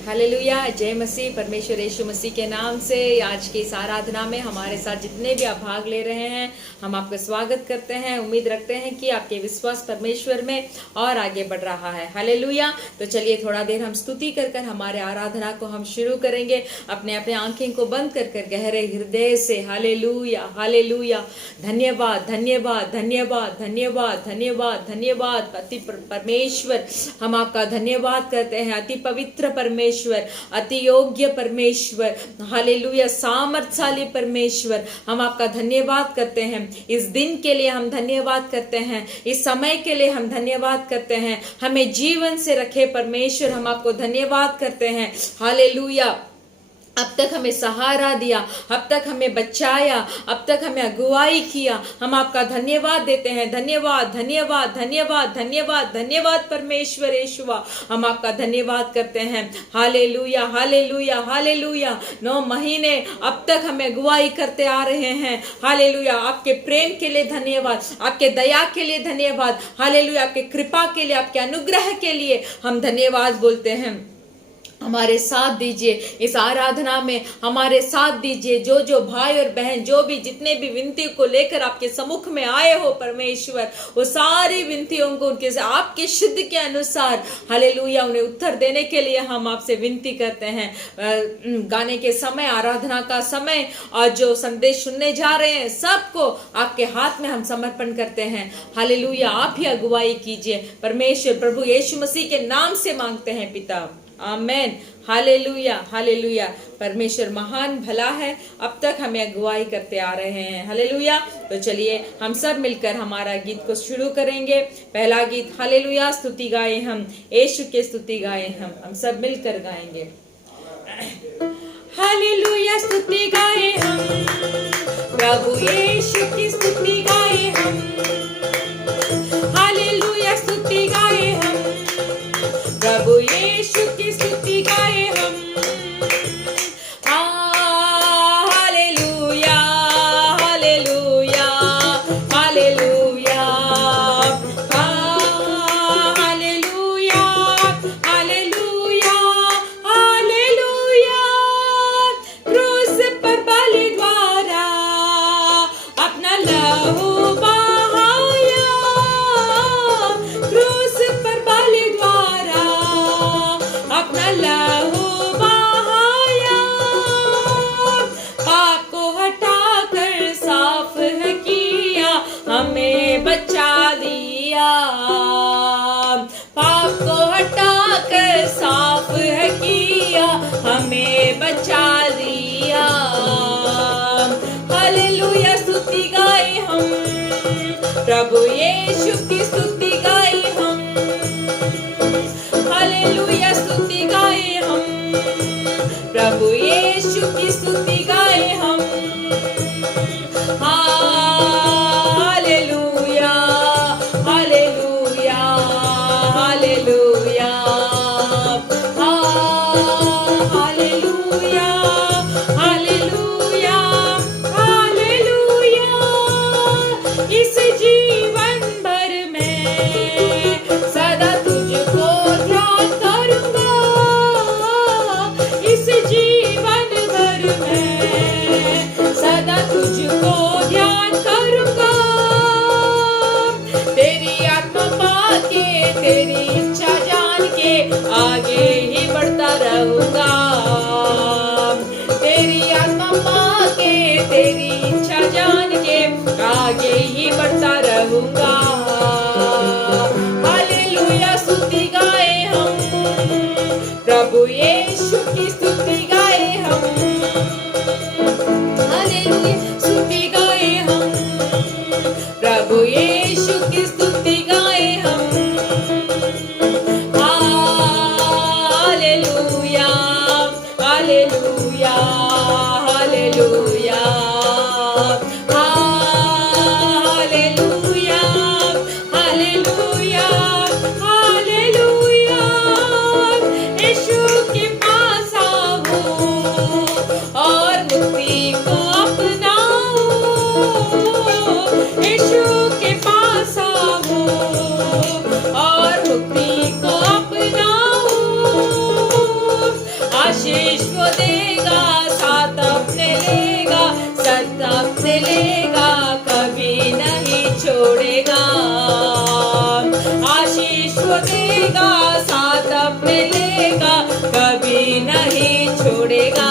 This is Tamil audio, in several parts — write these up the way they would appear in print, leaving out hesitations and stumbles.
हालेलुया, जय मसीह। परमेश्वर यीशु मसीह के नाम से आज की इस आराधना में हमारे साथ जितने भी आप भाग ले रहे हैं, हम आपका स्वागत करते हैं। उम्मीद रखते हैं कि आपके विश्वास परमेश्वर में और आगे बढ़ रहा है। हालेलुया। तो चलिए थोड़ा देर हम स्तुति कर कर हमारे आराधना को हम शुरू करेंगे। अपने अपने आंखें को बंद कर कर गहरे हृदय से हालेलुया हालेलुया, धन्यवाद धन्यवाद धन्यवाद धन्यवाद धन्यवाद धन्यवाद। अति परमेश्वर, हम आपका धन्यवाद करते हैं। अति पवित्र परमेश्वर, अति योग्य परमेश्वर, हालेलुया, सामर्थशाली परमेश्वर, हम आपका धन्यवाद करते हैं। इस दिन के लिए हम धन्यवाद करते हैं, इस समय के लिए हम धन्यवाद करते हैं। हमें जीवन से रखे परमेश्वर, हम आपको धन्यवाद करते हैं। हालेलुया, अब तक हमें सहारा दिया, अब तक हमें बचाया, अब तक हमें अगुवाई किया, हम आपका धन्यवाद देते हैं। धन्यवाद धन्यवाद धन्यवाद धन्यवाद धन्यवाद परमेश्वर यीशुआ, हम आपका धन्यवाद करते हैं। Hallelujah hallelujah hallelujah. 9 महीने अब तक हमें अगुवाई करते आ रहे हैं। हालेलुया, आपके प्रेम के लिए धन्यवाद, आपके दया के लिए धन्यवाद। हालेलुया, आपके कृपा के लिए, आपके अनुग्रह के लिए हम धन्यवाद बोलते हैं। हमारे साथ दीजिए इस आराधना में, हमारे साथ दीजिए। जो भाई और बहन, जो भी जितने भी विनती को लेकर आपके सम्मुख में आए हो परमेश्वर, वो सारी विनतियों को उनके आपके शुद्ध के अनुसार हालेलुया उन्हें उत्तर देने के लिए हम आपसे विनती करते हैं। गाने के समय, आराधना का समय और जो संदेश सुनने जा रहे हैं, सबको आपके हाथ में हम समर्पण करते हैं। हालेलुया, आप ही अगुवाई कीजिए परमेश्वर। प्रभु यीशु मसीह के नाम से मांगते हैं पिता, आमेन। Hallelujah hallelujah. परमेश्वर महान भला है, अब तक हमें अगुवाई करते आ रहे हैं। हालेलुया। तो चलिए हम सब मिलकर हमारा गीत को शुरू करेंगे। पहला गीत हालेलुया स्तुति गाए हम, यीशु के स्तुति गाए हम सब मिलकर गाएंगे। हालेलुया स्तुति गाए हम, प्रभु यीशु की स्तुति गाए हम। हालेलुया स्तुति गाए हम, प्रभु यीशु की स्तुति गाए हम। Hallelujah hallelujah hallelujah hallelujah hallelujah hallelujah. क्रूस पर बलि द्वारा अपना लहू बहाया, क्रूस पर बलि द्वारा अपना लहू बहाया। पाप को हटाकर साफ है किया, हमें बचा लिया। पाप को हटाकर साफ है किया, हमें बचा लिया। हालेलुया स्तुति गाए हम, प्रभु यीशु की स्तुति गाए हम। हालेलुया स्तुति गाए हम, प्रभु यीशु की स्तुति गाए हम। Hallelujah hallelujah hallelujah hallelujah hallelujah hallelujah. इस जीवन भर में सदा तुझको ध्यान करूंगा, इस जीवन भर में सदा तुझको ध्यान करूंगा। तेरी आत्मा पाके, तेरी इच्छा जान के आगे ही बढ़ता रहूंगा। तेरी आत्मा पाके, तेरी इच्छा जान के आगे ही बढ़ता रहूंगा। हालेलुया स्तुति गाए हम, प्रभु यीशु की स्तुति गाए हम। हालेलुया स्तुति गाए हम, प्रभु यीशु की स्तुति गाए हम। Hallelujah hallelujah hallelujah hallelujah hallelujah hallelujah. Yeshu के पास आओ और मुक्ति को अपनाओ, यीशु के पास आओ और मुक्ति को अपनाओ। आशीष वो देगा, साथ अपने लेगा, सत अपने लेगा, कभी नहीं छोड़ेगा। आशीष वो देगा, साथ अपने लेगा, कभी नहीं छोड़ेगा।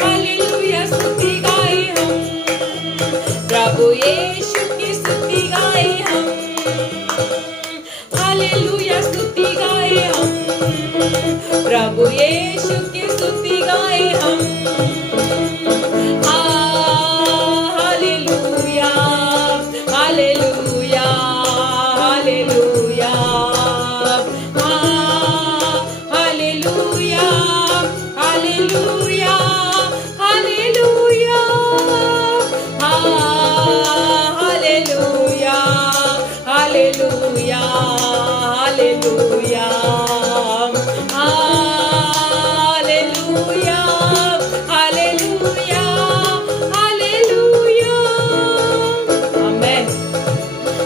हालेलुया स्तुति गाए हम, प्रभु यीशु की स्तुति गाए हम। हालेलुया स्तुति गाए हम, प्रभु यीशु की स्तुति गाए हम। Hallelujah hallelujah hallelujah hallelujah hallelujah hallelujah hallelujah hallelujah hallelujah hallelujah hallelujah hallelujah. आमीन।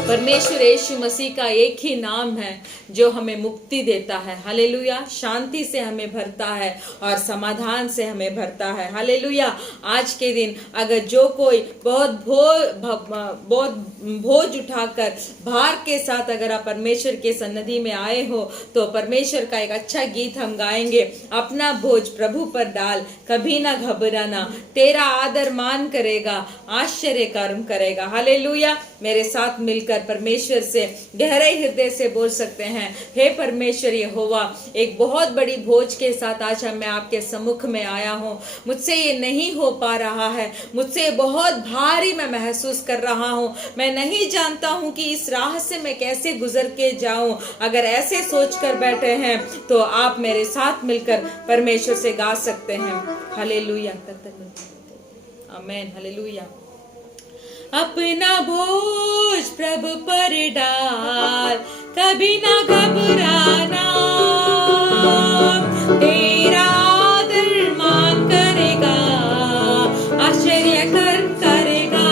परमेश्वर यीशु मसीह का एक ही नाम है जो हमें मुक्ति देता है। हालेलुया। शांति से हमें भरता है और समाधान से हमें भरता है। हालेलुया। आज के दिन अगर जो कोई बहुत बोझ उठाकर भार के साथ अगर आप परमेश्वर के सन्निधि में आए हो तो परमेश्वर का एक अच्छा गीत हम गाएंगे। अपना बोझ प्रभु पर डाल, कभी ना घबराना, तेरा आदर मान करेगा, आश्चर्य कर्म करेगा। हालेलुया। मेरे साथ मिलकर परमेश्वर से गहरे हृदय से बोल सकते हैं, हे परमेश्वर यहोवा, एक बहुत बड़ी बोझ के साथ आज मैं आपके सम्मुख में आया हूँ। मुझसे ये नहीं हो पा रहा है, मुझसे बहुत भारी मैं महसूस कर रहा हूँ। मैं नहीं जानता हूँ कि इस राह से मैं कैसे गुजर के जाऊं। अगर ऐसे सोच कर बैठे हैं तो आप मेरे साथ मिलकर परमेश्वर से गा सकते हैं। हालेलुया। आमीन। हालेलुया। अपना बोझ प्रभु पर डाल, कभी ना घबराना, तेरा आदर मान करेगा, आश्चर्य कर्म करेगा।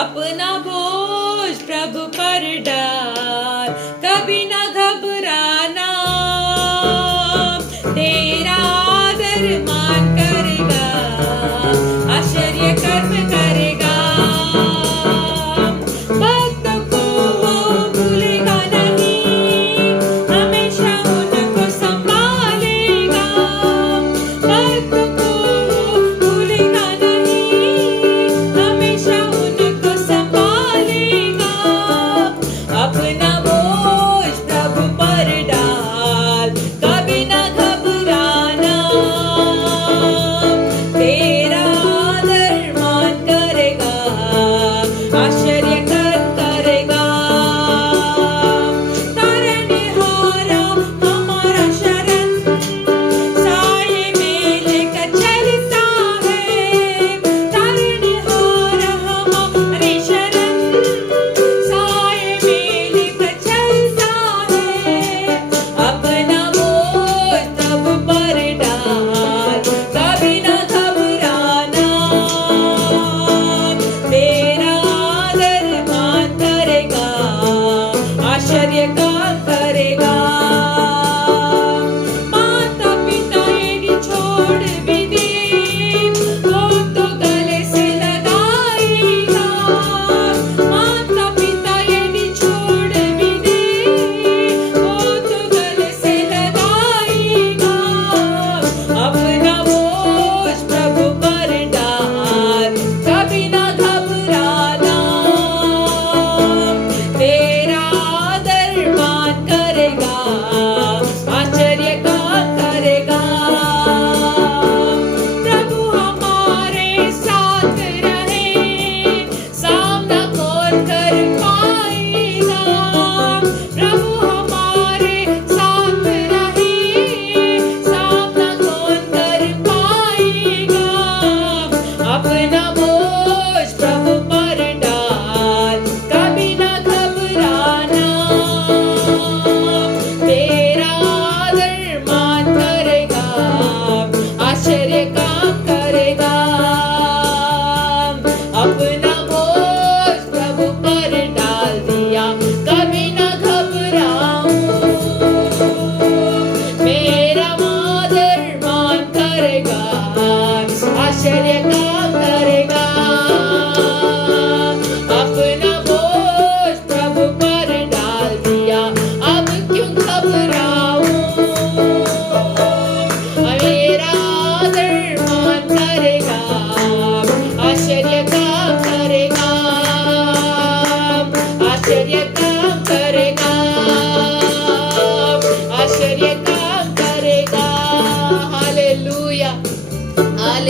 अपना बोझ प्रभु पर डाल, कभी ना घबराना, तेरा आदर मान करेगा, आश्चर्य कर्म करेगा। भक्तों को वो भूलेगा नहीं,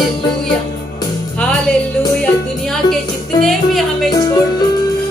हालेलुया, हालेलुया। दुनिया के जितने भी हमें छोड़ दे,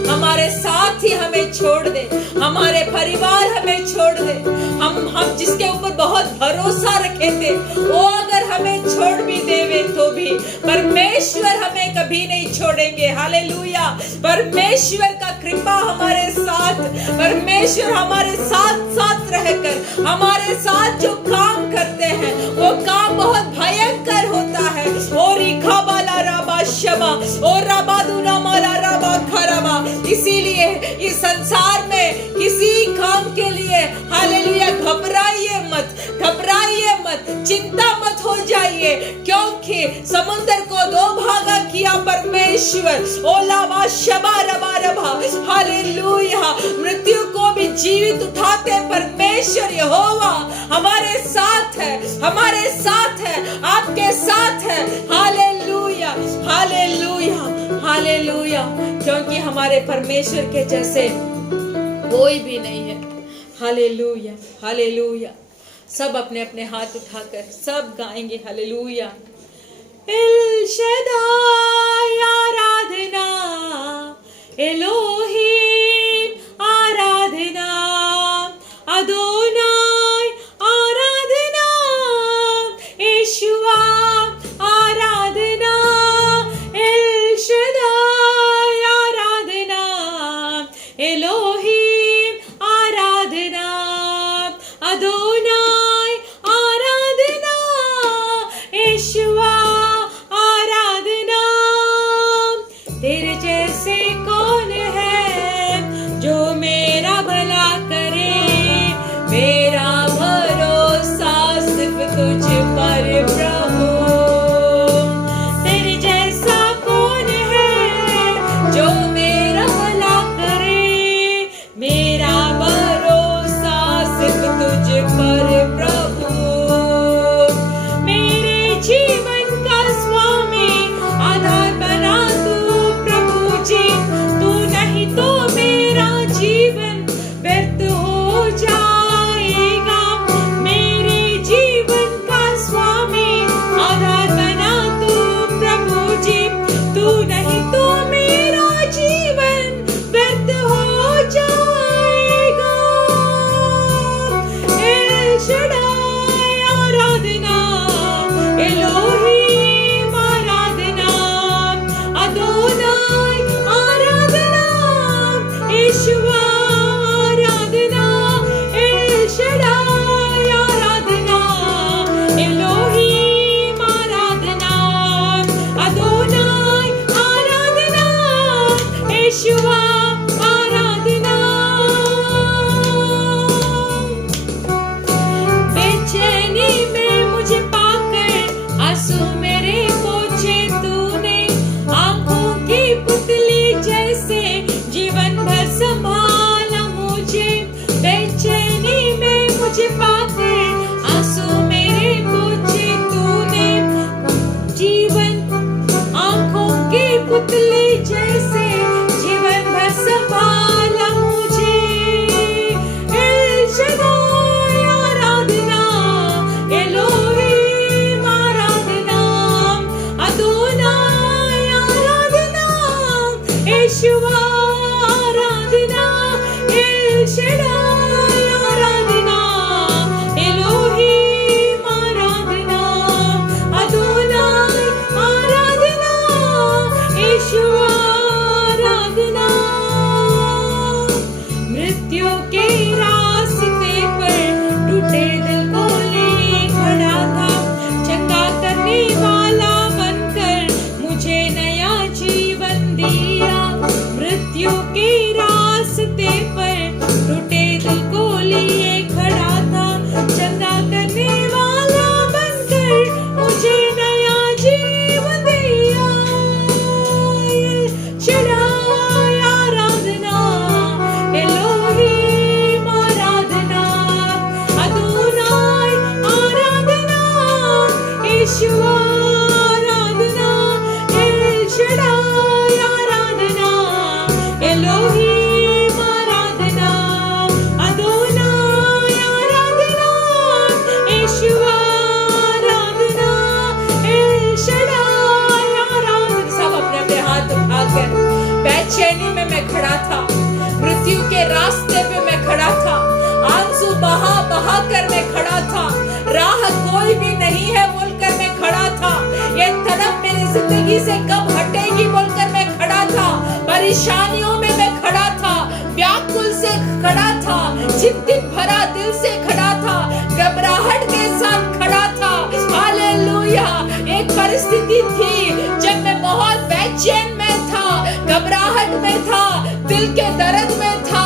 हमारे साथ ही हमें छोड़ दे, हमारे परिवार हमें छोड़ दे, हम जिसके ऊपर बहुत भरोसा रखे थे वो अगर हमें छोड़ भी देवे तो भी परमेश्वर हमें कभी नहीं छोड़ेंगे। हालेलुया। परमेश्वर का कृपा हमारे साथ, परमेश्वर हमारे साथ साथ रहकर हमारे साथ जो काम करते हैं वो काम बहुत भयंकर होता है। और इखाबाला राबा शबा और राबादुना माला राबा खराबा। इसीलिए इस संसार में किसी काम के लिए हालेलुया घबराइए मत, घबराइए मत, चिंता मत हो जाइए, क्योंकि समुद्र को दो भागा किया परमेश्वर। ओलावा शबा रबा रबा। हालेलुया। मृत्यु को भी जीवित उठाते परमेश्वर यहोवा हमारे साथ है, हमारे साथ है, आपके साथ है। Hallelujah, hallelujah, hallelujah. क्योंकि हमारे परमेश्वर के जैसे कोई भी नहीं है। Hallelujah, hallelujah. सब अपने अपने हाथ उठाकर सब गाएंगे हालेलुया। एल शदाई आराधना, एलोहीम आराधना, अदोनाई आराधना, यहोवा आराधना, एल शदाई आराधना, एलोहीम आराधना, अदोनाई आराधना, यहोवा आराधना। तेरे जैसे कौन है चिंतित भरा दिल से खड़ा था, घबराहट के साथ खड़ा था। हालेलुया। एक परिस्थिति थी जब मैं बहुत बेचैन में था, घबराहट में था, दिल के दर्द में था।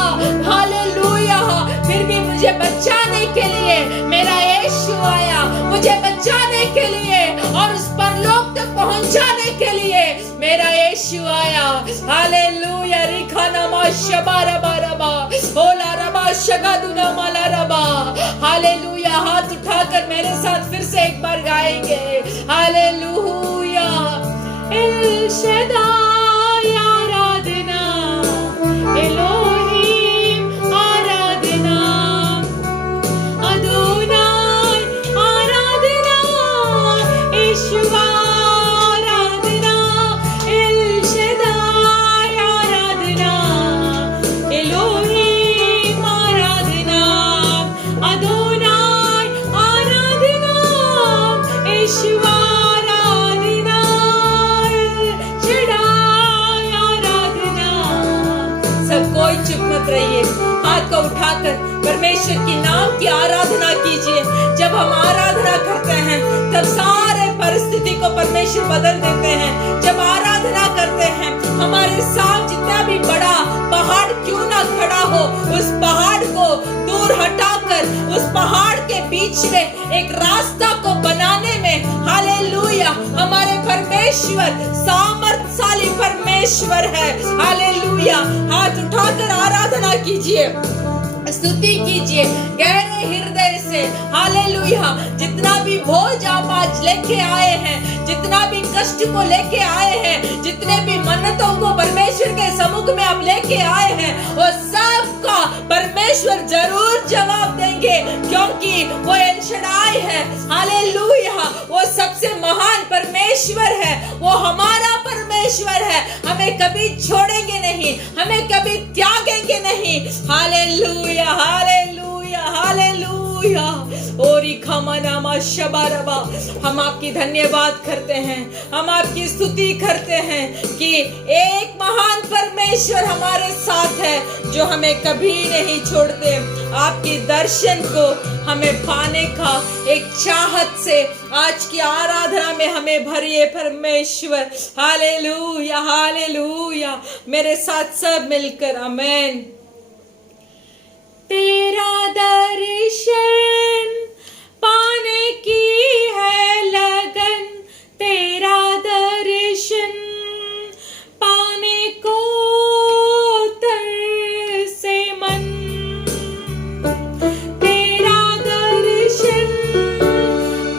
हालेलुया। फिर भी मुझे बचाने के लिए मेरा यीशु आया, मुझे बचाने के लिए और उस परलोक तक पहुंचाने के लिए मेरा यीशु आया। हालेलुया। रिखानामा शबारबा रबा ओला रबा शगादुना माला रबा। हालेलुया। हाथ उठाकर मेरे साथ फिर से एक बार गाएंगे। हालेलुया। एल शदाई आराधना, एलोहीम आराधना, अदोनाई आराधना, यीशुआ आराधना, एल शदाई आराधना, एलोहीम आराधना, अदोनाई आराधना, यीशुआ आराधना, एल शदाई आराधना। सब कोई चुप मत रहिए, हाथ को उठाकर परमेश्वर की नाम की आराधना कीजिए। जब हम आराधना करते हैं तब सारे परिस्थिति को परमेश्वर बदल देते हैं। जब आराधना करते हैं हमारे साथ जितना भी बड़ा पहाड़ क्यों ना खड़ा हो, उस पहाड़ को दूर हटाकर उस पहाड़ के बीच में एक रास्ता को बनाने में हालेलुया हमारे परमेश्वर सामर्थशाली परमेश्वर है। हालेलुया। हाथ उठाकर आराधना कीजिए, स्तुति कीजिए गहरे हृदय से। हालेलुया। जितना भी बोझ आप आज लेके आए हैं, जितना भी कष्ट को लेके आए हैं, जितने भी मन्नतों को परमेश्वर के सम्मुख में आप लेके आए हैं, वो सबका परमेश्वर जरूर जवाब देंगे, क्योंकि वो एल शदाई है। हालेलुया। वो सबसे महान परमेश्वर है, वो हमारा परमेश्वर है। हमें कभी छोड़ेंगे नहीं, हमें कभी त्यागेंगे नहीं। Hallelujah, hallelujah, hallelujah. ओरी खमनामा शबारबा। हम आपकी धन्यवाद करते हैं, हम आपकी स्तुति करते हैं कि एक महान परमेश्वर हमारे साथ है जो हमें कभी नहीं छोड़ते। आपकी दर्शन को हमें पाने का एक चाहत से आज की आराधना में हमें भरिए परमेश्वर। Hallelujah, hallelujah. मेरे साथ सब मिलकर आमीन। तेरा दर्शन पाने की है लगन, तेरा दर्शन पाने को तरसे मन, तेरा दर्शन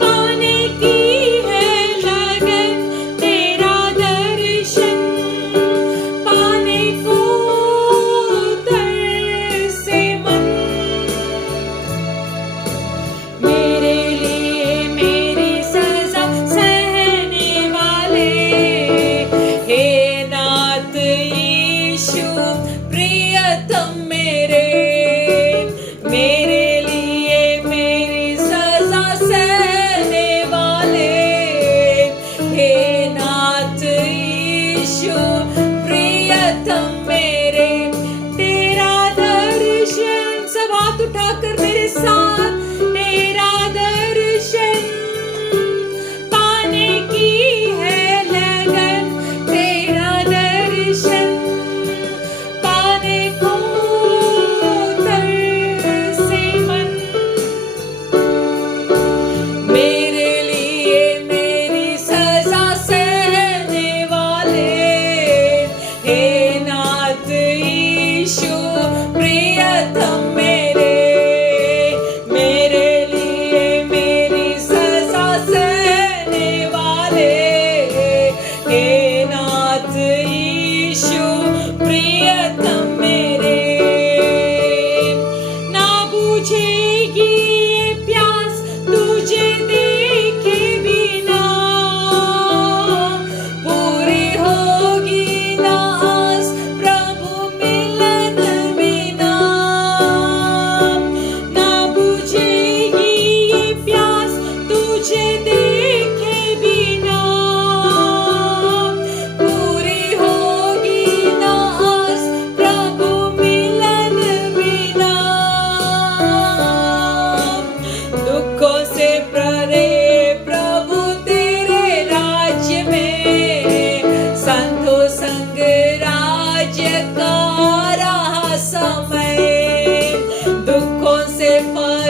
पाने की है लगन, तेरा दर्शन पाने को तरसे मन।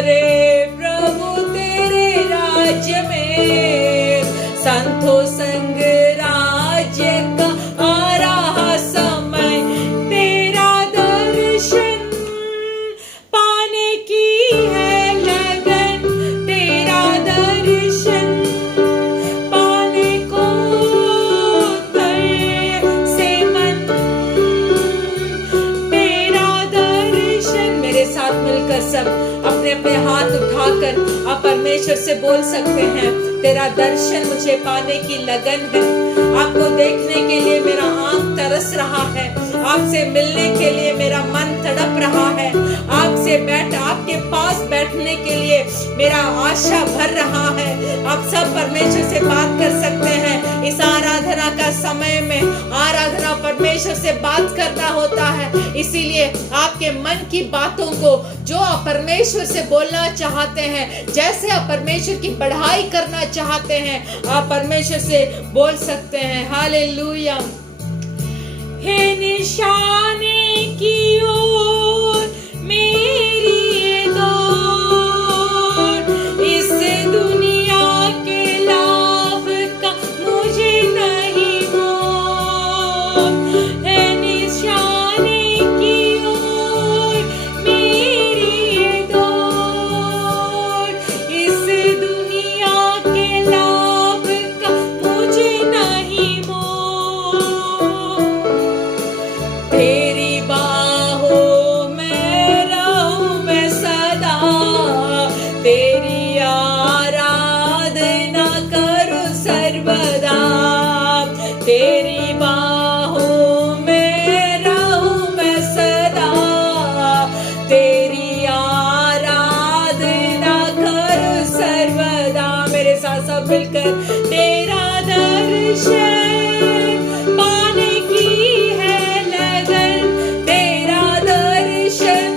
रे प्रभु तेरे राज्य में, संतों संग राज्य का आ रहा समय, तेरा दर्शन पाने की है लगन, तेरा दर्शन पाने को तरसे मन, तेरा दर्शन। मेरे साथ मिलकर सब अपने अपने हाथ उठाकर आप परमेश्वर से बोल सकते हैं, तेरा दर्शन मुझे पाने की लगन है, आपको देखने के लिए मेरा आंख तरस रहा है, आपसे मिलने के लिए मेरा मन तड़प रहा है, आपके पास बैठने के लिए मेरा आशा भर रहा है। आप सब परमेश्वर से बात कर सकते हैं। इस आराधना का समय में आराधना परमेश्वर से बात करना होता है, इसीलिए आपके मन की बातों को जो आप परमेश्वर से बोलना चाहते हैं, जैसे आप परमेश्वर की बढ़ाई करना चाहते हैं, आप परमेश्वर से बोल सकते हैं। हालेलुया। हे निशाने की ओर मेरी दौड़, इस दुनिया के लाभ का मुझे नहीं मोह, हे निशाने की ओर मेरी दौड़, इस दुनिया के लाभ का मुझे नहीं मोह, तेरी बाहों में रहूं मैं सदा, तेरी आराधना करूं सर्वदा, तेरी बाहों में रहूं मैं सदा, तेरी आराधना करूं सर्वदा। मेरे साथ सब मिलकर, तेरा दर्शन पाने की है लगन, तेरा दर्शन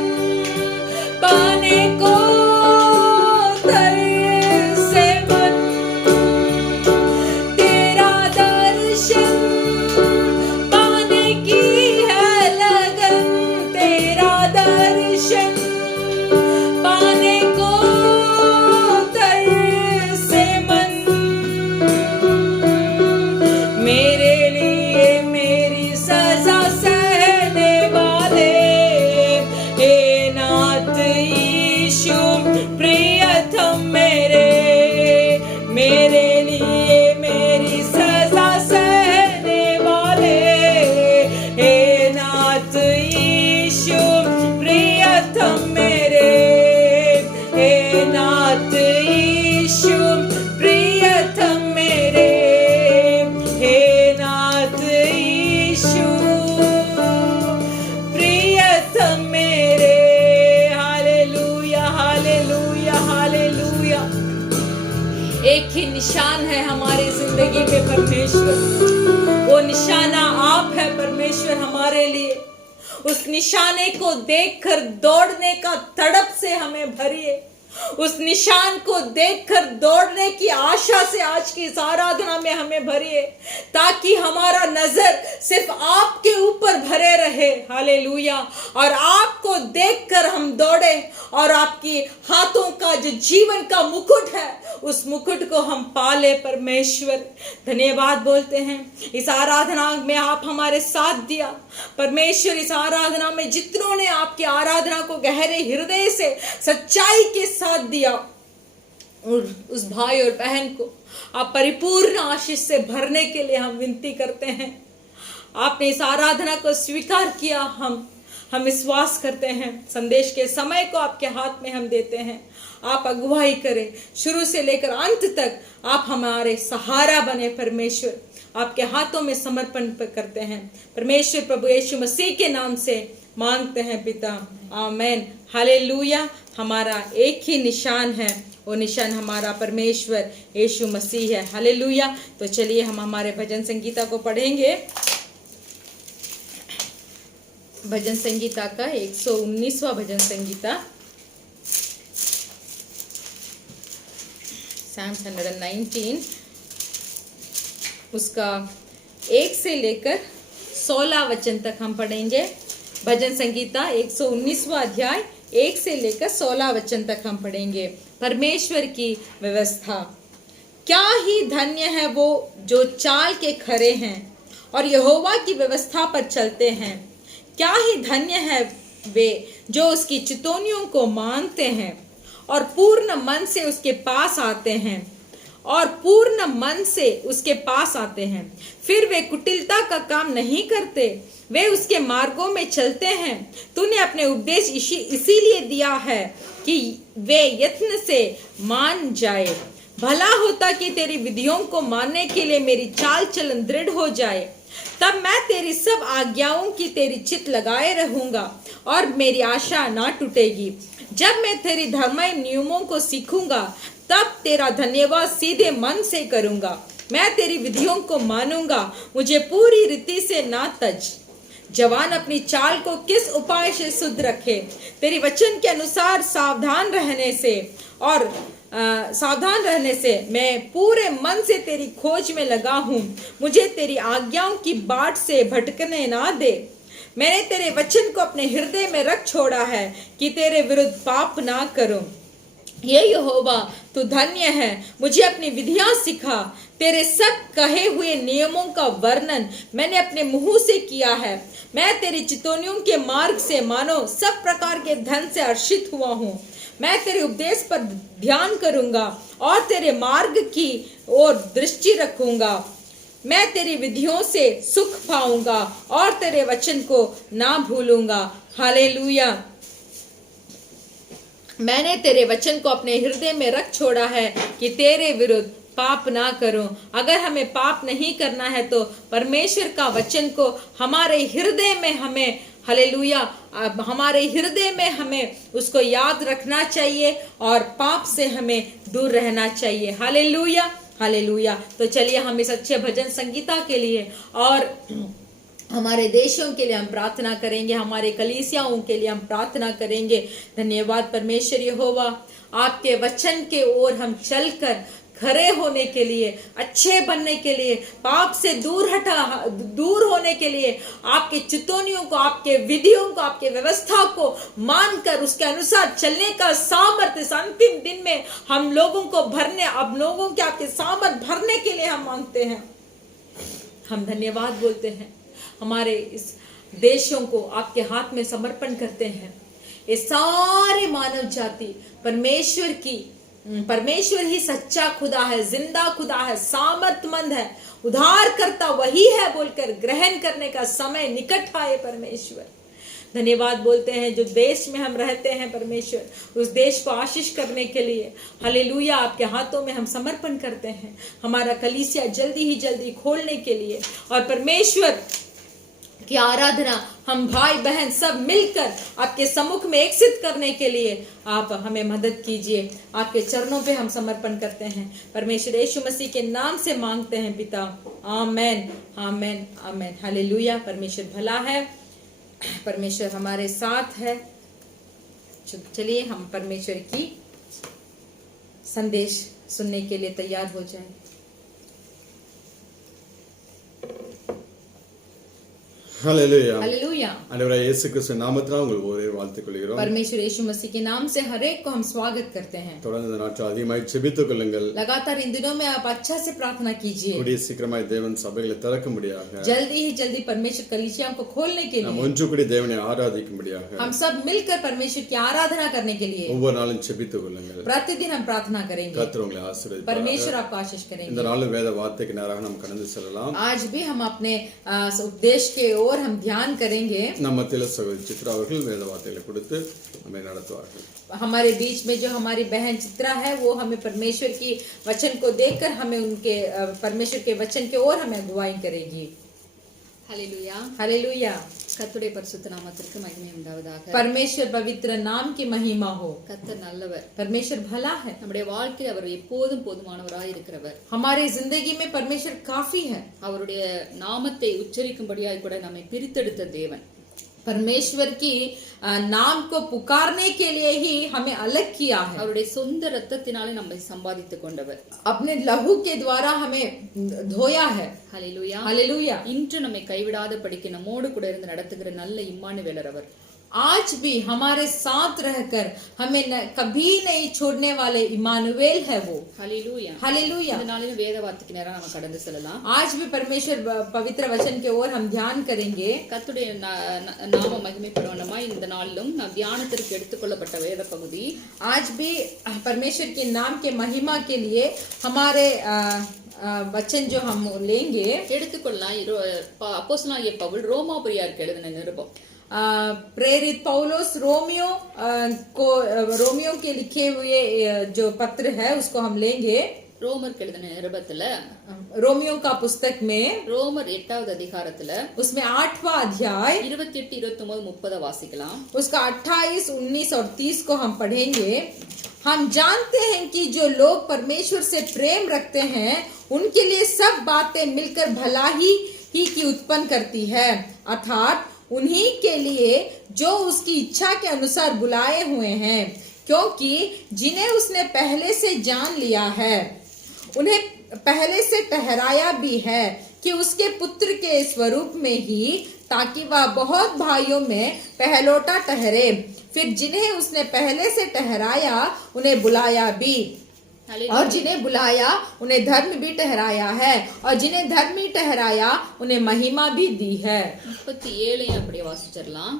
पाने को तरसे मन, तेरा दर्शन पाने की है लगन, तेरा दर्शन पाने को तरसे मन, मेरे लिए मेरी सजा सहने वाले, हे नाथ यीशु प्रियतम मेरे लिए मेरी सजा सहने वाले, हे नाथ यीशु प्रियतम मेरे, हे नाथ यीशु प्रियतम मेरे, हे नाथ यीशु प्रियतम मेरे। Hallelujah, hallelujah, hallelujah. एक ही निशान है हमारी जिंदगी में परमेश्वर, वो निशाना आप है परमेश्वर हमारे लिए। उस निशाने को देखकर दौड़ने का तड़प से हमें भरिए, उस निशान को देखकर दौड़ने की आशा से आज की इस आराधना में हमें भरिए, ताकि हमारा नजर सिर्फ आपके ऊपर भरे रहे। हालेलुया। और आपको देखकर हम दौड़े, और आपकी हाथों का जो जीवन का मुकुट है, उस मुकुट को हम पाले। परमेश्वर धन्यवाद बोलते हैं, इस आराधना में आप हमारे साथ दिया परमेश्वर। इस आराधना में जितनों ने आपकी आराधना को गहरे हृदय से सच्चाई के साथ दिया, उस भाई और बहन को आप परिपूर्ण आशीष से भरने के लिए हम विनती करते हैं। आपने इस आराधना को स्वीकार किया, हम विश्वास करते हैं। संदेश के समय को आपके हाथ में हम देते हैं, आप अगुवाई करें, शुरू से लेकर अंत तक आप हमारे सहारा बने। परमेश्वर आपके हाथों में समर्पण करते हैं। परमेश्वर प्रभु यीशु मसीह के नाम से मांगते हैं पिता, आमेन। हालेलुया। हमारा एक ही निशान है, वो निशान हमारा परमेश्वर यीशु मसीह है। हालेलुया। तो चलिए हम हमारे भजन संगीता को पढ़ेंगे। भजन संगीता का 119वां भजन संगीता, Psalms 119, उसका 1 से लेकर 16 वचन तक हम पढ़ेंगे। भजन संगीता 119वां अध्याय 1 से लेकर 16 वचन तक हम पढ़ेंगे। परमेश्वर की व्यवस्था। क्या ही धन्य है वो जो चाल के खरे हैं और यहोवा की व्यवस्था पर चलते हैं। क्या ही धन्य है वे जो उसकी चितौनियों को मानते हैं और पूर्ण मन से उसके पास आते हैं फिर वे कुटिलता का काम नहीं करते, वे उसके मार्गों में चलते हैं। तूने अपने उपदेश इसीलिए दिया है कि वे यत्न से मान जाए। भला होता कि तेरी विधियों को मानने के लिए मेरी चाल चलन दृढ़ हो जाए, तब मैं तेरी सब आज्ञाओं की तेरी चित लगाए रहूंगा और मेरी आशा ना टूटेगी। जब मैं तेरी धर्ममय नियमों को सीखूंगा, तब तेरा धन्यवाद सीधे मन से करूंगा। मैं तेरी विधियों को मानूंगा, मुझे पूरी रीति से ना तज। जवान अपनी चाल को किस उपाय से शुद्ध रखे, तेरी वचन के अनुसार सावधान रहने से मैं पूरे मन से तेरी खोज में लगा हूँ। मुझे तेरी आज्ञाओं की बाट से भटकने ना दे। मैंने तेरे वचन को अपने हृदय में रख छोड़ा है कि तेरे विरुद्ध पाप ना करूं। ये यहोवा तू धन्य है, मुझे अपनी विधियां सिखा। तेरे सब कहे हुए नियमों का वर्णन मैंने अपने मुंह से किया है। मैं तेरी चितौनियों के मार्ग से मानो सब प्रकार के धन से हर्षित हुआ हूँ। मैं तेरे उपदेश पर ध्यान करूंगा और तेरे मार्ग की ओर दृष्टि रखूंगा। मैं तेरी विधियों से सुख पाऊंगा और तेरे वचन को ना भूलूंगा। हालेलुया। मैंने तेरे वचन को अपने हृदय में रख छोड़ा है कि तेरे विरुद्ध पाप ना करूं। अगर हमें पाप नहीं करना है तो परमेश्वर का वचन को हमारे हृदय में हमें उसको याद रखना चाहिए और पाप से हमें दूर रहना चाहिए। Hallelujah, hallelujah. तो चलिए हम इस अच्छे भजन संगीता के लिए और हमारे देशों के लिए हम प्रार्थना करेंगे, हमारे कलीसियाओं के लिए हम प्रार्थना करेंगे। धन्यवाद परमेश्वर यहोवा, आपके वचन के ओर हम चलकर खरे होने के लिए, अच्छे बनने के लिए, पाप से दूर होने के लिए, आपके चितौनियों को, आपके विधियों को, आपके व्यवस्था को मानकर उसके अनुसार चलने का सामर्थ्य इस अंतिम दिन में हम लोगों को आपके सामर्थ्य भरने के लिए हम मांगते हैं। हम धन्यवाद बोलते हैं, हमारे इस देशों को आपके हाथ में समर्पण करते हैं। ये सारे मानव जाति परमेश्वर ही सच्चा खुदा है, जिंदा खुदा है, सामर्थ्यमंद है, उद्धार करता वही है बोलकर ग्रहण करने का समय निकट आए। परमेश्वर धन्यवाद बोलते हैं जो देश में हम रहते हैं परमेश्वर, उस देश को आशीष करने के लिए हालेलुया आपके हाथों में हम समर्पण करते हैं। हमारा कलीसिया जल्दी खोलने के लिए और परमेश्वर की आराधना हम भाई बहन सब मिलकर आपके सम्मुख में एक सिद्ध करने के लिए आप हमें मदद कीजिए। आपके चरणों पे हम समर्पण करते हैं, परमेश्वर यीशु मसीह के नाम से मांगते हैं पिता, आमेन, आमेन, आमेन। हालेलुया। परमेश्वर भला है, परमेश्वर हमारे साथ है। चलिए हम परमेश्वर की संदेश सुनने के लिए तैयार हो जाएं। Hallelujah, hallelujah. आண்டவராகிய இயேசு கிறிஸ்து நாமத்தினால் உங்களுக்கு ஒரே வாழ்த்துக் கொள்கிறோம்। परमेश्वर यीशु मसीह के नाम से हर एक को हम स्वागत करते हैं। தொடர்ந்து இந்த நாட்கள் அதிகமாய் ஜெபித்துக் கொள்ளுங்கள்। लगातार इन दिनों में आप अच्छा से प्रार्थना कीजिए। கூடிய சீக்கிரமாய் தேவன் சபைகளை திறக்கும்படியாக, जल्दी परमेश्वर कलीसियाओं को खोलने के लिए, நாம் ஒன்று கூடி தேவனை ஆராதிக்கும்படியாக, हम सब मिलकर परमेश्वर की आराधना करने के लिए ஒவ்வொரு நாளும் ஜெபித்துக் கொள்ளுங்கள்। प्रतिदिन हम प्रार्थना करेंगे। கர்த்தர் உங்களை ஆசீர்வதிப்பார்। परमेश्वर आपको आशीष करेंगे। இந்த நாளும் வேத வார்த்தைக்கு நேராக நாம் கடந்து செல்லலாம்। आज भी हम अपने उपदेश के ओर हम ध्यान करेंगे। நம்ம மத்தியில சகோதரி சித்ரா அவர்கள் வேத வார்த்தைகளை கொடுத்து நம்மை நடத்துவார்கள்। हमारे बीच में जो हमारी बहन चित्रा है वो हमें परमेश्वर की वचन को देखकर हमें उनके परमेश्वर के वचन के ओर हमें अगुवाई करेगी। Hallelujah, hallelujah. கர்த்தருடைய பரிசுத்த நாமத்திற்கு மகிமை உண்டாவதாக। परमेश्वर पवित्र नाम की महिमा हो। கர்த்தர் நல்லவர், परमेश्वर भला है। நம்முடைய வாழ்க்கையில் அவர் எப்போதும் போதுமானவராய் இருக்கிறவர்। हमारी जिंदगी में परमेश्वर काफी है। அவருடைய நாமத்தை உச்சரிக்கும்படியாய் கூட நம்மை பிரித்தெடுத்த தேவன்। परमेश्वर की नाम को पुकारने के लिए ही हमें अलग किया है। அவருடைய சொந்த இரத்தத்தினாலே நம்மை சம்பாதித்துக் கொண்டவர், अपने लहू के द्वारा हमें धोया है। Hallelujah, hallelujah. இன்று நம்மை கைவிடாத படிக்க நம்மோடு கூட இருந்து நடத்துகிற நல்ல இம்மானுவேலர் அவர்। आज भी हमारे साथ रहकर हमें कभी नहीं छोड़ने वाले इमानुएल है वो। ஹalleluya. हालेलुया। இந்த நாளிலும் வேத வார்த்தைக்கு நேரா நம்ம கடந்து செல்லலாம். आज भी परमेश्वर पवित्र वचन के ओर हम ध्यान करेंगे। கர்த்தருடைய நாம மகிமைப்படுவனமா இந்த நாளிலும் நாம் தியானத்திற்கு எடுத்துக்கொள்ளப்பட்ட வேத பகுதி आज भी परमेश्वर के नाम के महिमा के लिए हमारे वचन जो हम लेंगे எடுத்துக்கொள்ளலாம். அப்போஸ்தலனாகிய பவுல் ரோமாபுரியாருக்கு எழுதின நிருபம் प्रेरित पौलुस रोमियो के लिखे हुए जो पत्र है उसको हम लेंगे। ரோமருக்கு எழுதின நிருபத்துல रोमियो का पुस्तक में ரோமர் 8வது அதிகாரத்துல उसमें 8वां अध्याय 28, 29, 30 வாசிக்கலாம். उसका 28, 19 और 30 को हम पढ़ेंगे। हम जानते हैं कि जो लोग परमेश्वर से प्रेम रखते हैं उनके लिए सब बातें मिलकर भला ही की उत्पन्न करती है, अर्थात उन्हीं के लिए जो उसकी इच्छा के अनुसार बुलाए हुए हैं, क्योंकि जिन्हें उसने पहले से जान लिया है उन्हें पहले से ठहराया भी है कि उसके पुत्र के स्वरूप में ही, ताकि वह बहुत भाइयों में पहलोटा ठहरे। फिर जिन्हें उसने पहले से ठहराया उन्हें बुलाया भी, और जिन्हें बुलाया उन्हें धर्म भी ठहराया है, और जिन्हें धर्मी ठहराया उन्हें महिमा भी दी है। 37 அப்படியே வாசிச்சிரலாம்.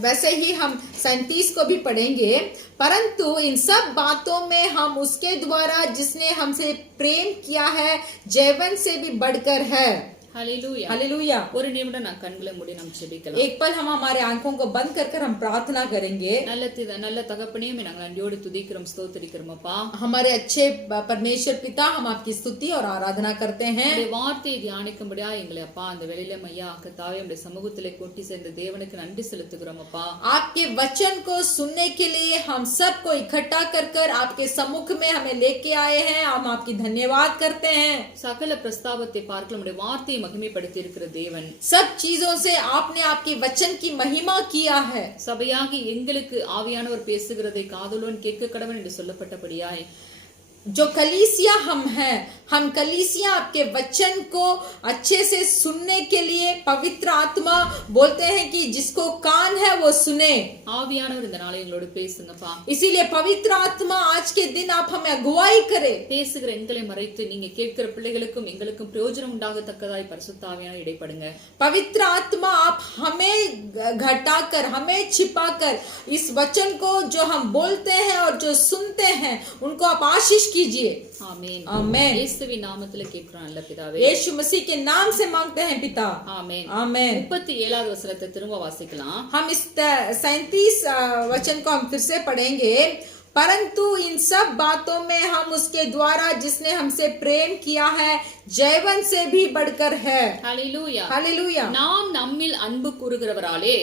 वैसे ही हम 37 को भी पढ़ेंगे। परंतु इन सब बातों में हम उसके द्वारा जिसने हमसे प्रेम किया है जीवन से भी बढ़कर है। ஹalleluya. हालेलुया। ஒரு நிமிடம் நான் கண்களை மூடி நாம் ஜெபிக்கலாம். एक पल हम हमारे आंखों को बंद कर हम प्रार्थना करेंगे। நல்ல தகப்பனே நாங்கள் நன்றியோடு துதிக்கிறோம், ஸ்தோத்திரிக்கிறோம் அப்பா. हमारे अच्छे परमेश्वर पिता, हम आपकी स्तुति और आराधना करते हैं। உம்முடைய வார்த்தையை தியானிக்கும்படியா எங்களை அப்பா அந்த வேளையில ஐயா கர்த்தாவே உம்முடைய சமூகத்திலே கூட்டி சேர்ந்த தேவனுக்கு நன்றி செலுத்துகிறோம் அப்பா. आपके वचन को सुनने के लिए हम सबको इकट्ठा कर आपके सम्मुख में हमें लेके आए हैं। हम आपकी धन्यवाद करते हैं। சகல பிரஸ்தாபத்தை பார்க்கலாம் உம்முடைய வார்த்தையை மகிமைப்படுத்தி இருக்கிற தேவன், सब चीजों से आपने आपके वचन की महिमा किया है। சபையாகி எங்களுக்கு ஆவியானவர் பேசுகிறதை காதுலோன் கேட்க கடவன் என்று சொல்லப்பட்டபடியாய் जो कलीसिया हम कलीसिया आपके वचन को अच्छे से सुनने के लिए पवित्र आत्मा बोलते हैं कि जिसको कान है वो सुने। ஆவியானவர் இந்த நாளை எங்களோடு பேசுங்கப்பா. इसीलिए पवित्र आत्मा आज के दिन आप हमें अगुवाई करे। பேசுகிற எங்களை மறைத்து நீங்க கேட்கிற பிள்ளைகளுக்கும் எங்களுக்கும் பிரயோஜனம் உண்டாகத்தக்கதாய் பரிசுத்த ஆவியானவர் இடைப்படுங்க. पवित्र आत्मा आप हमें घटाकर हमें छिपाकर इस वचन को जो हम बोलते हैं और जो सुनते हैं उनको आप आशीष कीजिए। ஆமென். आमेन। இயேசுவின் நாமத்திலே கேட்கிறோம் நல்ல பிதாவே. यीशु मसीह के नाम से मांगते हैं पिता। ஆமென். आमेन। 37வது வசனத்தை திரும்ப வாசிக்கலாம். हम इस 37 वचन को हम फिर से पढ़ेंगे। परंतु इन सब बातों में हम उसके द्वारा जिसने हमसे प्रेम किया है जीवन से भी बढ़कर है। ஹalleluya. हालेलुया। நாம் நம்மில் அன்பு கூறுகிறவராலே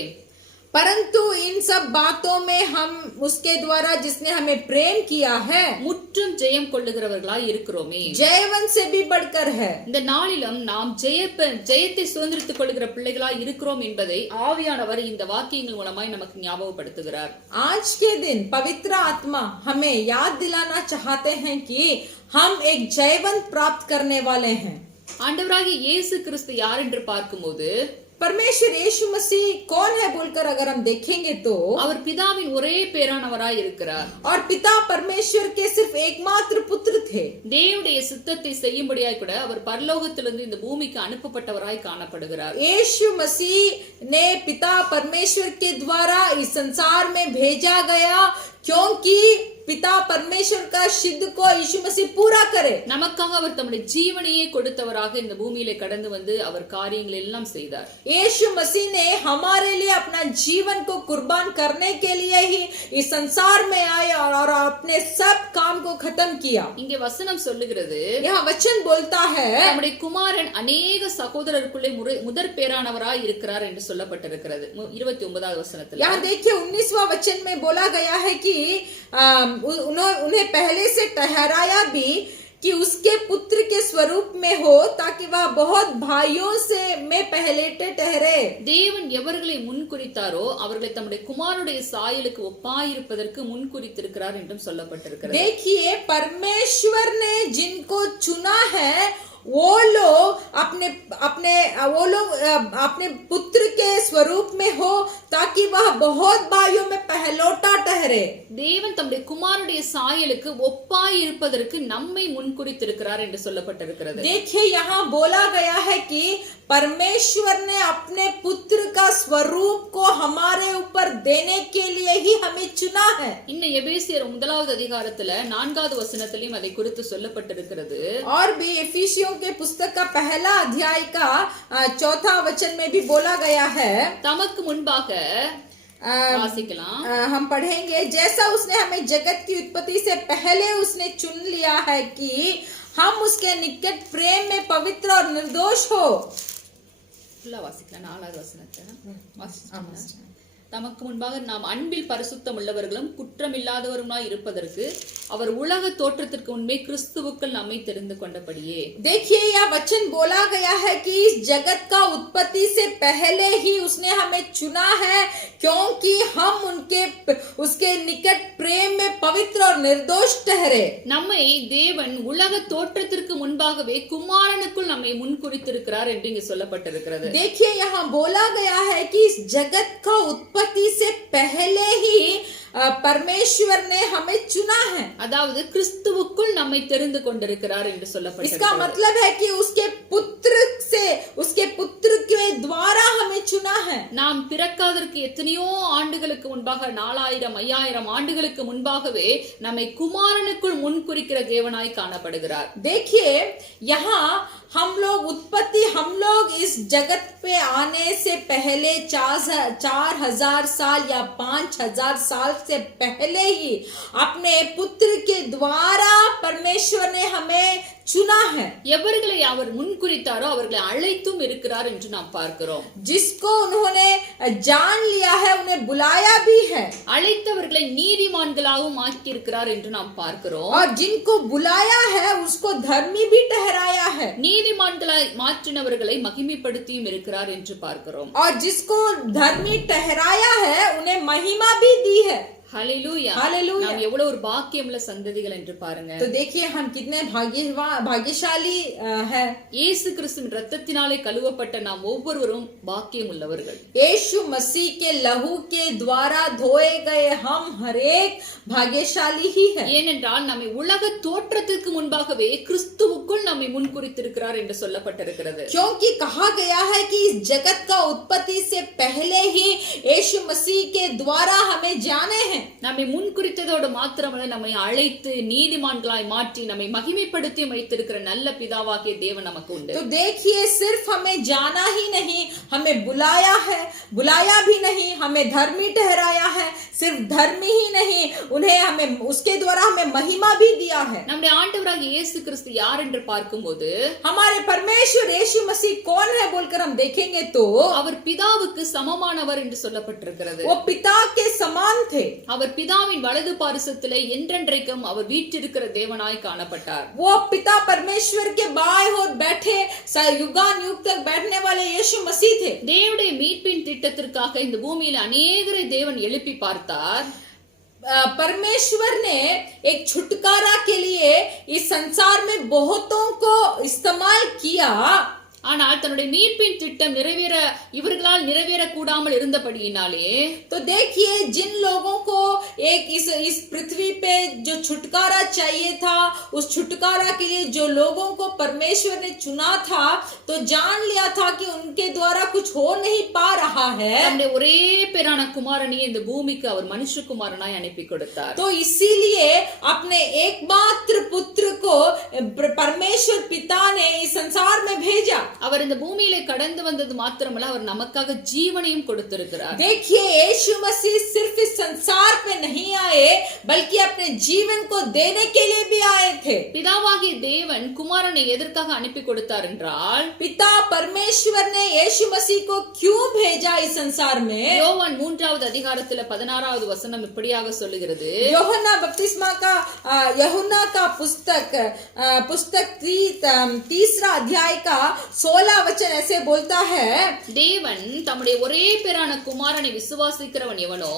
परंतु इन सब बातों में हम उसके द्वारा जिसने हमें प्रेम किया है முற்றும் ஜெயம் கொள்ளுகிறவர்களாய் இருக்கிறோமே. जीवन से भी बढ़कर है। இந்த நாளிலும் நாம் ஜெயத்தை சுதந்திரித்துக் கொள்ளுகிற பிள்ளைகளாய் இருக்கிறோம் என்பதை ஆவியானவர் இந்த வாக்கியங்கள் மூலமாய் நமக்கு ஞாபகப்படுத்துகிறார். आज के दिन पवित्र आत्मा हमें याद दिलाना चाहते हैं कि हम एक जीवन प्राप्त करने वाले हैं। ஆண்டவராகிய இயேசு கிறிஸ்து யார் என்று பார்க்கும்போது परमेश्वर यीशु मसीह कौन है बोलकर अगर हम देखेंगे तो அவர் பிதாவின் ஒரே பேரானவராய் இருக்கிறார். और पिता परमेश्वर के सिर्फ एकमात्र पुत्र थे। தேவனுடைய சித்தத்தை செய்யும்படியாய் கூட அவர் பரலோகத்திலிருந்து இந்த பூமிக்கு அனுப்பப்பட்டவராய் காணப்படுகிறார். यीशु मसीह ने पिता परमेश्वर के द्वारा इस संसार में भेजा गया, क्योंकि पिता परमेश्वर का सिद्ध को यीशु मसीह पूरा करे। நமக்காக அவர் தம்முடைய ஜீவனையே கொடுத்தவராக இந்த பூமியிலே கடந்து வந்து அவர் காரியங்கள் எல்லாம் செய்தார். यीशु मसीह ने हमारे लिए अपना जीवन को कुर्बान करने के लिए ही इस संसार में आए और अपने सब काम को खत्म किया। இங்கே வசனம் சொல்லுகிறது, यहाँ वचन बोलता है நம்முடைய குமாரன் अनेक சகோதரருக்குள்ளே முதற் பேரானவராய் இருக்கிறார் என்று சொல்லப்பட்டிருக்கிறது 29வது வசனத்தில். यहाँ देखिए 19वां वचन में बोला गया है कि उन्हें पहले से ठहराया भी कि उसके पुत्र के स्वरूप में हो, ताकि वह बहुत भाइयों से में पहलेटे ठहरे। தேவன் எவர்களை முன்குறித்தாரோ அவர்களை தம்முடைய குமாரனுடைய சாயலுக்கு ஒப்பாயிருப்பதற்கு முன்குறித்திருக்கிறார் என்றும் சொல்லப்பட்டிருக்கிறது. देखिए परमेश्वर ने जिनको चुना है वो लोग अपने पुत्र के स्वरूप में हो, ताकि वह बहुत भाइयों में पहलौठा ठहरे। தேவன் தம்முடைய குமாரனுடைய சாயலுக்கு ஒப்பாய் இருப்பதற்கு நம்மை முன்குறித்திருக்கிறார் என்று சொல்லப்பட்டிருக்கிறது. देखिए यहाँ बोला गया है कि परमेश्वर ने अपने पुत्र का स्वरूप को हमारे ऊपर देने के लिए ही हमें चुना है। இன்னும் எபேசியர் 1வது அதிகாரத்துல 4வது வசனத்திலும் அதை குறித்து சொல்லப்பட்டிருக்கிறது. और भी एफिसियों के पुस्तक का पहला अध्याय का 4था वचन में भी बोला गया है। தமக்கு முன்பாக வாசிக்கலாம். हम पढ़ेंगे, जैसा उसने हमें जगत की उत्पत्ति से पहले उसने चुन लिया है कि हम उसके निकट प्रेम में पवित्र और निर्दोष हो। ஃபுல்லா வாசிக்கலாம். 4வது வசனத்தை வாசிக்கலாம். தமக்கு முன்பாக நாம் அன்பில் பரிசுத்தம் உள்ளவர்களும் குற்றமில்லாதவருமாய் இருப்பதற்கு அவர் உலக தோற்றத்திற்கு முன்பே கிறிஸ்துவுக்குள் நம்மை தெரிந்து கொண்டபடியே. देखिए यह वचन बोला गया है कि इस जगत का उत्पत्ति से पहले ही उसने हमें चुना है, क्योंकि हम उसके निकट प्रेम में पवित्र और निर्दोष ठहरे। நம்மை தேவன் உலக தோற்றத்திற்கு முன்பாகவே குமாரனுக்குள் நம்மை முன்குறித்திருக்கிறார் என்று இங்கு சொல்லப்பட்டிருக்கிறது. देखिए यहाँ बोला गया है कि इस जगत का उत्पत्ति से पहले ही परमेश्वर ने हमें चुना है। அதாவது கிறிஸ்துவுக்குள் நம்மை தெரிந்து கொண்டிருக்கிறார் என்று சொல்லப்பட்டிருக்கிறது. इसका मतलब है कि उसके पुत्र के द्वारा हमें चुना है। நாம் பிறக்காதற்கு எத்தனையோ ஆண்டுகளுக்கு முன்பாக 4000 5000 ஆண்டுகளுக்கு முன்பாகவே நம்மை குமாரனுக்குள் முன்குறிக்கிற தேவனாய் காணப்படுகிறார். देखिए यहाँ हम लोग इस जगत पे आने से पहले 4000 साल या 5000 साल से पहले ही अपने पुत्र के द्वारा परमेश्वर ने हमें चुना है। எவர்களை அவர் முன்குறித்தாரோ அவர்களை அழைத்தும் இருக்கிறார் என்று நாம் பார்க்கிறோம். जिसको उन्होंने जान लिया है उन्हें बुलाया भी है। அழைத்தவர்களை நீதிமான்களாகவும் ஆக்கி இருக்கிறார் என்று நாம் பார்க்கிறோம். और जिनको बुलाया है उसको धर्मी भी ठहराया है। நீதிமான்களாய் மாற்றினவர்களை மகிமைப்படுத்தியும் இருக்கிறார் என்று பார்க்கிறோம். और जिसको धर्मी ठहराया है उन्हें महिमा भी दी है। ஹalleluya. हालेलुया। நாம் எவ்வளவு ஒரு பாக்கியமுள்ள சந்ததிகள் என்று பாருங்க. तो देखिए हम कितने भाग्यशाली है। இயேசு கிறிஸ்துவின் இரத்தத்தினாலே கழுவப்பட்ட நாம் ஒவ்வொருவரும் பாக்கியம் உள்ளவர்கள். यीशु मसीह के लहू के द्वारा धोए गए हम हरेक भाग्यशाली ही है। ஏனென்றால் நம்மை உலக தோற்றத்திற்கு முன்பாகவே கிறிஸ்துவுக்குள் நம்மை முன்குறித்திருக்கிறார் என்று சொல்லப்பட்டிருக்கிறது. क्योंकि कहा गया है कि इस जगत का उत्पत्ति से पहले ही यीशु मसीह के द्वारा हमें जाने हैं। நம்மை முன்குறித்ததோடு மாத்திரமல்ல, நம்மை அழைத்து நீதிமான்களாய் மாற்றி நம்மை மகிமைப்படுத்தி வைத்திருக்கிற நல்ல பிதாவாகிய தேவன் நமக்கு உண்டு. तो देखिए सिर्फ हमें जाना ही नहीं, हमें बुलाया भी नहीं, हमें धर्मी ठहराया है। सिर्फ धर्मी ही नहीं, हमें उसके द्वारा हमें महिमा भी दिया है। நம்முடைய ஆண்டவராகிய இயேசு கிறிஸ்து யார் என்று பார்க்கும்போது हमारे परमेश्वर यीशु मसीह कौन है बोलकर हम देखेंगे तो அவர் பிதாவுக்கு சமமானவர் என்று சொல்லப்பட்டிருக்கிறது. वो पिता के समान थे। அவர் பிதாவின் வலது பாரிசத்திலே என்றென்றைக்கும் அவர் வீற்றிருக்கிற தேவனாய் காணப்பட்டார். वो पिता परमेश्वर के बाएं ओर बैठे युगान युग तक बैठने वाले यीशु मसीह थे। தேவனுடைய மீட்பின் திட்டத்திற்காக இந்த பூமியில் அநேகரை தேவன் எழுப்பி பார்த்தார். परमेश्वर ने एक छुटकारा के लिए इस संसार में बहुतों को इस्तेमाल किया, ஆனால் தன்னுடைய மீட்பின் திட்டம் இவர்களால் நிறைவேற கூடாமல் இருந்தபடியினாலே तो देखिए जिन लोगों को एक इस पृथ्वी पे जो छुटकारा चाहिए था, उस छुटकारा के लिए जो लोगों को परमेश्वर ने चुना था, तो जान लिया था कि उनके द्वारा कुछ हो नहीं पा रहा है। தன்னுடைய ஒரே பேரான குமாரனை இந்த பூமிக்கு அவர் மனுஷகுமாரனாய் அனுப்பி கொடுத்தார். तो इसीलिए अपने एकमात्र पुत्र को परमेश्वर पिता ने इस संसार में भेजा। அவர் இந்த பூமியில கடந்து வந்தது மாத்திரமல்ல, அவர் நமக்காக ஜீவனையும் கொடுத்திருக்கிறார். देखिए यीशु मसीह सिर्फ इस संसार पे नहीं आए, बल्कि अपने जीवन को देने के लिए भी आए थे। பிதாவாகிய தேவன் குமாரனை எதற்காக அனுப்பி கொடுத்தார் என்றால், पिता परमेश्वर ने यीशु मसीह को क्यों भेजा इस संसार में? யோவான் 3வது அதிகாரத்துல 16வது வசனம் இப்படியாக சொல்லுகிறது. यूहन्ना का पुस्तक 3 अध्याय का 16 वचन ऐसे बोलता है, தேவன் தம்முடைய ஒரே பேரான குமாரனை விசுவாசிக்கிறவன் எவனோ,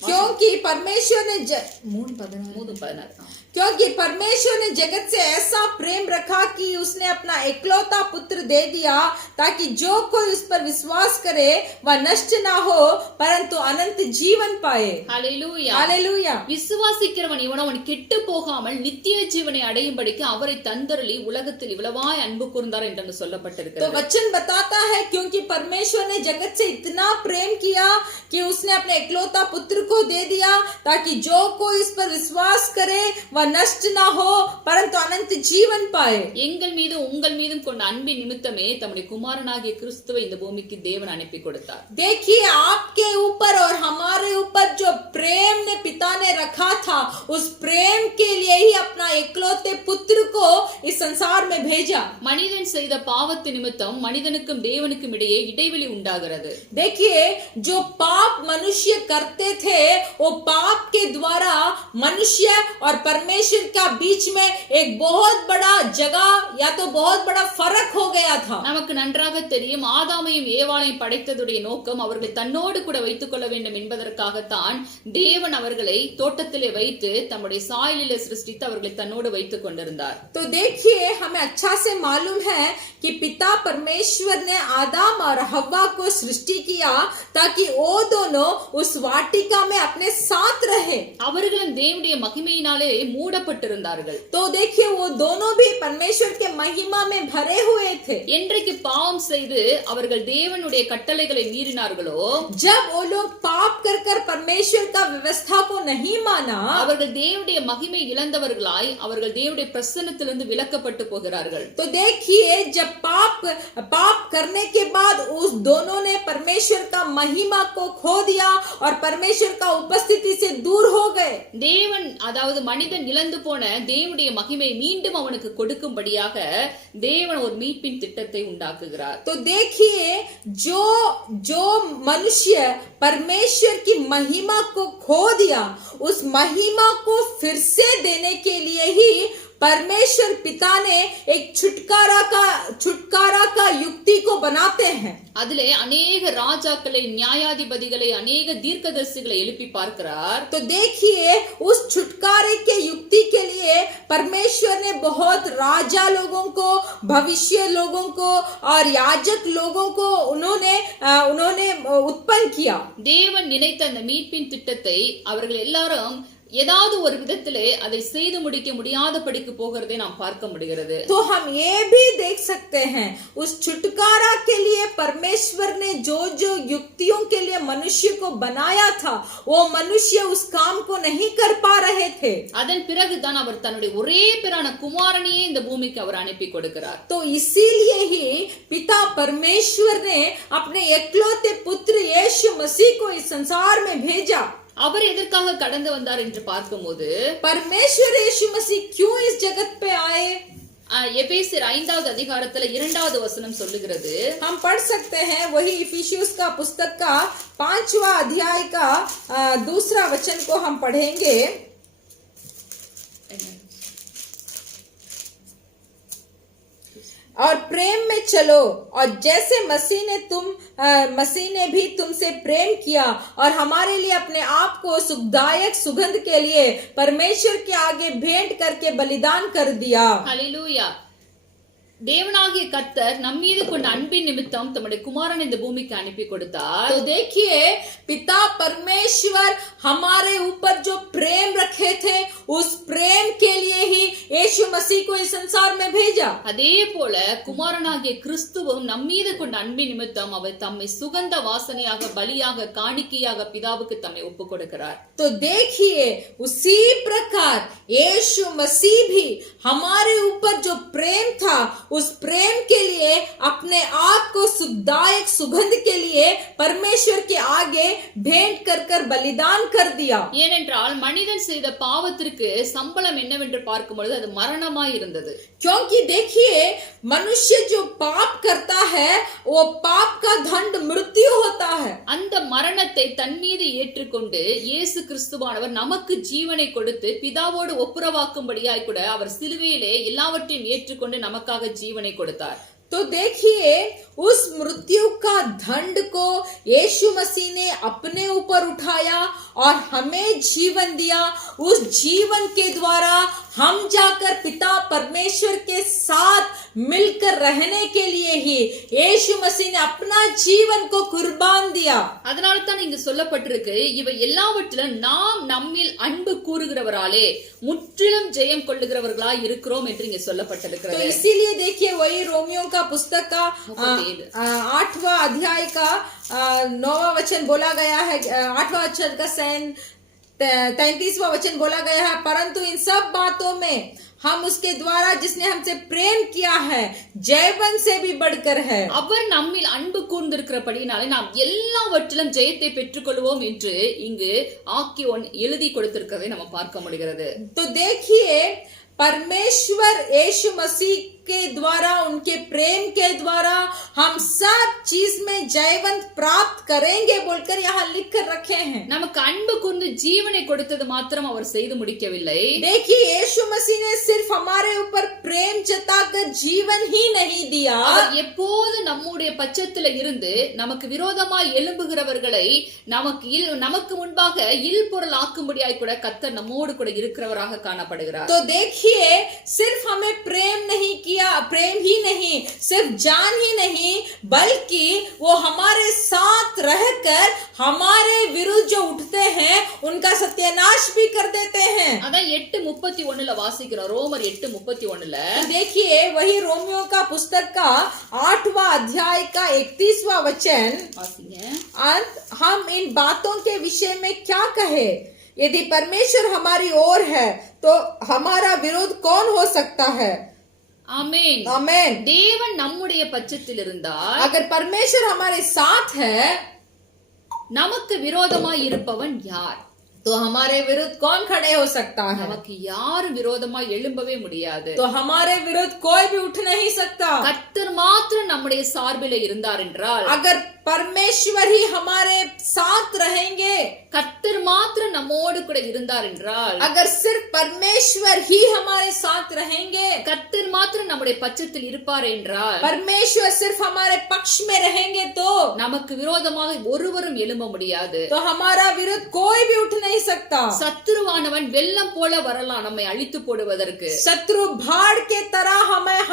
क्योंकि परमेश्वर ने 3:16 क्योंकि परमेश्वर ने जगत से ऐसा प्रेम रखा कि उसने अपना इकलौता पुत्र दे दिया ताकि जो कोई उस पर विश्वास करे वह नष्ट ना हो परंतु अनंत जीवन पाए। ஹல்லேலூயா. हालेलुया। விசுவாசிக்கிறவன் இவனவன் கெட்டு போகாமல் நித்திய ஜீவனை அடையும்படிக்கு அவரை தந்தருளி உலகத்தில் இவ்வளவாய் அன்பு கூர்ந்தார் என்று तो சொல்லப்பட்டிருக்கிறது. वचन बताता है क्योंकि परमेश्वर ने जगत से इतना प्रेम किया कि उसने अपने इकलौता पुत्र को दे दिया ताकि जो कोई इस पर विश्वास करे वह नष्ट ना हो परंतु अनंत जीवन पाए। எங்கள் மீதும் உங்கள் மீதும் கொண்ட அன்பின் நிமித்தமே தம்முடைய குமாரனாகிய கிறிஸ்துவை இந்த பூமிக்கு தேவன் அனுப்பி கொடுத்தார். देखिए आपके ऊपर और हमारे ऊपर जो प्रेम ने पिता ने रखा था उस प्रेम के लिए ही अपना इकलौते पुत्र को इस संसार में भेजा। மனிதன் செய்த பாவத்து நிமித்தம் மனிதனுக்கும் தேவனுக்கும் இடையே இடைவெளி உண்டாகிறது. देखिए जो पाप मनुष्य करते थे वो पाप के द्वारा मनुष्य और परमेश्वर का बीच में एक बहुत बड़ा जगह या तो बहुत बड़ा फर्क हो गया था। நமக்கு நன்றாக தெரியும் ஆதாமையும் ஏவாளையும் படைத்ததுடைய நோக்கம் அவர்களை தன்னோடு கூட வைத்துக் கொள்ள வேண்டும் என்பதற்காகத்தான் தேவன் அவர்களை தோட்டத்திலே வைத்து தம்முடைய சாயலிலே சிருஷ்டித்து அவர்களை தன்னோடு வைத்துக் கொண்டிருந்தார். तो देखिए हमें अच्छा से मालूम है कि पिता परमेश्वर ने आदम और हव्वा को सृष्टि किया ताकि वो दोनों उस वाटिका में अपने साथ रहे। அவர்களும் தேவனுடைய மகிமையினாலே மூடப்பட்டிருந்தார்கள். तो देखिए वो दोनों भी परमेश्वर के महिमा में भरे हुए थे। என்றைக்கு பாவம் செய்து அவர்கள் தேவனுடைய கட்டளைகளை மீறினார்களோ जब वो लोग पाप कर कर परमेश्वर का व्यवस्था को नहीं माना அவர்கள் தேவனுடைய மகிமை இழந்தவர்களாய் அவர்கள் தேவனுடைய பிரசன்னத்திலிருந்து விலக்கப்பட்டு போகிறார்கள். तो देखिए जब पाप करने के बाद उस दोनों ने परमेश्वर का महिमा को खो दिया और परमेश्वर का उपस्थिति से दूर हो गए। தேவன் அதாவது மனிதன் இழந்து போன தேவனுடைய மகிமை மீண்டும் அவனுக்கு கொடுக்கும்படியாக தேவன் ஒரு மீட்பின் திட்டத்தை உண்டாக்குகிறார். तो देखिए जो मनुष्य परमेश्वर की महिमा को खो दिया उस महिमा को फिर से देने के लिए ही परमेश्वर पिता ने एक छुटकारा का युक्ति को बनाते हैं। அதிலே अनेक ராஜாக்களை நியாயாதிபதிகளை अनेक தீர்க்கதரிசிகளை எழுப்பி பார்க்கிறார். तो देखिए उस छुटकारे के युक्ति के लिए परमेश्वर ने बहुत राजा लोगों को भविष्य लोगों को और याजक लोगों को उन्होंने उत्पन्न किया। தேவன் நினைத்த அந்த மீட்பின் திட்டத்தை அவர்கள் எல்லாரும் ஏதாவது ஒரு விதத்திலே அதை செய்து முடிக்க முடியாதபடிக்கு போகிறதை நாம் பார்க்க முடிகிறது. तो हम ये भी देख सकते हैं उस छुटकारा के लिए परमेश्वर ने जो युक्तियों के लिए मनुष्य को बनाया था वो मनुष्य उस काम को नहीं कर पा रहे थे। அதன் பிறகுதான் அவர் தன்னுடைய ஒரே பேரான குமாரனையே இந்த பூமிக்கு அவர் அனுப்பி கொடுக்கிறார். तो इसीलिए ही पिता परमेश्वर ने अपने इकलौते पुत्र यीशु मसीह को इस संसार में भेजा। அவர் எதற்காக கடந்து வந்தார் என்று பார்க்கும்போது परमेश्वर यीशु मसीह क्यों इस जगत पे आए? எபேசியர் 5வது அதிகாரத்துல 2வது வசனம் சொல்லுகிறது. हम पढ़ सकते हैं वही इफिसियुस का पुस्तक का 5वां अध्याय का दूसरा वचन को हम पढ़ेंगे। और प्रेम में चलो और जैसे मसीह ने भी तुमसे प्रेम किया और हमारे लिए अपने आप को सुखदायक सुगंध के लिए परमेश्वर के आगे भेंट करके बलिदान कर दिया। हालेलूया। தேவனாகிய கர்த்தர் நம்மீது கொண்ட அன்பின் நிமித்தம் தம்முடைய குமாரனை இந்த பூமிக்கு அனுப்பி கொடுத்தார். तो देखिए पिता परमेश्वर हमारे ऊपर जो प्रेम रखे थे उस प्रेम के लिए ही यीशु मसीह को इस संसार में भेजा। அதே போல குமாரனாகிய கிறிஸ்துவும் நம்மீது கொண்ட அன்பின் நிமித்தம் அவர் தம்மை சுகந்த வாசனையாக பலியாக காணிக்கையாக பிதாவுக்கு தம்மை ஒப்புக் கொடுக்கிறார். तो देखिए उसी प्रकार यीशु मसीह भी हमारे ऊपर जो प्रेम था उस प्रेम के लिए अपने आप को सुखदायक सुगंध के लिए परमेश्वर के आगे भेंट कर बलिदान कर दिया। ஏனென்றால் மனிதன் செய்த பாவத்திற்கு சம்பளம் என்னவென்று பார்க்கும்போது அது மரணமாய் இருந்தது. क्योंकि देखिए मनुष्य जो पाप करता है वो पाप का दंड मृत्यु होता है। அந்த மரணத்தை தன் மீது ஏற்றுக்கொண்டு இயேசு கிறிஸ்துவானவர் நமக்கு ஜீவனை கொடுத்து பிதாவோடு ஒப்புரவாக்கும்படியாய் கூட அவர் சிலுவையிலே எல்லாவற்றையும் ஏற்றுக்கொண்டு நமக்காக ஜீவனை கொடுத்தார். तो देखिए उस मृत्यु का दंड को यीशु मसीह ने अपने ऊपर उठाया और हमें जीवन दिया। उस जीवन के द्वारा हम जाकर पिता परमेश्वर के साथ मिलकर रहने के लिए ही यीशु मसीह ने अपना जीवन को कुर्बान दिया। அதனால தான் இங்கு சொல்லப்பட்டிருக்கு, இவை எல்லாவற்றிலும் நாம் நம்மில் அன்பு கூறுகிறவராலே முற்றிலும் ஜெயம் கொள்ளுகிறவர்களாய் இருக்கிறோம் என்று இங்க तो சொல்லப்பட்டிருக்கிறது। इसीलिए देखिए वही रोमियो का पुस्तक का 8वां अध्याय का 9वां वचन बोला गया है। 8वां वचन का 33वां वचन बोला गया है, परंतु इन सब बातों में हम उसके द्वारा जिसने हमसे प्रेम किया है जयवन से भी बढ़कर है। அவர் நம்மில் அன்பு கூர்ந்திருக்கிறபடினாலே நாம் எல்லாவற்றிலும் ஜெயத்தை பெற்றுக்கொள்வோம் என்று இங்கு ஆக்கியோன் எழுதி கொடுத்திருக்கிறதை நம்ம பார்க்க முடிகிறது। तो देखिए परमेश्वर यीशु मसीह के द्वारा, उनके प्रेम के द्वारा हम सब चीज में जयवंत प्राप्त करेंगे बोलकर यहाँ लिख कर रखे हैं। நமக்கு அன்பு கூர்ந்து ஜீவனை கொடுத்தது மாத்திரம் அவர் செய்து முடிக்கவில்லை। देखिए यीशु मसीह ने सिर्फ हमारे ऊपर प्रेम जताकर जीवन ही नहीं दिया, அவர் எப்போது நம்முடைய பட்சத்துல இருந்து நமக்கு விரோதமாய் எழும்புகிறவர்களை நமக்கு முன்பாக இல்பொருள் ஆக்கும்படியாய் கூட கர்த்தர் நம்மோடு கூட இருக்கிறவராக காணப்படுகிறார்। तो देखिए सिर्फ हमें प्रेम नहीं किया, प्रेम ही नहीं, सिर्फ जान ही नहीं, बल्कि वो हमारे साथ रहकर हमारे विरुद्ध जो उठते हैं उनका सत्यानाश भी कर देते हैं। அதான் 8:31 வாசிக்கிறோம், ரோமர் 8:31। तो देखिए वही रोमियो का पुस्तक का 8वां अध्याय का 31वां वचन, வாசிங்க। हम इन बातों के विषय में क्या कहे? यदि परमेश्वर हमारी ओर है तो हमारा विरोध कौन हो सकता है? ஆமென்। आमेन। தேவன் நம்முடைய பட்சத்தில் இருந்தால் अगर परमेश्वर हमारे साथ है நமக்கு விரோதமாய் இருப்பவன் யார்? तो हमारे विरुद्ध कौन खड़े हो सकता है? நமக்கு யாரும் விரோதமாய் எழும்பவே முடியாது। तो हमारे विरुद्ध कोई भी उठ नहीं सकता। கர்த்தர் மாத்திரம் நம்முடைய சார்பிலே இருந்தார் என்றால், अगर परमेश्वर ही हमारे साथ रहेंगे, கர்த்தர் மாத்திரம் நம்மோடு கூட இருந்தார் என்றால், अगर सिर्फ परमेश्वर ही हमारे साथ रहेंगे, கர்த்தர் மாத்திரம் நம்முடைய பட்சத்தில் இருப்பார் என்றால், परमेश्वर सिर्फ हमारे पक्ष में रहेंगे तो நமக்கு விரோதமாக ஒருவரும் எழும்ப முடியாது। तो हमारा विरुद्ध कोई भी उठ नहीं सकता। சத்துருவானவன் வெள்ளம் போல வரலாம் நம்மை அழித்து போடுவதற்கு, शत्रु बाढ़ के तरह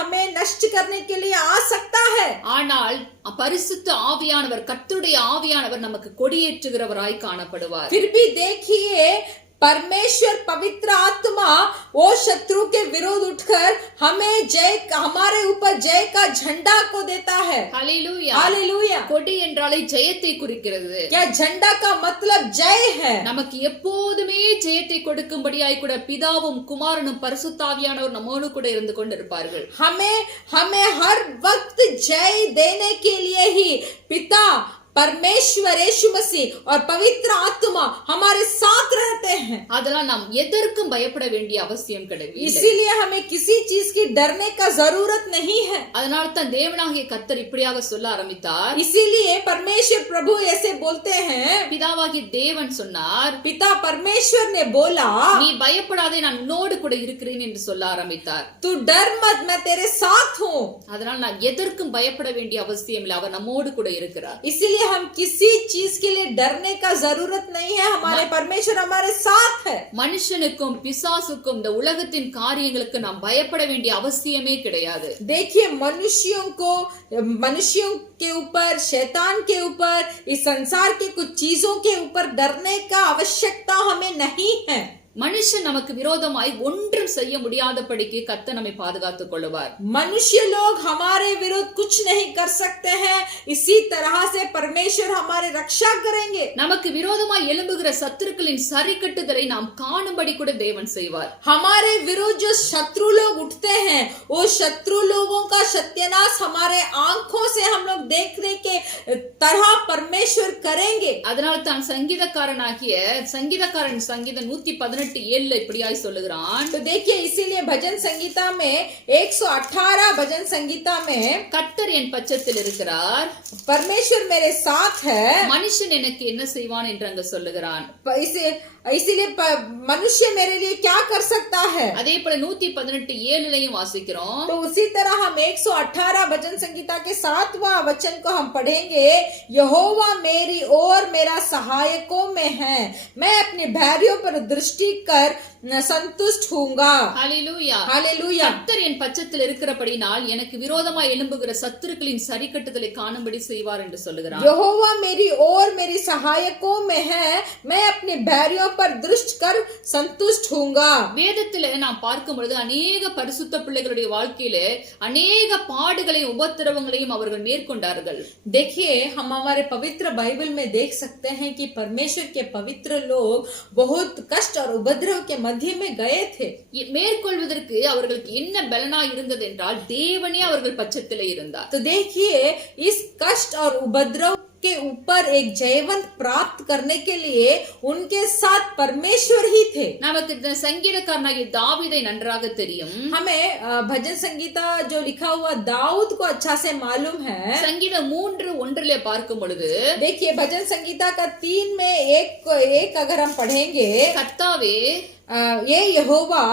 हमें नष्ट करने के लिए आ सकता है, ஆனால் பரிசுத்த ஆவியானவர், கர்த்தருடைய ஆவியானவர் நமக்கு கொடியேற்றுகிறவராய் காணப்படுவார்। फिर भी देखिए परमेश्वर पवित्र आत्मा वो शत्रु के विरोध उठकर हमें हमारे ऊपर जय का झंडा को देता है। ஹல்லேலூயா। हालेलुया। கொடி என்றாலே ஜெயத்தை குறிக்கிறது। क्या झंडा का मतलब जय है? நமக்கு எப்போதுமே ஜெயத்தை கொடுக்கும்படியாய் கூட பிதாவும் குமாரனும் பரிசுத்தாவியானவர் நம்மோடு கூட இருந்து கொண்டிருப்பார்கள்। हमें हर वक्त जय देने के लिए ही पिता परमेश्वर यीशु मसीह और पवित्र आत्मा हमारे साथ रहते हैं। அதெல்லாம் நாம் எதற்கும் பயப்பட வேண்டிய அவசியம் கிடையாது। इसीलिए हमें किसी चीज की डरने का जरूरत नहीं है। அதனால தான் தேவனாகிய கர்த்தர் இப்படியாக சொல்ல ஆரம்பித்தார்। इसीलिए परमेश्वर प्रभु ऐसे बोलते हैं, பிதாவாகிய தேவன் சொன்னார், पिता परमेश्वर ने बोला, நீ பயப்படாதே, நான் உன்னோடு கூட இருக்கிறேன் என்று சொல்ல ஆரம்பித்தார்। तू डर मत, मैं तेरे साथ हूँ। அதனால நான் எதற்கும் பயப்பட வேண்டிய அவசியம் இல்லை, அவர் நம்மோடு கூட இருக்கிறார்। इसीलिए हम किसी चीज के लिए डरने का जरूरत नहीं है, हमारे परमेश्वर हमारे साथ है। மனுஷனுக்கும் பிசாசுக்கும் இந்த உலகத்தின் காரியங்களுக்கு நாம் பயப்பட வேண்டிய அவசியமே கிடையாது। देखिए मनुष्यों के ऊपर, शैतान के ऊपर, इस संसार के कुछ चीजों के ऊपर डरने का आवश्यकता हमें नहीं है। மனுஷன் நமக்கு விரோதமாய் ஒன்றும் செய்ய முடியாதபடிக்கு கர்த்தர் நம்மை பாதுகாத்துக் கொள்வார்। मनुष्य लोग हमारे विरुद्ध कुछ नहीं कर सकते हैं, इसी तरह से परमेश्वर हमारे रक्षा करेंगे। நமக்கு விரோதமாய் எழும்புகிற சத்துருக்களின் சரிக்கட்டுதலை நாம் காணும்படி கூட தேவன் செய்வார்। हमारे विरुद्ध जो शत्रु लोग उठते हैं, वो शत्रु लोगों का सत्यानाश हमारे आंखों से हम लोग देखने के तरह परमेश्वर करेंगे। அதனால தான் சங்கீதக்காரன் சங்கீதம் 118:7 இப்படியாய் சொல்லுகிறான், तो देखिए इसीलिए भजन संगीता में 118 भजन संगीता में கர்த்தர் என் பட்சத்தில் இருக்கிறார், परमेश्वर मेरे साथ है, மனுஷன் எனக்கு என்ன செய்வான் என்று அங்க சொல்லுகிறான்। इसे इसीलिए मनुष्य मेरे लिए क्या कर सकता है। அதே போல 118:7 வாசிக்கிறோம். तो उसी तरह हम 118 भजन संगीता के 7वां वचन को हम पढ़ेंगे, यहोवा मेरी ओर मेरा सहायकों में है, मैं अपने बैरियों पर दृष्टि कर संतुष्ट होऊंगा। ஹalleluya. हालेलुया। கர்த்தர் என் பட்சத்தில் இருக்கிறபடினால் எனக்கு விரோதமாய் எழும்புகிற சத்துருக்களின் சரிக்கட்டுதலை காணும்படி செய்வார் என்று சொல்லுகிறார். यहोवा मेरी ओर मेरी सहायकों में है, मैं अपने बैरियों पर दृष्टि कर संतुष्ट होऊंगा। வேதத்துல நாம் பார்க்கும் பொழுது அநேக பரிசுத்த பிள்ளைகளுடைய வாழ்க்கையில அநேக பாடுகளையும் உபத்திரவங்களையும் அவர்கள் மேற்கொண்டார்கள். देखिए, हम हमारे पवित्र बाइबल में देख सकते हैं कि परमेश्वर के पवित्र लोग बहुत कष्ट और उपद्रव के मध्य में गए थे। மேற்கொள்வதற்கு அவர்களுக்கு என்ன பலனா இருந்தது என்றால் தேவனே அவர்கள் பட்சத்திலே இருந்தார். तो देखिए, इस कष्ट और उपद्रव के ऊपर एक जयवंत प्राप्त करने के लिए उनके साथ परमेश्वर ही थे। நமக்கு இந்த சங்கீதக்காரனாகிய தாவீதை நன்றாக தெரியும். हमें भजन संगीता जो लिखा हुआ दाऊद को अच्छा से मालूम है। சங்கீதம் 3:1 பார்க்கும் பொழுது, देखिए, भजन संगीता का 3 में एक अगर हम पढ़ेंगे, கர்த்தாவே ये यहोवा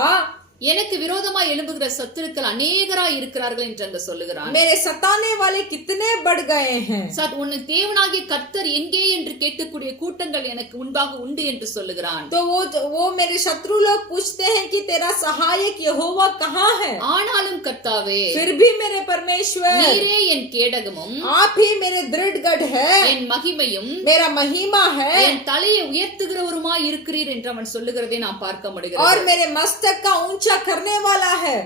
எனக்கு விரோதமா எழும்புகிற சத்துருக்கள் அநேகராய் இருக்கிறார்கள் என்று அங்க சொல்லுகிறான். मेरे सताने वाले कितने बढ़ गए हैं। உன் தேவனாகிய கர்த்தர் எங்கே என்று கேட்கக்கூடிய கூட்டங்கள் எனக்கு முன்பாக உண்டு என்று சொல்லுகிறான். तो वो मेरे शत्रु लोग पूछते हैं कि तेरा सहायक यहोवा कहाँ है। ஆனாலும் கர்த்தாவே, फिर भी मेरे परमेश्वर, நீரே என் கேடகமும் आप ही मेरे दृढ़गढ़ है, என் மகிமையும் मेरा महिमा है, என் தலையை உயர்த்துகிறவருமாய் இருக்கிறீர் என்று அவன் சொல்லுகிறதை நாம் பார்க்க முடிகிறது. और मेरे मस्तक का ऊंचा करने वाला है।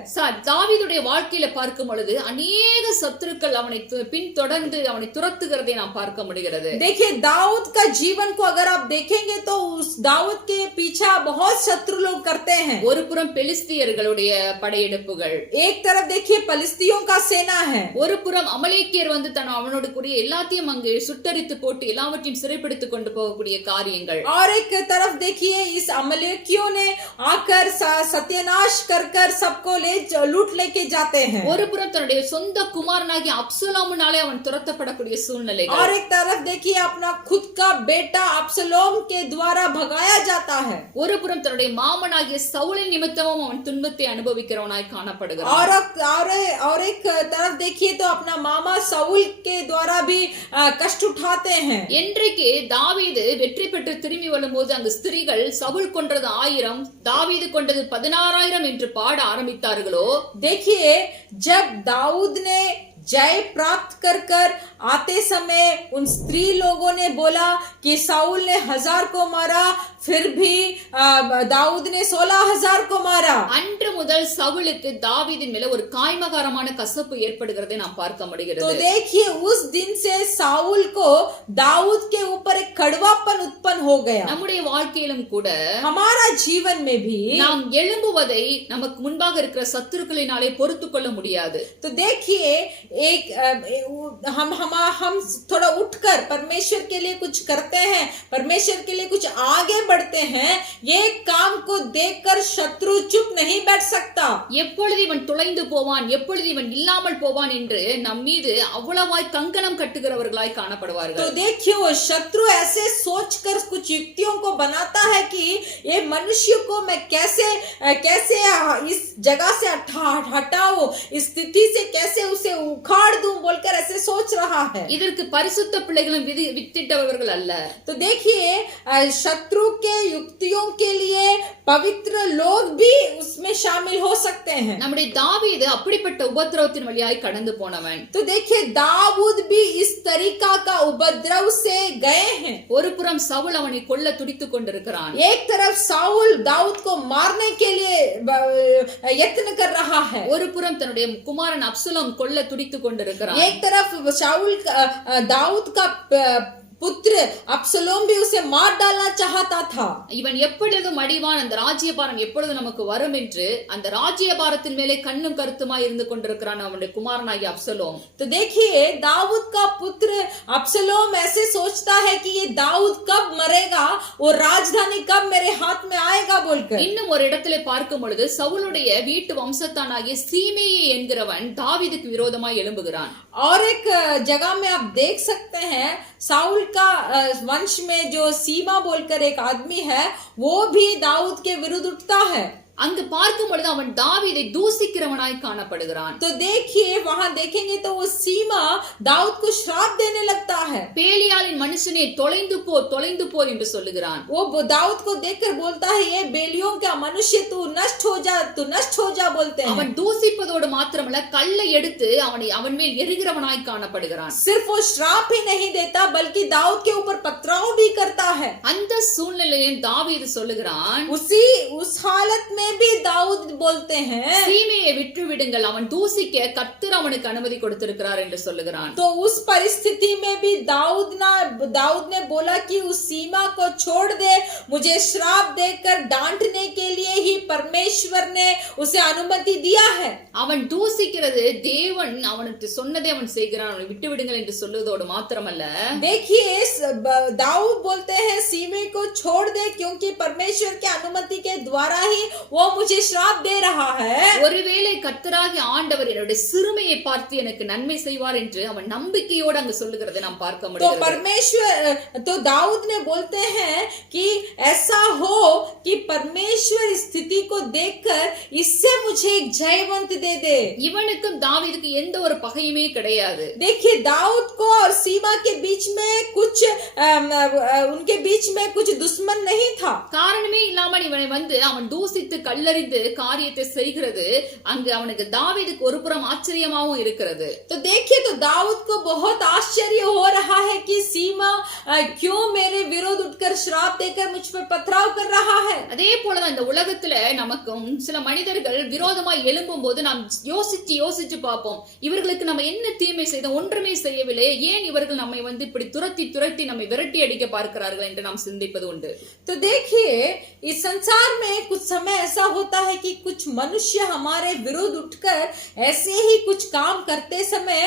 தாவீதுடைய வாழ்க்கையில பார்க்கும் பொழுது அநேக சத்துருக்கள் அவனை பின்தொடர்ந்து அவனை துரத்துகிறதை நாம் பார்க்க முடிகிறது. देखिए, दाऊद का जीवन को अगर आप देखेंगे तो उस दाऊद के पीछा बहुत शत्रु लोग करते हैं। ஒரு புறம் பெலிஸ்தியர்களுடைய படையெடுப்புகள், एक तरफ देखिए फलिस्तियों का सेना है, ஒரு புறம் அமலேக்கியர் வந்து அவனோடு கூடிய எல்லாத்தையும் அங்கு சுட்டரித்து போட்டு எல்லாவற்றையும் சிறைப்பிடித்துக் கொண்டு போகக்கூடிய காரியங்கள், और एक तरफ देखिए इस अमलेकियों ने आकर सत्यानाश कर सबको लूट लेके जाते हैं। ஒரு புறம் தன்னுடைய சொந்த குமாரனாகிய அப்சலோமுனாலே அவன் துரத்தப்படக்கூடிய சூழ்நிலை, और एक तरफ देखिए अपना खुद का बेटा अब्सलोम के द्वारा भगाया जाता है। ஒரு புறம் தன்னுடைய மாமனாகிய சவுலின் நிமித்தமும் அவன் துன்பத்தை அனுபவிக்கிறவனாய் காணப்படுகிறான். और एक तरफ देखिए तो अपना मामा साउल के द्वारा भी कष्ट उठाते हैं। என்றைக்கு தாவீது வெற்றி பெற்று திரும்பி வரும்போது அங்கு ஸ்திரீகள் சவுல் கொன்றது 1000, தாவீது கொண்டது 16,000 என்று பாட ஆரம்பித்தார்களோ, देखिए, जब दाऊद ने जय प्राप्त कर आते समय उन स्त्री लोगों ने बोला कि साउल ने 1000 को मारा, फिर भी दाऊद ने 16,000 को मारा। அன்று முதல் சவுலுக்கு தாவீதின் மேல ஒரு காய்மகாரமான கசப்பு ஏற்படுகிறதை நாம் பார்க்க முடிகிறது. तो देखिए, उस दिन से साउल को दाऊद के ऊपर एक कड़वापन उत्पन्न हो गया। நம்முடைய வாழ்க்கையிலும் கூட हमारा जीवन में भी நாம் எழும்புவதை நமக்கு முன்பாக இருக்கிற சத்துருக்களினாலே பொறுத்துக் கொள்ள முடியாது. तो देखिए, हम थोड़ा उठकर परमेश्वर के लिए कुछ करते हैं, परमेश्वर के लिए कुछ आगे बढ़ते हैं, ये काम को देखकर शत्रु चुप नहीं बैठ सकता। எப்பொழுது இவன் துளைந்து போவான், எப்பொழுது இவன் இல்லாமல் போவான் என்று நம் மீது அவ்வளவாய் கங்கணம் கட்டுகிறவர்களாய் காணப்படுவார்கள். तो देखिए, वो शत्रु ऐसे सोचकर कुछ युक्तियों को बनाता है कि ये मनुष्य को मैं कैसे इस जगह से हटाऊं, इस स्थिति से कैसे उसे उखाड़ दूं बोलकर ऐसे सोच रहा है। இதற்கு பரிசுத்த பிள்ளைகளும் வித்திட்டவர்கள் அல்ல. तो देखिए, शत्रु के युक्तियों के लिए पवित्र लोग भी उसमें शामिल हो सकते हैं। நம்முடைய தாவீது அப்படிப்பட்ட உபத்திரவத்தின் வழியாய் கடந்து போனவன். तो देखिए, दाऊद भी इस तरीका का उपद्रव से गए हैं। ஒரு புறம் சவுல் அவனை கொல்ல துடித்துக் கொண்டிருக்கிறான். एक तरफ साउल दाऊद को मारने के लिए यत्न कर रहा है, ஒரு புறம் தன்னுடைய குமாரன் அப்சலோம் கொல்ல துடித்துக் கொண்டிருக்கிறான். एक तरफ दाऊद का पुत्र अब्सलोम भी उसे मार डालना चाहता था। இவன் எப்பொழுதும் அடிவான், அந்த ராஜ்யபாரம் எப்பொழுது நமக்கு வரும் என்று அந்த ராஜ்யபாரத்தின் மேலே கண்ணும் கருத்துமாய் இருந்து கொண்டிருக்கிறான் அவனுடைய குமாரனாகிய அப்சலோம். तो देखिए, दाऊद का पुत्र अब्सलोम ऐसे सोचता है कि ये दाऊद कब मरेगा, वो राजधानी कब मेरे हाथ में आएगा बोलकर। இன்னும் ஒரு இடத்திலே பார்க்கும் பொழுது சவுலுடைய வீட்டு வம்சத்தானாகிய சீமேயி என்கிறவன் தாவீதுக்கு விரோதமாய் எழும்புகிறான். और एक जगह में आप देख सकते हैं, साउल का वंश में जो सीमा बोलकर एक आदमी है वो भी दाऊद के विरुद्ध उठता है। அங்கு பார்க்கும் பொழுது அவன் தாவீதை தூசிக்கிறவனாய் காணப்படுகிறான். तो देखिए वहां देखेंगे तो वो सीमा दाऊद को श्राप देने लगता है। பேலியாளின் மனுஷனே தொலைந்து போ என்று சொல்லுகிறான். वो दाऊद को देखकर बोलता है ये बेलियों का मनुष्य तू नष्ट हो जा बोलते हैं। அவன் தூசிப்பதோடு மாத்திரமல்ல கல்லை எடுத்து அவன் மேல் எரிகிறவனாய் காணப்படுகிறான். सिर्फ वो श्राप ही नहीं देता बल्कि दाऊद के ऊपर पथराव भी करता है। அந்த சூழ்நிலையில் தாவீது சொல்லுகிறான், उस हालत में भी दाऊद बोलते हैं சீமையை விட்டு விடுங்கள், அவன் தூசிக்க கர்த்தர் அவனுக்கு அனுமதி கொடுத்திருக்கிறார் என்று சொல்லுகிறான். तो उस परिस्थिति में भी दाऊद ने बोला कि उस सीमा को छोड़ दे, मुझे श्राप देकर डांटने के लिए ही परमेश्वर ने उसे अनुमति दिया है। அவன் தூசிக்கிறது தேவன் அவனுக்கு சொன்னதை அவன் செய்கிறான், அவனை விட்டு விடுங்கள் என்று சொல்லுவதோடு மாத்திரமல்ல, देखिए दाऊद बोलते हैं सीमे को छोड़ दे क्योंकि परमेश्वर के अनुमति के द्वारा ही वो मुझे श्राप दे रहा है। ஒருவேளை கர்த்தராகிய ஆண்டவர் என்னுடைய சிறுமையை பார்த்து எனக்கு நன்மை செய்வார் என்று அவன் நம்பிக்கையோடு அங்கு சொல்லுகிறதை நாம் பார்க்க முடியும். तो दाऊद ने बोलते हैं कि ऐसा हो कि परमेश्वर स्थिति को देखकर इससे मुझे एक जयवंत दे दे। இவனுக்கும் தாவீதுக்கு எந்த ஒரு பகையுமே கிடையாது. देखिए दाऊद को और सीमा के बीच में उनके बीच में कुछ दुश्मन नहीं था। காரணமே இல்லாமல் இவனை வந்து அவன் தூசித்து கல்லறிந்து காரியத்தை செய்கிறது அங்கு அவனுக்கு தாவீதுக்கு ஒரு புறம் ஆச்சரியமாகவும் இருக்கிறது. तो देखिए तो दाऊद को बहुत आश्चर्य हो रहा है कि सीमा क्यों मेरे विरोध उठकर श्राप देकर मुझ पर पथराव कर रहा है। அதே போலதான் இந்த உலகத்துல நமக்கும் சில மனிதர்கள் விரோதமாய் எழும்பும் போது நாம் யோசிச்சு பார்ப்போம், இவர்களுக்கு நம்ம என்ன தீமை செய்தோம், ஒன்றுமே செய்யவில்லை, ஏன் இவர்கள் நம்மை வந்து இப்படி துரத்தி நம்மை விரட்டி அடிக்க பார்க்கிறார்கள் என்று நாம் சிந்திப்பது உண்டு. तो देखिए इस संसार में कुछ समय ऐसा होता है कि कुछ मनुष्य हमारे विरुद्ध उठकर ऐसे ही कुछ काम करते समय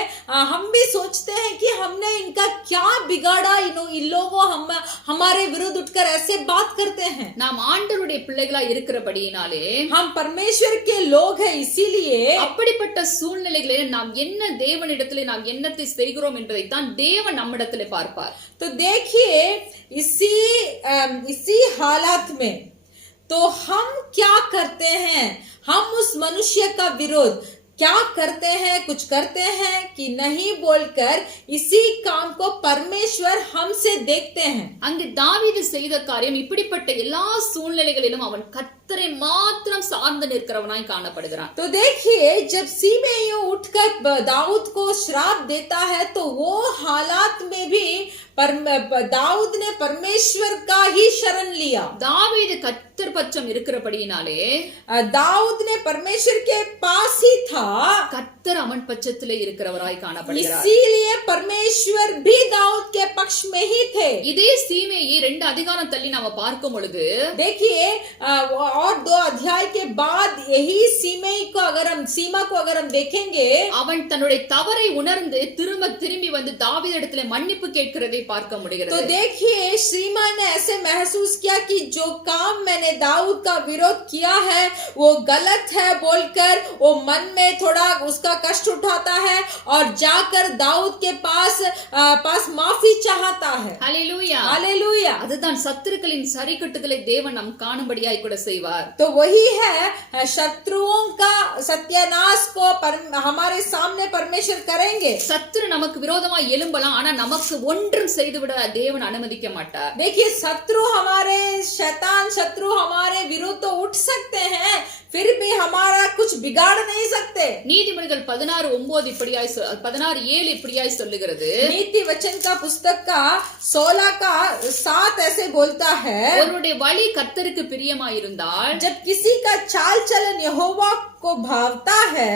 हम भी सोचते हैं कि हमने इनका क्या बिगाड़ा, इन लोगों हमारे विरुद्ध उठकर ऐसे बात करते हैं। நாம் ஆண்டவருடைய பிள்ளைகளா இருக்கிறபடியினாலே हम परमेश्वर के लोग हैं, इसीलिए அப்படிப்பட்ட சூழ்நிலைகளில் நாம் என்ன தேவனிடத்திலே நாம் என்னத்தை செய்கிறோம் என்பதை தான் தேவன் நம்மிடத்திலே பார்ப்பார். तो देखिए इसी हालात में तो हम क्या करते हैं, हम उस मनुष्य का विरोध क्या करते हैं, कुछ करते हैं कि नहीं बोलकर इसी काम को परमेश्वर हमसे देखते हैं. அங்கு தாவீது செய்த காரியம் இப்படிப்பட்ட எல்லா சூழ்நிலைகளிலும் அவன் கர்த்தரை மாத்திரம் சார்ந்து நிற்கிறவனாய் காணப்படுகிறான். तो देखिए जब सीमेयों उठकर दाऊद को श्राप देता है तो वो हालात में भी दाऊद ने परमेश्वर का ही शरण लिया. தாவீது கர்த்தர் பட்சம் இருக்கிறபடியினாலே दाऊद ने परमेश्वर के पास ही था, கர்த்தர் அவன் பட்சத்திலே இருக்கிறவராய் காணப்படுகிறார். इसीलिए परमेश्वर भी दाऊद के पक्ष में ही थे. இதே சீமையை 2 அதிகாரம் தள்ளி நாம பார்க்கும் பொழுது देखिए और 2 अध्याय के बाद यही सीमा को अगर हम देखेंगे, அவன் தன்னுடைய தவறை உணர்ந்து திரும்பி வந்து தாவீதிடத்திலே மன்னிப்பு கேட்கிறதை பார்க்க முடிகிறது. तो देखिए सीमा ने ऐसे महसूस किया कि जो काम मैंने दाऊद का विरोध किया है वो गलत है बोलकर वो मन में थोड़ा उसका कष्ट उठाता है और जाकर दाऊद के पास माफी चाहता है. ஹல்லேலூயா हालेलुया. அதுதான் சத்துருக்களின் சரிக்கட்டுகளை தேவன் நம் காணும்படியாய் கூட செய்வார். तो वही है शत्रुओं का सत्यानाश को हमारे सामने परमेश्वर करेंगे. சத்துரு நமக்கு விரோதமாய் எழும்பலாம், ஆனா நமக்கு ஒன்றும் செய்துவிட தேவன் அனுமதிக்க மாட்டார். देखिए शत्रु हमारे विरुद्ध तो उठ सकते हैं, फिर भी हमारा कुछ बिगाड़ नहीं सकते. நீதிமொழிகள் 16:7 இப்படியாய் சொல்லுகிறது, नीति वचन का पुस्तक का 16 का 7 ऐसे बोलता है, ஒருவருடைய வழி கர்த்தருக்கு பிரியமாயிருந்தால், जब किसी का चाल चलन यहोवा को भावता है,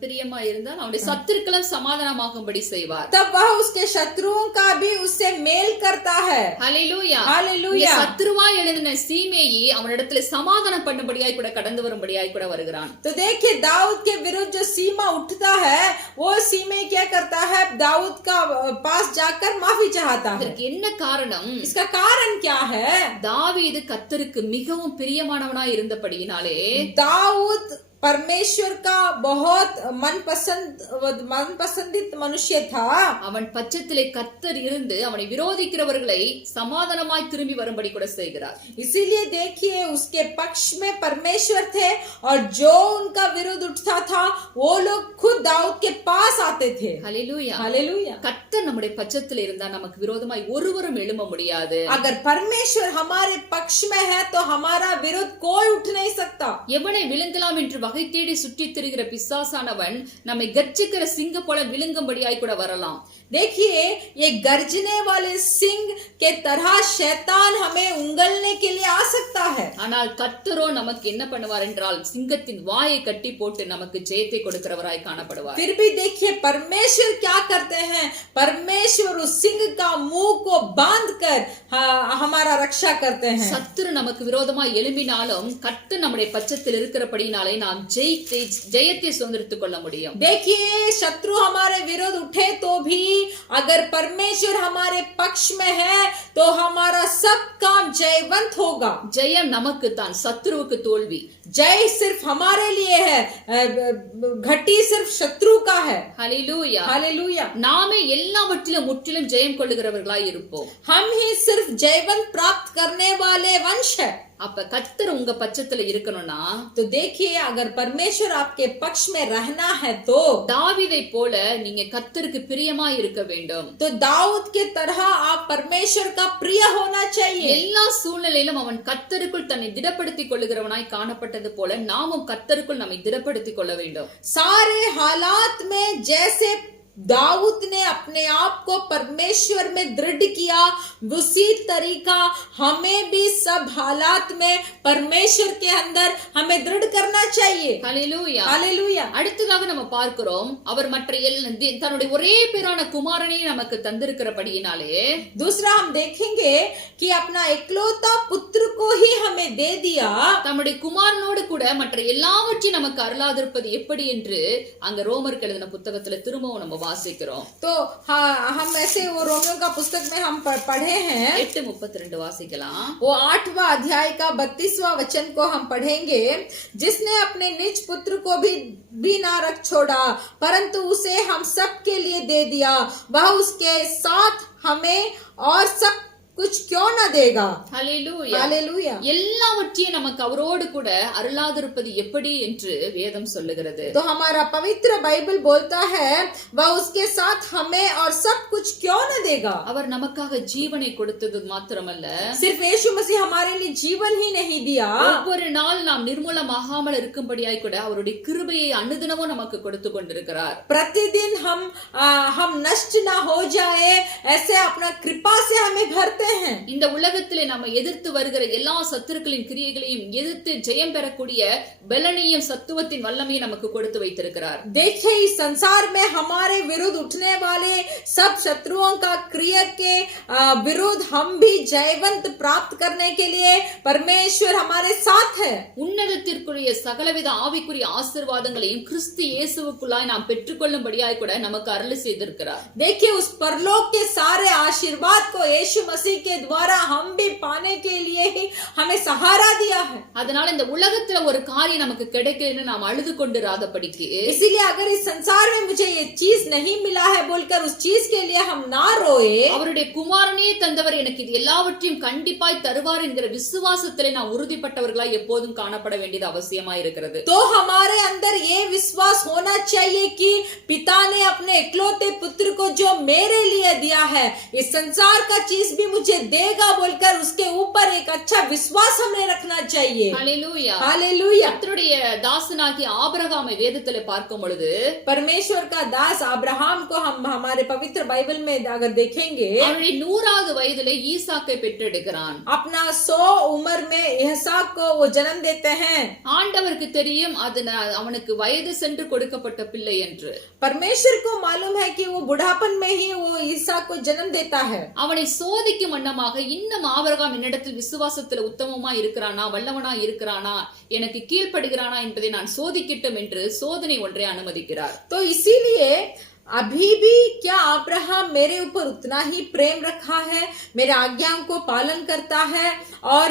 பிரியமாயிருந்தால் அவருடைய சத்துருக்களும் சமாதானமாகும்படி செய்வார். तब वह उसके शत्रुओं का भी उससे मेल करता है. ஹல்லேலூயா. हालेलुया. சத்துருவாய் எழுதின சீமேயி அவனிடத்திலே சமாதானம் பண்ணும்படியாய் கூட கடந்து வரும்படியாய் கூட வருகிறான். तो देखिए दाऊद के विरुद्ध जो सीमा उठता है वो सीमे क्या करता है, दाऊद का पास जाकर माफी चाहता है. இதற்கு என்ன காரணம்? इसका कारण क्या है? தாவீது கர்த்தருக்கு மிகவும் பிரியமானவனாய் இருந்தபடியினாலே दाऊद परमेश्वर का बहुत मनपसंदित मनुष्य था। அவன் பட்சத்திலே கர்த்தர் இருந்து அவனை விரோதிக்கிறவர்களை சமாதானமாய் திரும்பி வரும்படி கூட செய்கிறார். इसीलिए देखिए उसके पक्ष में परमेश्वर थे और जो उनका विरोध उठता था वो लोग खुद दाऊद के पास आते थे। ஹல்லேலூயா. हालेलुया। கர்த்தர் நம்முடைய பட்சத்தில் இருந்தா நமக்கு விரோதமாய் ஒருவரும் எழும்ப முடியாது. अगर परमेश्वर हमारे पक्ष में है तो हमारा विरोध कोई उठ नहीं सकता। எவனை விழுங்கலாம் என்று வகை தேடி சுற்றித் திரிகிற பிசாசானவன் நம்மை கர்ஜிக்கிற சிங்கம் போல விழுங்கும்படியாய் கூட வரலாம். देखिए ये गर्जने वाले सिंह के तरह शैतान हमें उंगलने के लिए आ सकता है। ஆனால் கர்த்தரோ நமக்கு என்ன பண்ணுவார் என்றால் சிங்கத்தின் வாயை கட்டி போட்டு நமக்கு ஜெயத்தை கொடுக்கிறவராய் காணப்படுவார். फिर भी देखिए परमेश्वर क्या करते हैं, परमेश्वर उस सिंह का मुंह को बांधकर हमारा रक्षा करते हैं। சத்துரு நமக்கு விரோதமாய் எழும்பினாலும் கர்த்தர் நம்முடைய பட்சத்தில் இருக்கிறபடினாலே நாம் ஜெயத்தை சுதந்திரித்துக் கொள்ள முடியும். देखिए शत्रु हमारे विरोध उठे तो भी अगर परमेश्वर हमारे पक्ष में है तो हमारा सब काम जयवंत होगा। ஜெயம் நமக்கு தான், சத்துருவுக்கு தோல்வி. जय सिर्फ हमारे लिए है, घटी सिर्फ शत्रु का है। ஹல்லேலூயா. हालेलुया। நாமே எல்லாவற்றிலும் முற்றிலும் ஜெயம் கொள்ளுகிறவர்களாய் இருப்போம். हम ही सिर्फ जयवंत प्राप्त करने वाले वंश है। அப்ப கர்த்தர் உங்க பட்சத்துல இருக்கணும்னா तो देखिए अगर परमेश्वर आपके पक्ष में रहना है तो தாவீதை போல நீங்க கர்த்தருக்கு பிரியமாய் இருக்க வேண்டும். तो दाऊद के तरह आप परमेश्वर का प्रिय होना चाहिए। எல்லா சூழ்நிலையிலும் அவன் கர்த்தருக்குள் தன்னை திடப்படுத்திக் கொள்ளுகிறவனாய் காணப்பட்டது போல நாமும் கர்த்தருக்குள் நம்மை திடப்படுத்திக் கொள்ள வேண்டும். सारे हालात में जैसे दाऊद ने अपने आप को परमेश्वर में दृढ़ किया उसी तरीका हमें भी सब हालात में परमेश्वर के अंदर हमें दृढ़ करना चाहिए। ஹல்லேலூயா. हालेलुया। அடுத்ததாக நம்ம பார்க்கிறோம் அவர் மற்ற தன்னுடைய ஒரே பேரான குமாரனை நமக்கு தந்திருக்கிறபடியினாலே दूसरा हम देखेंगे कि अपना इकलौता पुत्र को ही हमें दे दिया। தம்முடைய குமாரனோடு கூட மற்ற எல்லாவற்றையும் நமக்கு அருளாதிருப்பது எப்படி என்று அங்க ரோமருக்கு எழுதின புத்தகத்துல திரும்பவும் நம்ம வாசிக்கிறோம். तो हाँ हम ऐसे वो रोमियो का पुस्तक में हम पढ़े हैं 8:32 வாசிக்கலாம். वो 8वां अध्याय का 32वां वचन को हम पढ़ेंगे। जिसने अपने निज पुत्र को भी ना रख छोड़ा परंतु उसे हम सब के लिए दे दिया, वह उसके साथ हमें और सब कुछ क्यों न देगा। ஹல்லேலூயா. हालेलुया। எல்லாவற்றையும் நமக்கு அவரோடு கூட அருளாதிருப்பது எப்படி என்று வேதம் சொல்லுகிறது. तो हमारा पवित्र बाइबल बोलता है वह उसके साथ हमें और सब कुछ क्यों न देगा। அவர் நமக்காக ஜீவனை கொடுத்தது மாத்திரமல்ல, सिर्फ यीशु मसीह हमारे लिए जीवन ही नहीं दिया, ஒவ்வொரு நாள் நாம் நிர்மூலமாகாமல் இருக்கும்படியாய் கூட அவருடைய கிருபையை அனுதினமும் நமக்கு கொடுத்து கொண்டிருக்கிறார். प्रतिदिन हम नष्ट ना हो जाए ऐसे अपना कृपा से हमें भरते हैं। இந்த உலகத்திலே நம்ம எதிர்த்து வருகிற எல்லா சத்துருக்களின் கிரியைகளையும் எதிர்த்து ஜெயம் பெறக்கூடிய பலனையும் சத்துவத்தின் வல்லமையும் நமக்கு கொடுத்து வைத்திருக்கிறார். देखिए इस संसार में हमारे विरुद्ध उठने वाले सब शत्रुओं का क्रिया के विरुद्ध हम भी जयवंत प्राप्त करने के लिए परमेश्वर हमारे साथ है। உன்னதத்திற்குரிய சகலவித ஆவிக்குரிய ஆசீர்வாதங்களையும் கிறிஸ்து இயேசுவுக்குள்ளாய் நாம் பெற்றுக்கொள்ளும்படியாய் கூட நமக்கு அருள் செய்திருக்கிறார். देखिए उस परलोक के सारे आशीर्वाद को यीशु मसीह के द्वारा हम भी पाने के लिए ही हमें सहारा दिया है। அதனால இந்த உலகத்துல ஒரு காரியம் நமக்கு கிடைக்கலன்னு நாம் அழுது கொண்டிராதபடிக்கு इसीलिए अगर इस संसार में मुझे ये चीज नहीं मिला है बोलकर उस चीज के लिए हम ना रोए, அவருடைய குமாரனே தந்தவர் எனக்கு இது எல்லாவற்றையும் கண்டிப்பாய் தருவார் என்கிற விசுவாசத்திலே நாம் உறுதிப்பட்டவர்களாய் எப்போதும் காணப்பட வேண்டியது அவசியமா இருக்கிறது. तो हमारे अंदर ये विश्वास होना चाहिए कि पिता ने अपने इकलौते पुत्र को जो मेरे लिए दिया है इस संसार का चीज भी मुझे देगा बोलकर उसके ऊपर एक अच्छा विश्वास हमें रखना चाहिए। ஹல்லேலூயா. हालेलुया। கர்த்தருடைய தாசனாகிய ஆபிரகாமை வேதத்திலே பார்க்கும் பொழுது परमेश्वर का दास अब्राहम को हम हमारे पवित्र बाइबल में अगर देखेंगे அவனுடைய 100வது வயதிலே ஈசாக்கை பெற்றெடுக்கிறான். अपना 100 उम्र में इसहाक को वो जन्म देते हैं। ஆண்டவருக்கு தெரியும் அது அவனுக்கு வயது சென்று கொடுக்கப்பட்ட பிள்ளை என்று. परमेश्वर को मालूम है कि वो बुढ़ापन में ही वो इसहाक को जन्म देता है। அவனை சோதிக்கும் வண்ணமாக இன்னும் ஆபிரகாம் என்னிடத்தில் விசுவாசத்தில் உத்தமமா இருக்கிறானா, வல்லவனா இருக்கிறானா, எனக்கு கீழ்ப்படுகிறானா என்பதை நான் சோதிக்கட்டும் என்று சோதனை ஒன்றை அனுமதிக்கிறார். तो इसीलिए अभी भी क्या अब्राहम मेरे ऊपर उतना ही प्रेम रखा है, मेरे आज्ञाओं को पालन करता है और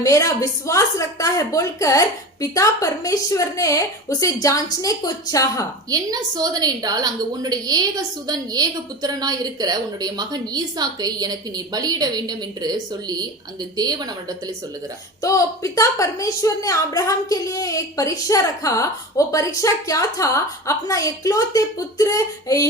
मेरा विश्वास रखता है बोलकर पिता परमेश्वर ने उसे जांचने को चाहा। என்ன சோதனை என்றால் அங்கு உன்னுடைய ஏக சுதன் ஏக புத்திரனாய் இருக்கிற உன்னுடைய மகன் ஈசாக்கை எனக்கு நீ பலியிட வேண்டும் என்று சொல்லி அங்கு தேவன் அவனிடத்திலே சொல்லுகிறார். तो पिता परमेश्वर ने अब्राहम के लिए एक परीक्षा रखा। वो परीक्षा क्या था? अपना इकलौते पुत्र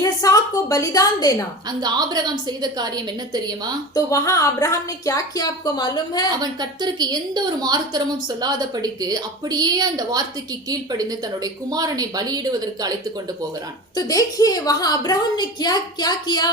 इसहाक को बलिदान देना। அங்கு ஆபிரகாம் செய்த காரியம் என்ன தெரியுமா? तो वहां अब्राहम ने क्या किया आपको मालूम है? அவன் கர்த்தருக்கு எந்த ஒரு மாறுத்தரமும் சொல்லாதபடிக்கு அப்படியே அந்த வார்த்தைக்கு கீழ்ப்படிந்து தன்னுடைய குமாரனை பலியிடுவதற்கு அழைத்து கொண்டு போகிறான். तो देखिए वहां अब्राहम ने क्या किया?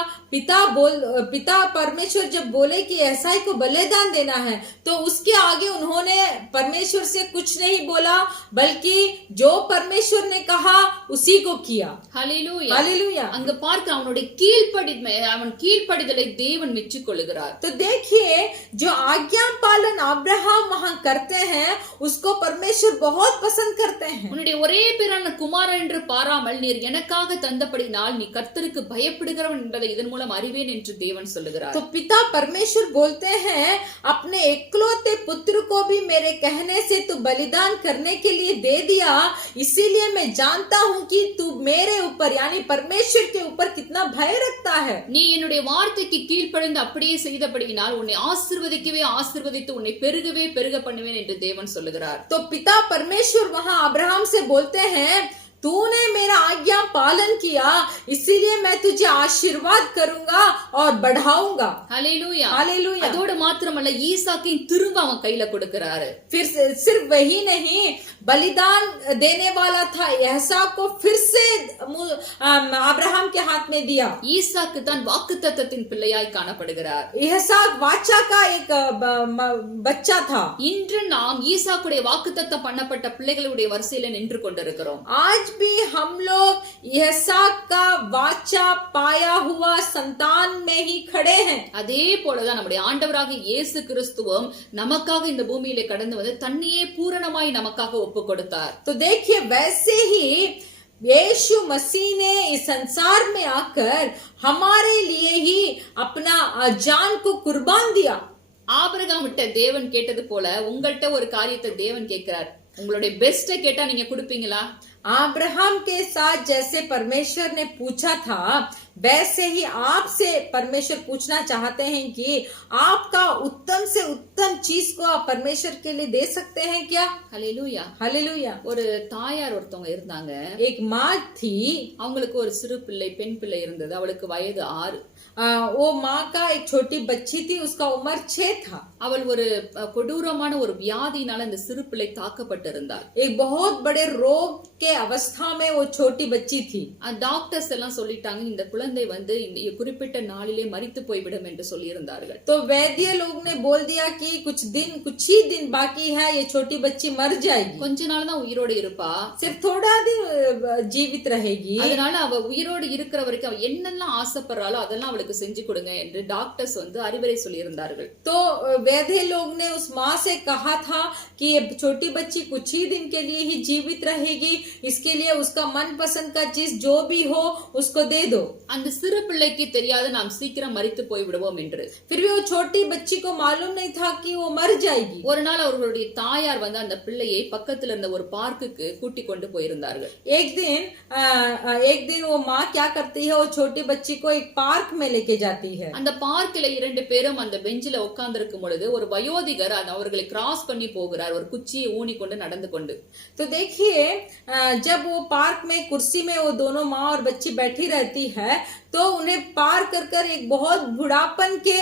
पिता परमेश्वर जब बोले कि एसाई को बलिदान देना है तो उसके आगे उन्होंने परमेश्वर से कुछ नहीं बोला, बल्कि जो परमेश्वर ने कहा उसी को किया। ஹல்லேலூயா. हालेलुया। அங்க பார்க்க அவனுடைய அவன் கீழ்ப்படிதலை தேவன் மெச்சிக் கொள்ளுகிறார். तो देखिए जो आज्ञा पालन अब्राहम वहां करते हैं उसको परमेश्वर बहुत पसंद करते हैं। உன்னுடைய ஒரே பேரான குமாரன் என்று பாராமல் நீர் எனக்காக தந்தபடினால் நீ கர்த்தருக்கு பயப்படுகிறவன் என்பதை இதன் மூலம் அறிவேன் என்று தேவன் சொல்லுகிறார். तो पिता परमेश्वर बोलते हैं अपने इकलौते पुत्र को भी मेरे कहने से तू बलिदान करने के लिए दे दिया, इसीलिए मैं जानता हूं कि तू मेरे ऊपर यानी परमेश्वर के ऊपर कितना भय रखता है। நீ என்னுடைய வார்த்தைக்கு கீழ்ப்படிந்து அப்படியே செய்தபடியினால் உன்னை ஆசீர்வதிக்கவே ஆசீர்வதித்து உன்னை பெருகவே பெருக பண்ணுவேன் என்று தேவன் சொல்லுகிறார். तो पिता परमेश्वर वहां अब्राहम से बोलते हैं तूने मेरा आज्ञा पालन किया, इसीलिए मैं तुझे आशीर्वाद करूंगा और बढ़ाऊंगा। ஹல்லேலூயா. हालेलुया। அதோடு மாத்திரமல்ல ஈசாக்கையும் திரும்ப அவன் கையில கொடுக்கிறாரு. फिर सिर्फ वही नहीं, बलिदान देने वाला था इसहाक को फिर से अब्राहम के हाथ में दिया। ஈசாக்கு தான் வாக்குத்தத்தத்தின் பிள்ளையாய் காணப்படுகிறார். इसहाक वाचा का एक बच्चा था। இன்று நாம் ஈசாக்குடைய வாக்குத்தத்தம் பண்ணப்பட்ட பிள்ளைகளுடைய வரிசையில நின்று கொண்டிருக்கிறோம். आज भी हम लोग इसहाक का वाचा पाया हुआ संतान में ही खड़े हैं। அதே போலதான் நம்முடைய ஆண்டவராக இயேசு கிறிஸ்துவும் நமக்காக இந்த பூமியிலே கடந்து வந்து தன்னையே பூரணமாய் நமக்காக ஒப்பு கொடுத்தார். तो देखिए वैसे ही यीशु मसीह ने इस संसार में आकर हमारे लिए ही अपना जान को कुर्बान दिया। ஆபிரகாமிட்ட தேவன் கேட்டது போல உங்கள்கிட்ட ஒரு காரியத்தை தேவன் கேட்கிறார். உங்களுடைய பெஸ்ட்டை கேட்டா நீங்க கொடுப்பீங்களா? अब्राहम के साथ जैसे परमेश्वर ने पूछा था वैसे ही आपसे परमेश्वर पूछना चाहते हैं कि आपका उत्तम से उत्तम चीज को आप परमेश्वर के लिए दे सकते हैं क्या? ஹல்லேலூயா. हालेलुया। ஒரு தாயார் ஒருத்தவங்க இருந்தாங்க. एक माँ थी, அவங்களுக்கு ஒரு சிறு பிள்ளை பெண் பிள்ளை இருந்தது. அவளுக்கு வயது 6. वो माँ का एक छोटी बच्ची थी, उसका उम्र 6 था। அவள் ஒரு கொடூரமான ஒரு வியாதியினால இந்த சிறு பிள்ளை தாக்கப்பட்டிருந்தாள். एक बहुत बड़े रोग के अवस्था में वो छोटी बच्ची थी। டாக்டர்ஸ் எல்லாம் சொல்லிட்டாங்க இந்த குழந்தை வந்து இந்த குறிப்பிட்ட நாளிலே மரித்து போய்விடும் என்று சொல்லி இருந்தார்கள். तो वैद्य लोग ने बोल दिया कि कुछ ही दिन बाकी है, ये छोटी बच्ची मर जाएगी, கொஞ்ச நாள் தான் உயிரோடு இருப்பா, सिर्फ थोड़ा दिन जीवित रहेगी। அதனால அவ உயிரோடு இருக்கிற வரைக்கும் அவ என்னெல்லாம் ஆசைப்படுறாளோ அதெல்லாம் அவளுக்கு செஞ்சு கொடுங்க என்று டாக்டர்ஸ் வந்து அறிவுரை சொல்லி இருந்தார்கள். तो वैद्य लोग ने उस माँ से कहा था कि ये छोटी बच्ची कुछ ही दिन के लिए ही जीवित रहेगी, इसके लिए उसका मनपसंद का चीज जो भी हो उसको दे दो। அந்த சிறு பிள்ளைக்கு தெரியாது நாம் சீக்கிரம் மரித்து போய் விடுவோம் என்று. फिर भी वो छोटी बच्ची को मालूम नहीं था कि वो मर जाएगी। ஒரு நாள் அவர்களுடைய தாயார் வந்து அந்த பிள்ளையை பக்கத்துல இருந்த ஒரு பார்க்குக்கு கூட்டி கொண்டு போயிருந்தார்கள். एक दिन वो माँ क्या करती है, वो छोटी बच्ची को एक पार्क में लेके जाती है। அந்த பார்க்கில 2 பேரும் அந்த பெஞ்சில உட்கார்ந்து இருக்கும் பொழுது ஒரு வயோதிகர் அவர்களை கிராஸ் பண்ணி போகிறார், ஒரு குச்சியை ஊனி கொண்டு நடந்து கொண்டு. तो देखिए जब वो पार्क में कुर्सी में वो दोनों माँ और बच्ची बैठी रहती है तो उन्हें पार कर एक बहुत बुढ़ापन के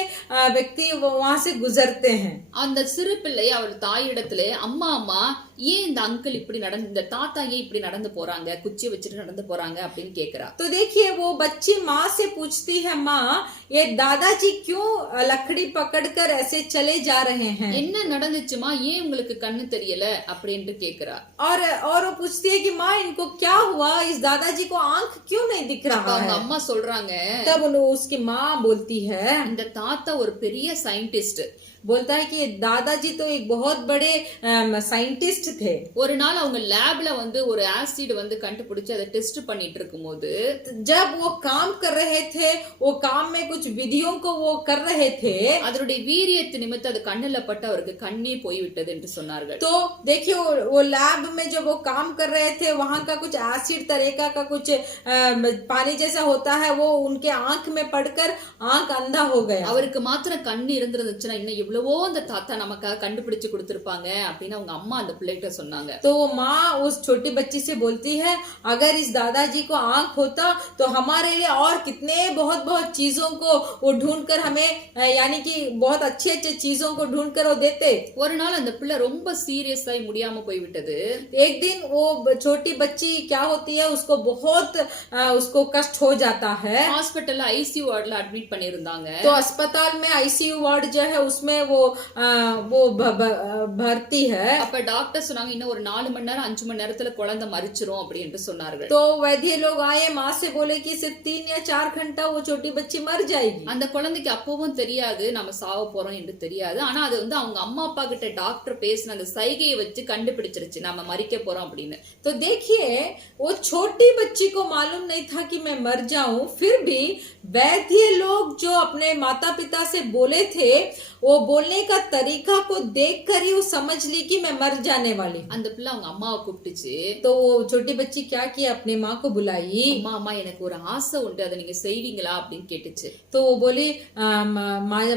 व्यक्ति वहां से गुजरते हैं। அந்த சிறு பிள்ளை அவள் தாயிடத்திலே அம்மா அம்மா ஏன் இந்த அங்கிள் இப்படி நடந்து இந்த தாத்தா ஏன் இப்படி நடந்து போறாங்க, குச்சி வச்சுட்டு நடந்து போறாங்க அப்படின்னு கேக்குறா. तो देखिए वो बच्ची माँ से पूछती है, माँ ये दादाजी क्यों लकड़ी पकड़कर ऐसे चले जा रहे हैं? என்ன நடந்துச்சுமா, ஏன் உங்களுக்கு கண்ணு தெரியல அப்படின்னு கேக்குறா. और वो पूछती है कि माँ इनको क्या हुआ, इस दादाजी को आंख क्यों नहीं दिख रहा அவங்க है? அம்மா சொல்றாங்க, तब उसकी माँ बोलती है, இந்த தாத்தா ஒரு பெரிய சயின்டிஸ்ட், बोलता है कि दादाजी तो एक बहुत बड़े साइंटिस्ट थे। ஒரு நாள் அவங்க லேப்ல வந்து ஒரு ஆசிட் வந்து கண்டுபிடிச்சு அதை டெஸ்ட் பண்ணிட்டு இருக்கும்போது जब वो काम कर रहे थे, वो काम में कुछ विधियों को वो कर रहे थे, அதனுடைய வீரியத்து நிமித்தம் அது கண்ணுல பட்டு அவருக்கு கண்ணே போய்விட்டது என்று சொன்னார்கள். तो देखिए वो लैब में जब वो काम कर रहे थे, वहां का कुछ एसिड तरीका का कुछ पानी जैसा होता है, वो उनके आंख में पड़कर आंख अंधा हो गया। அவருக்கு மாத்திரம் கண்ணு இருந்துருந்துச்சுன்னா இன்னும் எவ்வளவோ அந்த தாத்தா நமக்காக கண்டுபிடிச்சு கொடுத்திருப்பாங்க அப்படின்னு அவங்க அம்மா அந்த பிள்ளைகிட்ட சொன்னாங்க. तो वो माँ उस छोटी बच्ची से बोलती है, अगर इस दादाजी को आंख होता तो हमारे लिए और कितने बहुत बहुत चीजों को वो ढूंढ कर हमें, यानी कि बहुत अच्छे अच्छे चीजों को ढूंढ कर वो देते। ஒரு நாள் அந்த பிள்ளை ரொம்ப சீரியஸாய் முடியாம போய்விட்டது. एक दिन वो छोटी बच्ची क्या होती है, उसको बहुत उसको कष्ट हो जाता है। ஹாஸ்பிட்டல்ல ஐசியூ வார்டுல அட்மிட் பண்ணிருந்தாங்க. तो अस्पताल में आईसीयू वार्ड जो है उसमें वो भर्ती है। அப்ப டாக்டர் சொன்னாங்க இன்னும் ஒரு 4 மணி நேரம் 5 மணி நேரத்துல குழந்தை மரிச்சிரும் அப்படின்னு சொன்னார்கள். तो वैद्य लोग आए, माँ से बोले कि सिर्फ 3 या 4 घंटा वो छोटी बच्ची मर जाएगी। அந்த குழந்தைக்கு அப்பவும் தெரியாது நம்ம சாவ போறோம் என்று தெரியாது. ஆனா அது வந்து அவங்க அம்மா அப்பா கிட்ட டாக்டர் பேசின அந்த சைகையை வச்சு கண்டுபிடிச்சிருச்சு நம்ம மரிக்க போறோம் அப்படின்னு. तो देखिए वो छोटी बच्ची को मालूम नहीं था कि मैं मर जाऊं, फिर भी वैद्य लोग जो अपने माता पिता से बोले थे, वो बोलने का तरीका को देखकर ही वो समझ ली कि मैं मर जाने वाली। அந்த பிள்ளை அவங்க அம்மாவை கூப்பிட்டுச்சு. तो वो छोटी बच्ची क्या किया, अपने माँ को बुलाई। அம்மா அம்மா எனக்கு ஒரு ஆசை உண்டு, அதை நீங்க செய்வீங்களா அப்படின்னு கேட்டுச்சு. तो वो बोली,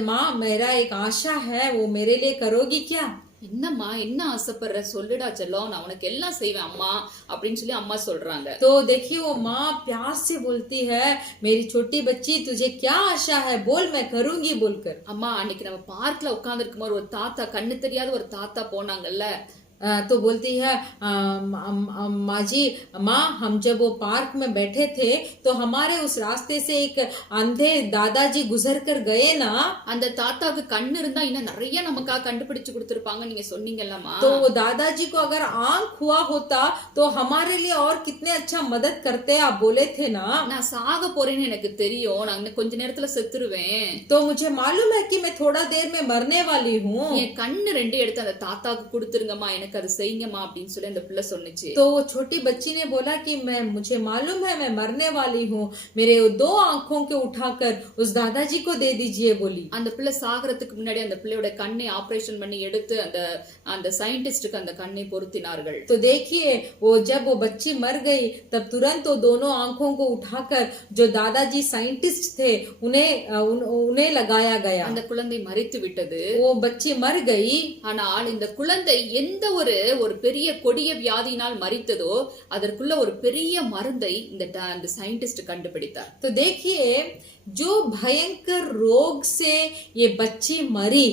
माँ मेरा एक आशा है, वो मेरे लिए करोगी क्या? என்னம்மா என்ன ஆசைப்படுற சொல்லுடா செல்லம், நான் உனக்கு எல்லாம் செய்வேன் அம்மா அப்படின்னு சொல்லி அம்மா சொல்றாங்க. तो देखिए वो माँ प्यार से बोलती है, मेरी छोटी बच्ची तुझे क्या आशा है, बोल मैं करूंगी बोलकर। அம்மா அன்னைக்கு நம்ம பார்க்ல உட்கார்ந்து இருக்கும்போது ஒரு தாத்தா, கண்ணு தெரியாத ஒரு தாத்தா போனாங்கல்ல. तो बोलती है माँ जी, माँ हम जब वो पार्क में बैठे थे तो हमारे उस रास्ते से एक अंधे दादाजी गुजर कर गए ना। அந்த தாத்தாவுக்கு கண்ணு இருந்தா இன்னும் நிறைய நமக்காக கண்டுபிடிச்சு கொடுத்திருப்பாங்க நீங்க சொன்னீங்கல்லம்மா. तो वो दादाजी को अगर आंख हुआ होता तो हमारे लिए और कितने अच्छा मदद करते, आप बोले थे ना। நான் சாக போறேன்னு எனக்கு தெரியும், நான் இன்னும் கொஞ்ச நேரத்துல செத்துருவேன். तो मुझे मालूम है कि मैं थोड़ा देर में मरने वाली हूँ। என் கண்ணு 2 எடுத்து அந்த தாத்தாவுக்கு கொடுத்துருங்கம்மா, எனக்கு அது செய்யுங்கம்மா அப்படின்னு சொல்லி அந்த பிள்ளை சொன்னுச்சு. तो वो छोटी बच्ची ने बोला कि मुझे मालूम है मैं मरने वाली हूँ, मेरे 2 आंखों के उठाकर उस दादाजी को दे दीजिए बोली। அந்த பிள்ளை சாகறதுக்கு முன்னாடி அந்த பிள்ளையோட கண்ணை ஆபரேஷன் பண்ணி எடுத்து அந்த சயின்டிஸ்டுக்கு அந்த கண்ணை பொருத்தினார்கள். तो देखिए वो जब वो बच्ची मर गई तब तुरंत वो दोनों आंखों को उठाकर जो दादाजी साइंटिस्ट थे उन्हें लगाया गया। அந்த குழந்தை மரித்து விட்டது. वो बच्ची मर गई। ஆனால் இந்த குழந்தை எந்த ஒரு பெரிய கொடிய வியாதியினால் மரித்ததோ அதற்குள்ள ஒரு பெரிய மருந்தை இந்த சயின்டிஸ்ட் கண்டுபிடித்தார். तो देखिए जो भयंकर रोग से ये बच्ची मरी,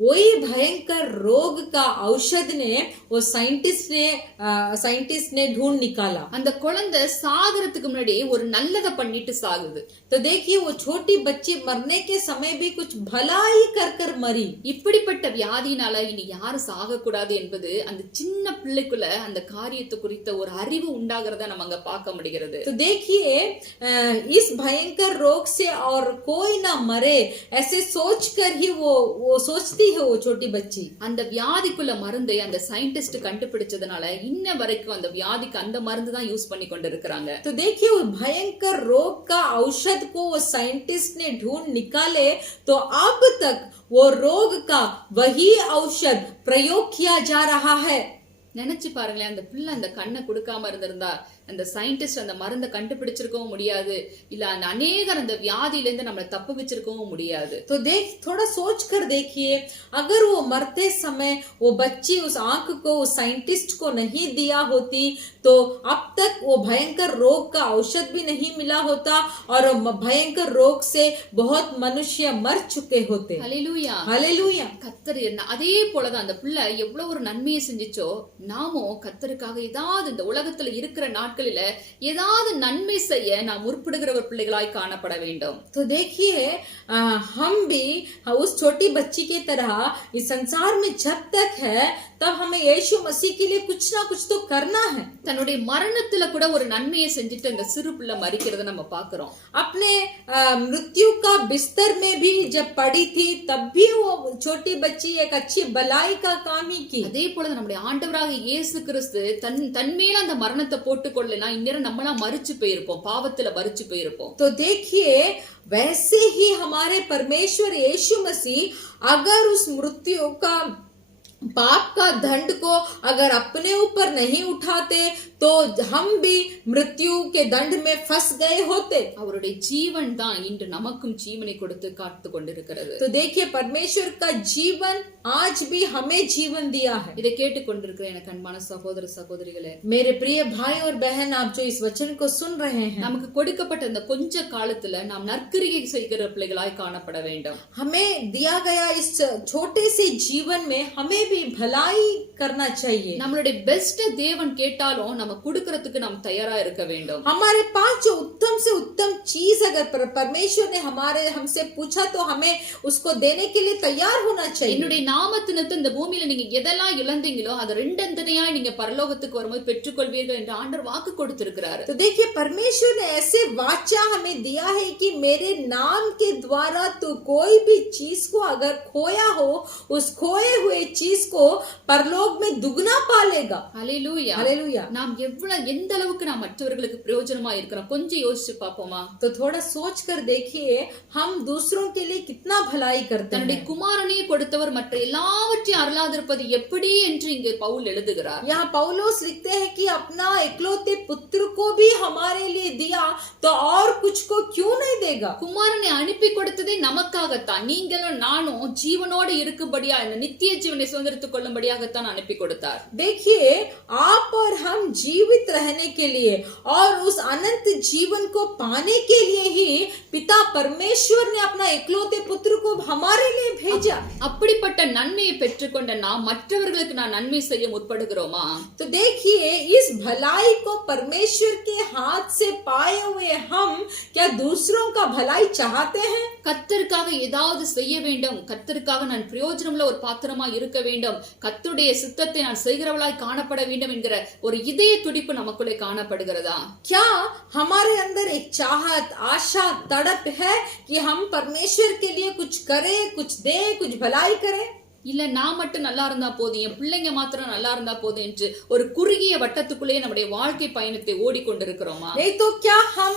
वही भयंकर रोग का औषध ने वो साइंटिस्ट ने ढूंढ निकाला। அந்த குழந்தை சாகறதுக்கு முன்னாடி ஒரு நல்லதை பண்ணிட்டு சாகுது. तो देखिए वो छोटी बच्ची मरने के समय भी कुछ भलाई कर कर मरी। இப்படிப்பட்ட வியாதியினால இனி யாரும் சாக கூடாது என்பது அந்த சின்ன பிள்ளைக்குள்ள அந்த காரியத்தை குறித்த ஒரு அறிவு உண்டாகிறத நம்ம அங்க பார்க்க முடிகிறது. तो देखिए इस भयंकर रोग से और कोई ना मरे, ऐसे सोचकर ही वो सोचती है वो छोटी बच्ची। அந்த வியாதிக்குள்ள மருந்தை அந்த சயின்டிஸ்ட் கண்டுபிடிச்சதுனால இன்ன வரைக்கும் அந்த வியாதிக்கு அந்த மருந்து தான் யூஸ் பண்ணி கொண்டு இருக்காங்க. तो देखिए वो भयंकर रोग का औषध को वो साइंटिस्ट ने ढूंढ निकाले, तो अब तक वो रोग का वही औषध प्रयोग किया जा रहा है। நினைச்சு பாருங்களேன், அந்த பிள்ளை அந்த கண்ணை கொடுக்காம இருந்திருந்தா அந்த சயின்டிஸ்ட் அந்த மருந்தை கண்டுபிடிச்சிருக்கவும் முடியாது, இல்ல அந்த அநேகர் அந்த வியாதியில இருந்து நம்மளை தப்பு வச்சிருக்கவும் முடியாது. तो थोड़ा सोच कर देखिए, अगर वो मरते समय वो बच्ची उस आंख को उस साइंटिस्ट को नहीं दिया होती तो अब तक वो भयंकर रोग का औषध भी नहीं मिला होता और भयंकर रोग से बहुत मनुष्य मर चुके होते। ஹல்லேலூயா हालेलुया। கர்த்தர் அதே போலதான் அந்த பிள்ளை எவ்வளவு ஒரு நன்மையை செஞ்சுச்சோ நாமோ கர்த்தருக்காக ஏதாவது இந்த உலகத்துல இருக்கிற நாட்களில ஏதாவது நன்மை செய்ய நாம் முற்படுகிற ஒரு பிள்ளைகளாய் காணப்பட வேண்டும். तो देखिए हम भी उस छोटी बच्ची की तरह इस संसार में जब तक है तब हमें यीशु मसीह के लिए कुछ ना कुछ तो करना है. தன்னுடைய மரணத்துல கூட ஒரு நன்மையை செஞ்சுட்டு அந்த சிறு பிள்ளை மரிக்கிறத நம்ம பாக்குறோம். अपने मृत्यु का बिस्तर में भी जब पड़ी थी तब भी वो छोटी बच्ची एक अच्छी भलाई का काम ही की. அதே போல நம்முடைய ஆண்டவராக இயேசு கிறிஸ்து தன்மேல அந்த மரணத்தை போட்டுக்கொள்ளனா இந்நேரம் நம்மளாம் மரிச்சு போயிருப்போம், பாவத்துல மரிச்சு போயிருப்போம். तो देखिए वैसे ही हमारे परमेश्वर यीशु मसीह अगर उस मृत्यु का पाप का दंड को अगर अपने ऊपर नहीं उठाते तो हम भी मृत्यु के दंड में फंस गए होते. அவருடைய ஜீவன் தான் இன்று நமக்கும் ஜீவனை கொடுத்து காத்து கொண்டிருக்கிறது. तो देखिए परमेश्वर का जीवन आज भी हमें जीवन दिया है. இதை கேட்டுக்கொண்டிருக்கிற எனக்கு அன்பான சகோதர சகோதரிகளே, मेरे प्रिय भाई और बहन, आप जो इस वचन को सुन रहे हैं, நமக்கு கொடுக்கப்பட்ட இந்த கொஞ்ச காலத்துல நாம் நற்கிரியை செய்கிற பிள்ளைகளாய் காணப்பட வேண்டும். हमें दिया गया इस छोटे से जीवन में हमें भी भलाई करना चाहिए. நம்மளுடைய பெஸ்ட் தேவன் கேட்டாலும் நம்ம கொடுக்கிறதுக்கு நாம் தயாரா இருக்க வேண்டும். हमारे पास जो उत्तम से उत्तम चीज अगर परमेश्वर ने हमसे पूछा तो हमें उसको देने के लिए तैयार होना चाहिए. என்னுடைய நாமத்தினத்து இந்த பூமியில நீங்க எதெல்லாம் இழந்தீங்களோ அதை ரெண்டந்தனையாய் நீங்க பரலோகத்துக்கு வரும்போது பெற்றுக்கொள்வீர்கள் என்று ஆண்டவர் வாக்கு கொடுத்திருக்கிறாரு. तो देखिए परमेश्वर ने ऐसे वाचा हमें दिया है कि मेरे नाम के द्वारा तो कोई भी चीज को अगर खोया हो उस खोए हुए चीज को परलोक में दुगना पालेगा. ஹல்லேலூயா. हालेलुया. நாம் எந்த அளவுக்கு நாம் மற்றவர்களுக்கு பிரயோஜனமா இருக்கிறோம் கொஞ்சம் யோசிச்சு பாப்போமா? तो थोड़ा सोच कर देखिए हम दूसरों के लिए कितना भलाई करते தன்னுடைய हैं. குமாரனையே கொடுத்தவர் மற்ற எல்லாவற்றையும் அருளாதிருப்பது எப்படி என்று இங்கு பவுல் எழுதுகிறார். यहाँ पौलुस लिखते हैं कि अपना इकलौते पुत्र को भी हमारे लिए दिया तो और कुछ को क्यों नहीं देगा. குமாரனை அனுப்பி கொடுத்ததே நமக்காகத்தான். நீங்களும் நானும் ஜீவனோடு இருக்கும்படியா இந்த நித்திய ஜீவனை சுதந்திரத்துக் கொள்ளும்படியாகத்தான் அனுப்பி கொடுத்தார். देखिए आप और हम जीवित रहने के लिए और उस अनंत जीवन को पाने के लिए ही पिता परमेश्वर ने अपना इकलौते पुत्र को हमारे लिए भेजा. அப்படிப்பட்ட நன்மையை பெற்றுக்கொண்ட நாம் மற்றவர்களுக்கு நான் நன்மை செய்ய முற்படுகிறோமா? तो देखिए इस भलाई को परमेश्वर के हाथ से पाए हुए हम क्या दूसरों का भलाई चाहते हैं. கர்த்தருக்காக ஏதாவது செய்ய வேண்டும், கர்த்தருக்காக நான் பிரயோஜனமுள்ள ஒரு பாத்திரமா இருக்க வேண்டும், கர்த்தருடைய சித்தத்தை நான் செய்கிறவளாய் காணப்பட வேண்டும் என்கிற ஒரு இதய துடிப்பு நமக்குள்ளே காணப்படுகிறதா? क्या हमारे अंदर एक चाहत, आशा, तड़प है कि हम परमेश्वर के लिए कुछ करें, कुछ दे, कुछ भलाई करें. இல்ல நான் மட்டும் நல்லா இருந்தா போதும், என் பிள்ளைங்க மாத்திரம் நல்லா இருந்தா போதும் என்று ஒரு குறுகிய வட்டத்துக்குள்ளே நம்முடைய வாழ்க்கை பயணத்தை ஓடிக்கொண்டிருக்கிறோமா? नहीं तो क्या हम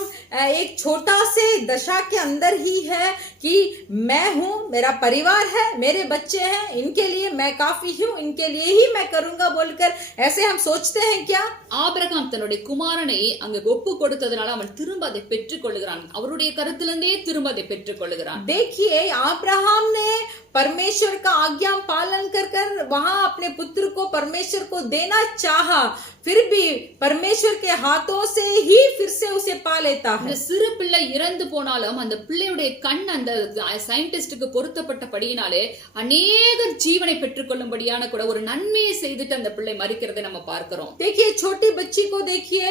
एक छोटा से दशा के अंदर ही है कि मैं हूँ, मेरा परिवार है, मेरे बच्चे हैं, इनके लिए मैं काफी हूँ, इनके लिए ही मैं करूंगा बोलकर ऐसे हम सोचते हैं क्या? ஆபிரகாம் தன்னுடைய குமாரனை அங்க ஒப்பு கொடுத்ததுனால அவன் திரும்ப அதை பெற்றுக் கொள்ளுகிறான். அவருடைய கருத்திலிருந்தே திரும்ப அதை பெற்றுக் கொள்ளுகிறான். देखिए अब्राहम ने परमेश्वर का आज्ञा पालन कर कर वहां अपने पुत्र को परमेश्वर को देना चाहा, फिर भी परमेश्वर के हाथों से ही फिर से उसे पा लेता है. அந்த சிறு பிள்ளை இறந்து போனாலும் அந்த பிள்ளையுடைய கண் அந்த சயின்டிஸ்டுக்கு பொருத்தப்பட்டபடியினாலே அநேகர் ஜீவனை பெற்றுக்கொள்ளும்படியான கூட ஒரு நன்மையை செய்துட்டு அந்த பிள்ளை மரிக்கிறதை நம்ம பார்க்கிறோம். देखिए छोटी बच्ची को देखिए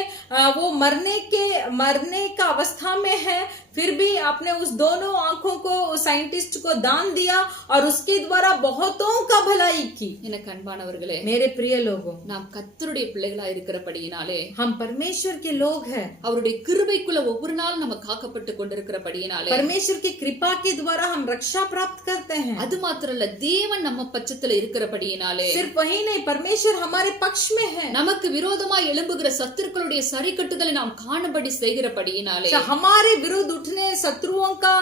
वो मरने का अवस्था में है, फिर भी आपने उस दोनों आंखों को साइंटिस्ट को दान दिया और उसके द्वारा बहुतों का भलाई की. எனக்கு அன்பானவர்களே, मेरे प्रिय लोगों, நாம் கர்த்தருடைய பிள்ளைகளா இருக்கிறபடியினாலே, हम परमेश्वर के लोग हैं. அவருடைய கிருபைக்குள்ள ஒவ்வொரு நாளும் நம்ம காக்கப்பட்டு கொண்டிருக்கிறபடியினாலே, परमेश्वर की कृपा के द्वारा हम रक्षा प्राप्त करते हैं. அது மாத்திரல்ல தேவன் நம்ம பட்சத்துல இருக்கிறபடியினாலே, सिर्फ वही नहीं, परमेश्वर हमारे पक्ष में है. நமக்கு விரோதமாய் எழும்புகிற சத்துருக்களுடைய சரி கட்டுதலை நாம் காணும்படி செய்கிறபடியினாலே, हमारे विरुद्ध उठने शत्रुओं का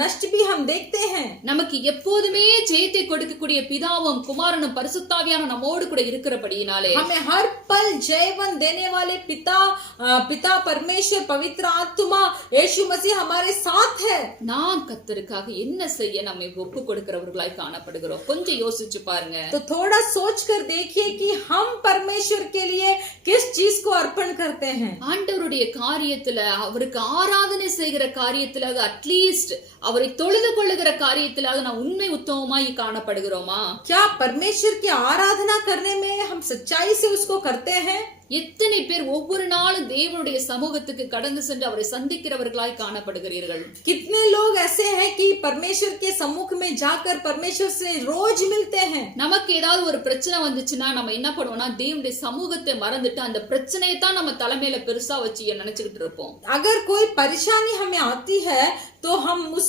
नष्ट भी हम देखते हैं. நமக்கு எப்போதுமே ஜெயத்தை கொடுக்கக்கூடிய பிதாவும் குமாரனும் பரிசுத்தாவியான நம்மோடு கூட இருக்கிறபடியினாலே, हमें हर पल जयवन देने वाले पिता परमेश्वर पवित्र आत्मा यीशु मसीह हमारे साथ है. நாம் கர்த்தருக்காக என்ன செய்ய நம்மை ஒப்பு கொடுக்கிறவர்களாய் காணப்படுகிறோம். கொஞ்சம் யோசிச்சு பாருங்க. तो थोड़ा सोच कर देखिए कि हम परमेश्वर के लिए किस चीज को अर्पण करते हैं. ஆண்டவருடைய காரியத்துல அவருக்கு ஆராதனை செய்கிற காரியத்திலாக அட்லீஸ்ட் அவரை தொழுது கொள்ளுகிற காரியத்திலாக நான் உண்மை உத்தமமாய் காணப்படுகிறோமா? क्या परमेश्वर की आराधना करने में हम सच्चाई से उसको करते हैं? எத்தனை பேர் ஒவ்வொரு நாளும் தேவனுடைய சமூகத்துக்கு கடந்து சென்று அவரை சந்திக்கிறவர்களாய் காணப்படுகிறீர்கள்? कितने लोग ऐसे हैं कि परमेश्वर के सम्मुख में जाकर परमेश्वर से रोज मिलते हैं? நமக்கு ஏதாவது ஒரு பிரச்சனை வந்துச்சுன்னா நம்ம என்ன பண்ணுவோம்னா தேவனுடைய சமூகத்தை மறந்துட்டு அந்த பிரச்சனையை தான் நம்ம தலைமையில பெருசா வச்சு நினைச்சுக்கிட்டு இருப்போம். अगर कोई परेशानी हमें आती है तो हम उस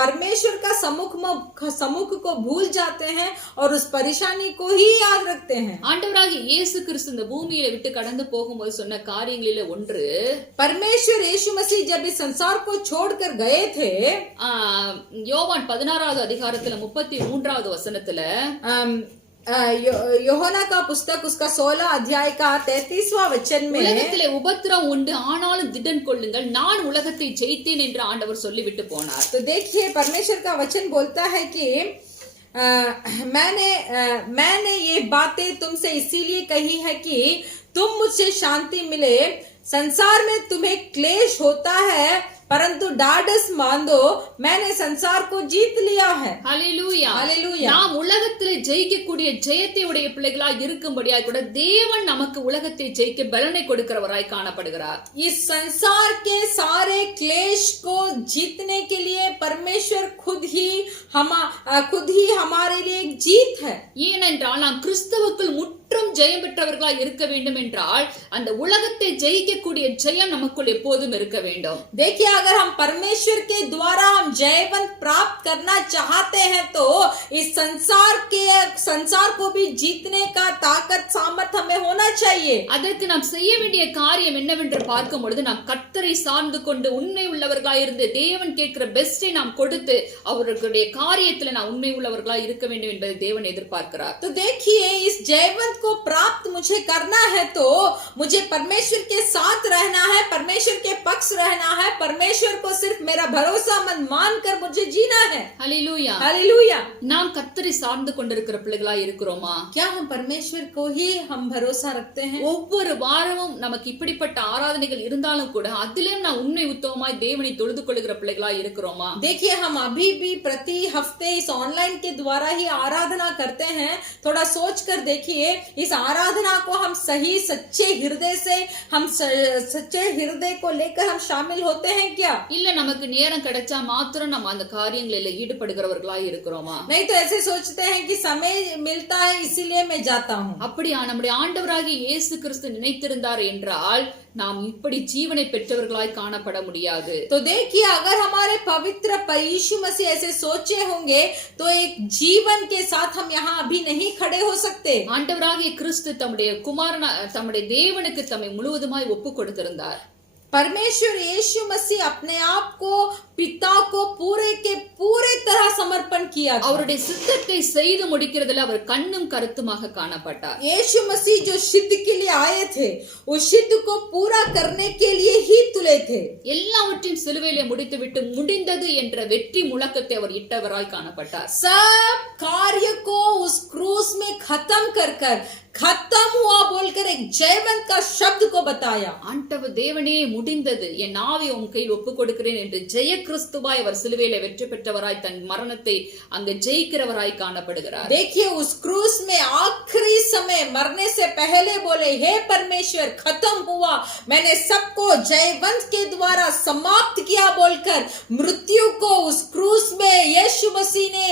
परमेश्वर का सम्मुख को भूल जाते हैं और उस परेशानी को ही याद रखते हैं. ஆண்டவராகிய இயேசு கிறிஸ்து இந்த பூமியில விட்டு கடந்து போகும்போது சொன்ன காரியங்களிலே ஒன்று, परमेश्वर यीशु मसीह जब इस संसार को छोड़कर गए थे, யோவான் 16வது அதிகாரத்துல 33வது வசனத்துல யோहना का पुस्तक उसका 16 अध्याय का 33वां वचन में, உலகத்திலே உபத்திரம் உண்டு ஆனாலும் திடன் கொள்ளுங்கள் நான் உலகத்தை ஜெயித்தேன் என்று ஆண்டவர் சொல்லிவிட்டு போனார். तो देखिए परमेश्वर का वचन बोलता है कि मैंने ये बातें तुमसे इसीलिए कही है कि तुम मुझसे शांति मिले. संसार में तुम्हें क्लेश होता है परंतु ढाढ़स बांधो, मैंने संसार को जीत लिया है. ஹல்லேலூயா. ஹல்லேலூயா. நாம் உலகத்திலே ஜெயிக்கக்கூடிய ஜெயத்தை உடைய பிள்ளைகளாய் இருக்கும்படியாய் கூட தேவன் நமக்கு உலகத்தை ஜெயிக்க பலனை கொடுக்கிறவராய் காணப்படுகிறார். इस संसार के सारे क्लेश को जीतने के लिए परमेश्वर खुद ही हमारे लिए एक जीत है. ஏனென்றால் நாம் கிறிஸ்துவுக்குள் முற்றும் ஜெயம் பெற்றவர்களாய் இருக்க வேண்டும் என்றால் அந்த உலகத்தை ஜெயிக்கக்கூடிய ஜெயம் நமக்குள் எப்போதும் இருக்க வேண்டும். देखिए अगर हम परमेश्वर के द्वारा हम जयवंत प्राप्त करना चाहते हैं तो इस संसार को भी जीतने का ताकत सामर्थ हमें होना चाहिए. அதற்கு நாம் செய்ய வேண்டிய காரியம் என்னவென்று பார்க்கும் பொழுது நாம் கர்த்தரை சார்ந்து கொண்டு உண்மை உள்ளவர்களாய் இருந்து தேவன் கேட்கிற பெஸ்டை நாம் கொடுத்து அவர்களுடைய காரியத்தில் நாம் உண்மை உள்ளவர்களாய் இருக்க வேண்டும் என்பதை தேவன் எதிர்பார்க்கிறார். तो देखिए इस जयवंत को प्राप्त मुझे करना है तो मुझे परमेश्वर के साथ रहना है, परमेश्वर के पक्ष रहना है, परमेश्वर को सिर्फ मेरा भरोसा मत मानकर मुझे जीना है. ஹல்லேலூயா. हालेलुया. நாம் கர்த்தரை சார்ந்து கொண்டிருக்கிற பிள்ளைகளாய் இருக்கிறோமா? क्या हम परमेश्वर को ही हम भरोसा रखते हैं? ஒவ்வொரு வாரமும் நமக்கு இப்படிப்பட்ட ஆராதனைகள் இருந்தாலும் கூட அதிலும் நான் உண்மை உத்தமமாய் தேவனை தொழுது கொள்ளுகிற பிள்ளைகளாய் இருக்கிறோமா? देखिए हम अभी भी प्रति हफ्ते इस ऑनलाइन के द्वारा ही आराधना करते हैं. थोड़ा सोच कर देखिए इस आराधना को हम सही सच्चे हृदय से हम सच्चे हृदय को लेकर हम शामिल होते हैं क्या? இல்ல நமக்கு நேரம் கிடைச்சா மாத்திரம் நம்ம அந்த காரியங்களில் ஈடுபடுகிறவர்களாய் இருக்கிறோமா? नहीं तो ऐसे सोचते हैं कि समय मिलता है इसीलिए मैं जाता हूँ. அப்படியா நம்முடைய ஆண்டவராகிய இயேசு கிறிஸ்து நினைத்திருந்தார் என்றால் நாம் இப்படி ஜீவனை பெற்றவர்களாய் காணப்பட முடியாது. तो देखिए अगर हमारे पवित्र यीशु मसीह ऐसे सोचे होंगे तो एक जीवन के साथ हम यहाँ अभी नहीं खड़े हो सकते. ஆண்டவராகிய கிறிஸ்து தம்முடைய தம்முடைய தேவனுக்கு தம்மை முழுவதுமாய் ஒப்பு கொடுத்திருந்தார். परमेश्वर यीशु मसीह अपने आप को पिता को पूरे के पूरे तरह समर्पण किया था. அவருடைய சித்தத்தை செய்து முடிக்கிறதுல அவர் கண்ணும் கருத்துமாக காணப்பட்டார். यीशु मसीह जो सिद्ध के लिए आए थे उस सिद्ध को पूरा करने के लिए ही तुले थे. எல்லாவற்றையும் சிலுவையிலே முடித்துவிட்டு முடிந்தது என்ற வெற்றி முழக்கத்தை அவர் இட்டவராய் காணப்பட்டார். सब कार्य को उस क्रूस में खत्म कर खत्म हुआ बोलकर एक जयवंत का शब्द को बताया. ஆண்டவர் தேவனே முடிந்தது என் ஆவியை உம் கையில் ஒப்பு கொடுக்கிறேன் என்று ஜெய கிறிஸ்துவாய் அவர் சிலுவையிலே வெற்றி பெற்றவராய் தன் மரணத்தை அங்க ஜெயிக்கிறவராய் காணப்படுகிறார். देखिए उस क्रूस में आखिरी समय मरने से पहले बोले हे परमेश्वर खत्म हुआ, मैंने सबको जयवंत के द्वारा समाप्त किया बोलकर मृत्यु को उस क्रूस में यीशु मसीह ने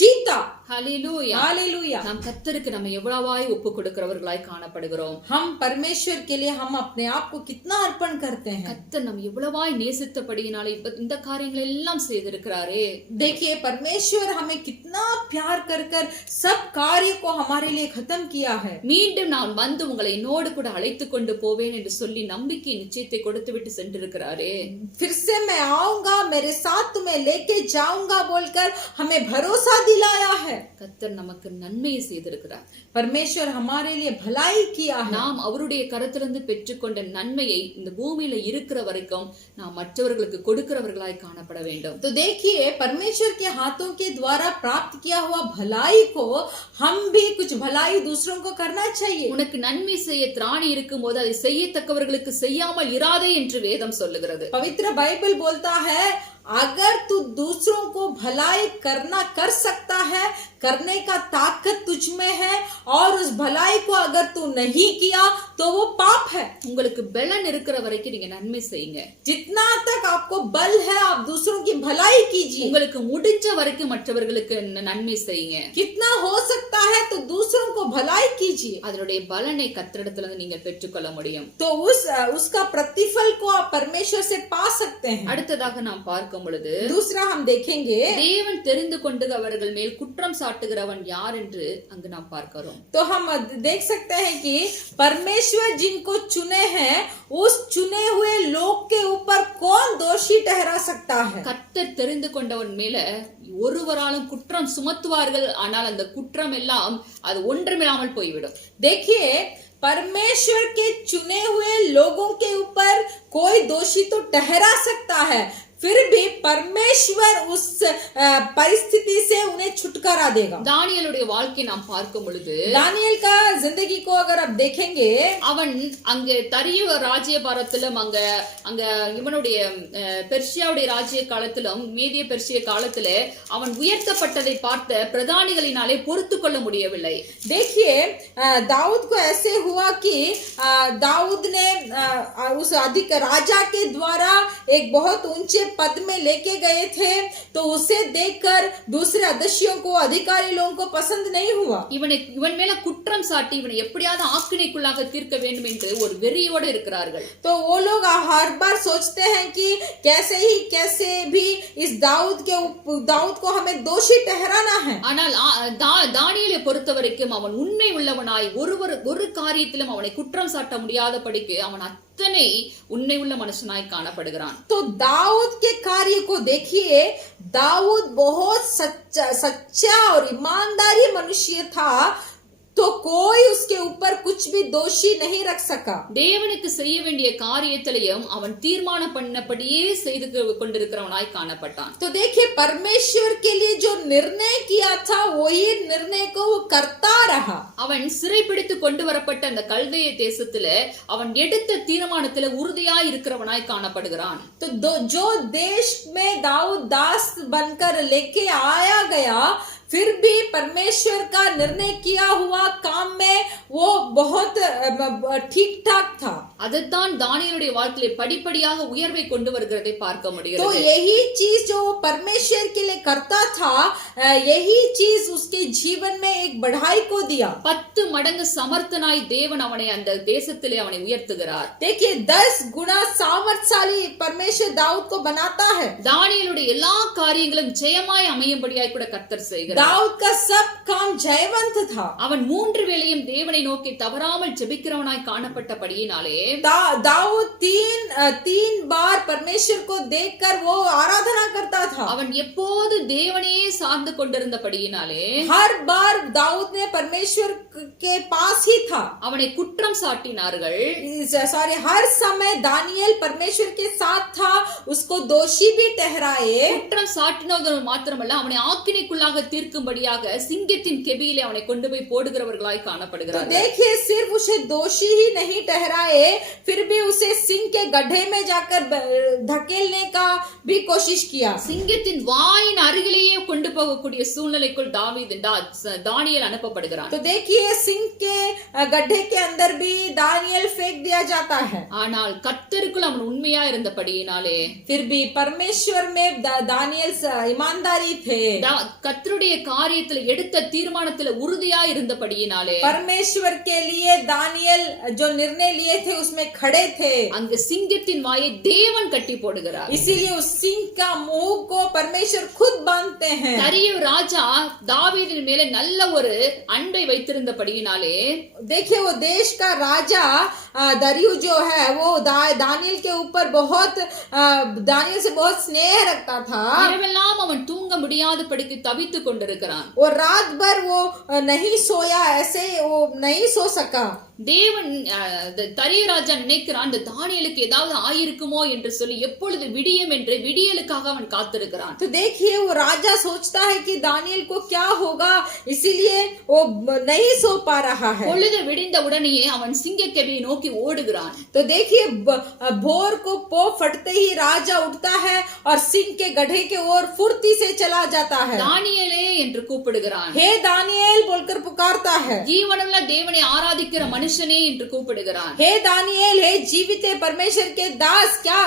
जीता. ஹல்லேலூயா. हालेलुया. நாம் கர்த்தருக்கு நம்ம எவ்வளவாய் ஒப்பு கொடுக்கிறவர்களாய் காணப்படுகிறோம். हम परमेश्वर के लिए हम अपने आप को कितना अर्पण करते हैं. கர்த்தர் நம்ம எவ்வளவாய் நேசித்தபடியினால இந்த காரியங்கள் எல்லாம் செய்திருக்கிறாரே. देखिए परमेश्वर हमें कितना प्यार कर सब कार्य को हमारे लिए खत्म किया है. மீண்டும் நான் வந்து உங்களை என்னோடு கூட அழைத்து கொண்டு போவேன் என்று சொல்லி நம்பிக்கை நிச்சயத்தை கொடுத்து விட்டு சென்றிருக்கிறாரே. फिर से मैं आऊंगा, मेरे साथ तुम्हें लेके जाऊंगा बोलकर हमें भरोसा दिलाया है. கர்த்தர் நமக்கு நன்மையை செய்திருக்கிறார். परमेश्वर हमारे लिए भलाई किया है. நாம் அவருடைய கரத்திலிருந்து பெற்றுக்கொண்ட நன்மையை இந்த பூமியில இருக்கிற வரைக்கும் நாம் மற்றவர்களுக்கு கொடுக்கிறவர்களாய் காணப்பட வேண்டும். तो देखिए परमेश्वर के हाथों के द्वारा प्राप्त किया हुआ भलाई को हम भी कुछ भलाई दूसरों को करना चाहिए. உனக்கு நன்மை செய்ய திராணி இருக்கும் போது அதை செய்யத்தக்கவர்களுக்கு செய்யாமல் இராதே என்று வேதம் சொல்லுகிறது. पवित्र बाइबल बोलता है अगर तू दूसरों को भलाई करना कर सकता है, करने का ताकत तुझ में है और उस भलाई को अगर तू नहीं किया तो वो पाप है. உங்களுக்கு பலன் இருக்கிற வரைக்கும் நீங்க நன்மை செய்யுங்க. जितना तक आपको बल है आप दूसरों की भलाई कीजिए. உங்களுக்கு முடிஞ்ச வரைக்கும் மற்றவர்களுக்கு நன்மை செய்யுங்க. कितना हो सकता है तो दूसरों को भलाई कीजिए. அதனுடைய பலனை கர்த்தரிடத்திலிருந்து நீங்கள் பெற்றுக்கொள்ள முடியும். तो उसका प्रतिफल को आप परमेश्वर से पा सकते हैं. அடுத்ததாக நாம் பார்க்கும் பொழுது दूसरा हम देखेंगे தேவன் தெரிந்து கொண்டு அவர்கள் மேல் குற்றம் சாட்டுகிறவன் யார் என்று அங்கு நாம் பார்க்கிறோம். तो हम देख सकते हैं कि परमेश्वर जिनको चुने हैं उस चुने हुए लोग के ऊपर कौन दोषी ठहरा सकता है. கர்த்தர் தெரிந்து கொண்டவன் மேல ஒருவராலும் குற்றம் சுமத்துவார்கள், ஆனால் அந்த குற்றம் எல்லாம் அது ஒன்றுமில்லாமல் போய்விடும். देखिए परमेश्वर के चुने हुए लोगों के ऊपर कोई दोषी तो ठहरा सकता है, फिर भी परमेश्वर उस परिस्थिति से उन्हें छुटकारा देगा. தானியேலுடைய வாழ்க்கை நாம் பார்க்கும் பொழுது दानियल का जिंदगी को अगर आप देखेंगे அவன் அங்கே தரியு ராஜ்யபாரத்திலும் அங்க இவனுடைய பெர்சியாவுடைய ராஜ்ய காலத்திலும் மேதிய பெர்சிய காலத்திலே அவன் உயர்த்தப்பட்டதை பார்த்த பிரதானிகளினாலே பொறுத்து கொள்ள முடியவில்லை. देखिए दाऊद को ऐसे हुआ कि दाऊद ने उस अधिक राजा के द्वारा एक बहुत ऊंचे पद में लेके गए थे, तो उसे देखकर दूसरे अध्यक्षों को अधिकारी लोगों को पसंद नहीं हुआ. இவன் மேல குற்றம் சாட்டி இவனை எப்படியாவது ஆக்கினைக்குள்ளாக தீர்க்க வேண்டும் என்று ஒரு வெறியோடு இருக்கிறார்கள். तो वो लोग हर बार सोचते हैं कि कैसे भी इस दाऊद को हमें दोषी ठहराना है. ஆனால் தானியேலை பொறுத்த வரைக்கும் அவன் உண்மை உள்ளவனாய் ஒரு காரியத்திலும் அவனை குற்றம் சாட்ட முடியாதபடிக்கு அவன் அத்தனை உண்மை உள்ள மனுஷனாய் காணப்படுகிறான். तो दाऊद के कार्य को देखिए, दाऊद बहुत सच्चा और ईमानदारी मनुष्य था, तो कोई उसके ऊपर कुछ भी दोषी नहीं रख सका. தேவனுக்கு செய்ய வேண்டிய காரியத்திலையும் அவன் தீர்மானம் பண்ணபடியே செய்து கொண்டிருக்கிறவனாய் காணப்பட்டான். तो देखिए परमेश्वर के लिए जो निर्णय किया था वही निर्णय को वो करता रहा. அவன் சிறைப்பிடித்து கொண்டு வரப்பட்ட அந்த கல்தேய தேசத்திலே அவன் எடுத்த தீர்மானத்திலே உறுதியாய் இருக்கிறவனாய் காணப்படுகிறான். तो जो देश में दाऊद दास बनकर लेके आया गया, फिर भी परमेश्वर का निर्णय किया हुआ काम में वो बहुत ठीक ठाक था. அதுதான் தானியேலுடைய வாழ்க்கையிலே படிப்படியாக உயர்வை கொண்டு வருகிறதை பார்க்க तो முடிகிறது. यही चीज जो परमेश्वर के लिए करता था, यही चीज उसके जीवन में एक बढ़ाई को दिया. 10 மடங்கு சமர்த்தனாய் தேவன் அவனை அந்த தேசத்திலே அவனை உயர்த்துகிறார். देखिए 10 गुना सामर्थशाली परमेश्वर दाऊद को बनाता है. தானியேலுடைய எல்லா காரியங்களும் ஜெயமாய் அமையும்படியாய் கூட கர்த்தர் செய்கிறார். दाऊद का सब काम जयवंत था. அவன் 3 வேளையும் தேவனை நோக்கி தவறாமல் ஜெபிக்கிறவனாய் காணப்பட்டபடியினாலே दाऊद तीन बार परमेश्वर को देखकर वो आराधना करता था. அவன் எப்போது தேவனையே சார்ந்து கொண்டிருந்தபடியினாலே हर बार दाऊद ने परमेश्वर के पास ही था. அவனை குற்றம் சாட்டினார்கள். सॉरी, हर समय दानियल परमेश्वर के साथ था, उसको दोषी भी ठहराए. குற்றம் சாட்டினது மாத்திரமல்ல, அவனை ஆக்கினைக்குள்ளாக தீர்க்கும்படியாக சிங்கத்தின் கெபியிலே அவனை கொண்டு போய் போடுகிறவர்களாய் तो காணப்படுகிறார்கள். देखिए सिर्फ उसे दोषी ही नहीं ठहराए, फिर भी उसे सिंह के गड्ढे में जाकर धकेलने का भी कोशिश किया. சிங்கத்தின் வாயின் அருகிலேயே கொண்டு போகக்கூடிய சூழ்நிலைக்குள் தானியேல் அனுப்பப்படுகிறான். तो देखिए सिंह के गड्ढे के अंदर भी दानियल फेंक दिया जाता है. ஆனால் கர்த்தருக்குள் அவன் உண்மையா இருந்தபடியினாலே फिर भी परमेश्वर में दानियल ईमानदारी थे. கர்த்தருடைய காரியத்தில் எடுத்த தீர்மானத்தில் உறுதியா இருந்தபடியினாலே परमेश्वर के लिए दानियल जो निर्णय लिए थे उसमें खड़े थे. அங்கு சிங்க சிங்கத்தின் வாயை தேவன் கட்டி போடுகிறார். इसीलिए उस सिंह का मुंह को परमेश्वर खुद बांधते हैं. தரியு ராஜா தாவீதின் மேலே நல்ல ஒரு அன்பை வைத்திருந்தபடியினாலே, देखिए वो देश का राजा दरियु जो है वो दानियल के ऊपर बहुत दानियल से बहुत स्नेह रखता था. இரவெல்லாம் அவன் தூங்க முடியாதபடிக்கு தவித்துக் கொண்டிருக்கிறான். और रात भर वो नहीं सोया, ऐसे वो नहीं सो सका. தேவன் தரியு ராஜா நினைக்கிறான், இந்த தானியேலுக்கு ஏதாவது ஆயிருக்குமோ என்று சொல்லி எப்பொழுது விடியும் என்று விடியலுக்காக அவன் காத்திருக்கிறான். तो देखिए वो राजा सोचता है कि दानियल को क्या होगा, इसीलिए वो नहीं सो पा रहा है. பொழுது விடிந்த உடனேயே அவன் சிங்கக்கெபியை நோக்கி ஓடுகிறான். तो देखिए भोर को पो फटते ही राजा उठता है और सिंह के गड्ढे के ओर फुर्ती से चला जाता है. தானியேலே என்று கூப்பிடுகிறான். हे दानियल बोलकर पुकारता है. ஜீவனுள்ள தேவனை ஆராதிக்கிற மனுஷனே என்று கூப்பிடுகிறான். हे दानियल, हे जीवित परमेश्वर के दास, क्या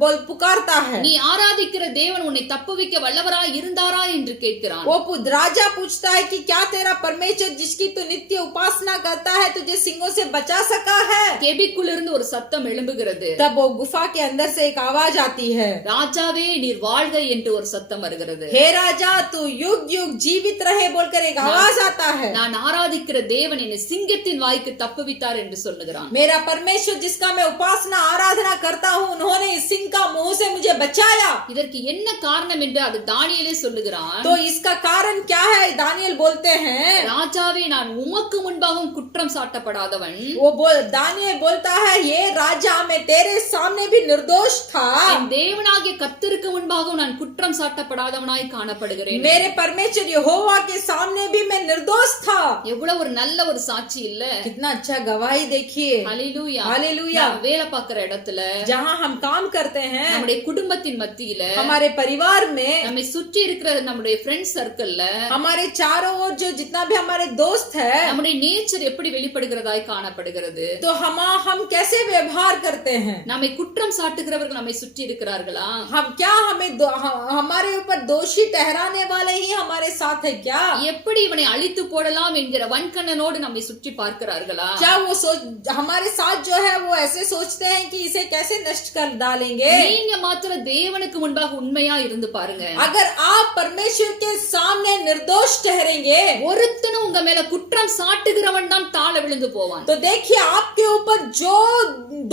बोल पुकारता है. நீ ஆராதிக்கிற தேவன் உன்னை தப்புவிக்க வல்லவராய் இருந்தாரா என்று கேட்கிறான். वो राजा पूछता है कि क्या तेरा परमेश्वर जिसकी तू नित्य उपासना करता है तुझे सिंहों से बचा सका है. கெபிக்குள் இருந்து ஒரு சத்தம் எழும்புகிறது. तब वो गुफा के अंदर से एक आवाज आती है. ராஜாவே நீர் வாழ்க என்று ஒரு சத்தம் வருகிறது. हे राजा तू युग युग जीवित रहे बोलकर एक आवाज आता है. நான் ஆராதிக்கிற தேவன் என்னை சிங்கத்தின் வாய்க்கு தப்புவித்தார் என்று சொல்லுகிறான். मेरा परमेश्वर जिसका मैं उपासना आराधना करता हूँ उन्होंने इस सिंह का मुंह से मुझे बचाया. இதற்கு என்ன காரணம் என்று அது தானியேலே சொல்லுகிறான். तो इसका कारण क्या है दानियल बोलते हैं. ராஜாவே நான் உமக்கு முன்பாகவும் குற்றம் சாட்டப்படாதவன். वो दानियल बोलता है ये राजा मैं तेरे सामने भी निर्दोष था. என் தேவனாகிய கர்த்தருக்கு முன்பாகவும் நான் குற்றம் சாட்டப்படாதவனாய் காணப்படுகிறேன். मेरे परमेश्वर यहोवा के सामने भी मैं निर्दोष था. எவ்வளவு ஒரு நல்ல ஒரு சாட்சி இல்ல. कितना अच्छा गवाही देखिए. ஹல்லேலூயா. हालेलुया. நாம் வேலை பார்க்கிற இடத்துல, जहाँ हम काम करते हैं, நம்முடைய குடும்பத்தின் மத்தியில, हमारे परिवार में, நம்மை சுற்றி இருக்கிற நம்முடைய ஃப்ரெண்ட்ஸ் சர்க்கிள்ல, हमारे चारों ओर जो जितना भी हमारे दोस्त है, நம்முடைய நேச்சர் எப்படி வெளிப்படுகிறதாய் காணப்படுகிறது. तो हम कैसे व्यवहार करते हैं. நம்மை குற்றம் சாட்டுகிறவர்கள் நம்மை சுற்றி இருக்கிறார்களா? हम क्या हमारे ऊपर दोषी ठहराने वाले ही हमारे साथ है क्या. எப்படி இவனை அழித்து போடலாம் என்கிற வன்கண்ணனோடு நம்மை சுற்றி பார்க்கிறார்களா? क्या वो हमारे साथ जो है वो ऐसे सोचते हैं कि इसे कैसे नष्ट कर डालेंगे. நீங்க மாத்திர தேவனுக்கு முன்பாக உண்மையா இருந்து பாருங்க. अगर आप परमेश्वर के सामने निर्दोष ठहरेंगे, ஒருத்தனும் உங்க மேல குற்றம் சாட்டுகிறவன் தான் தாழ விழுந்து போவான். तो देखिए आपके ऊपर जो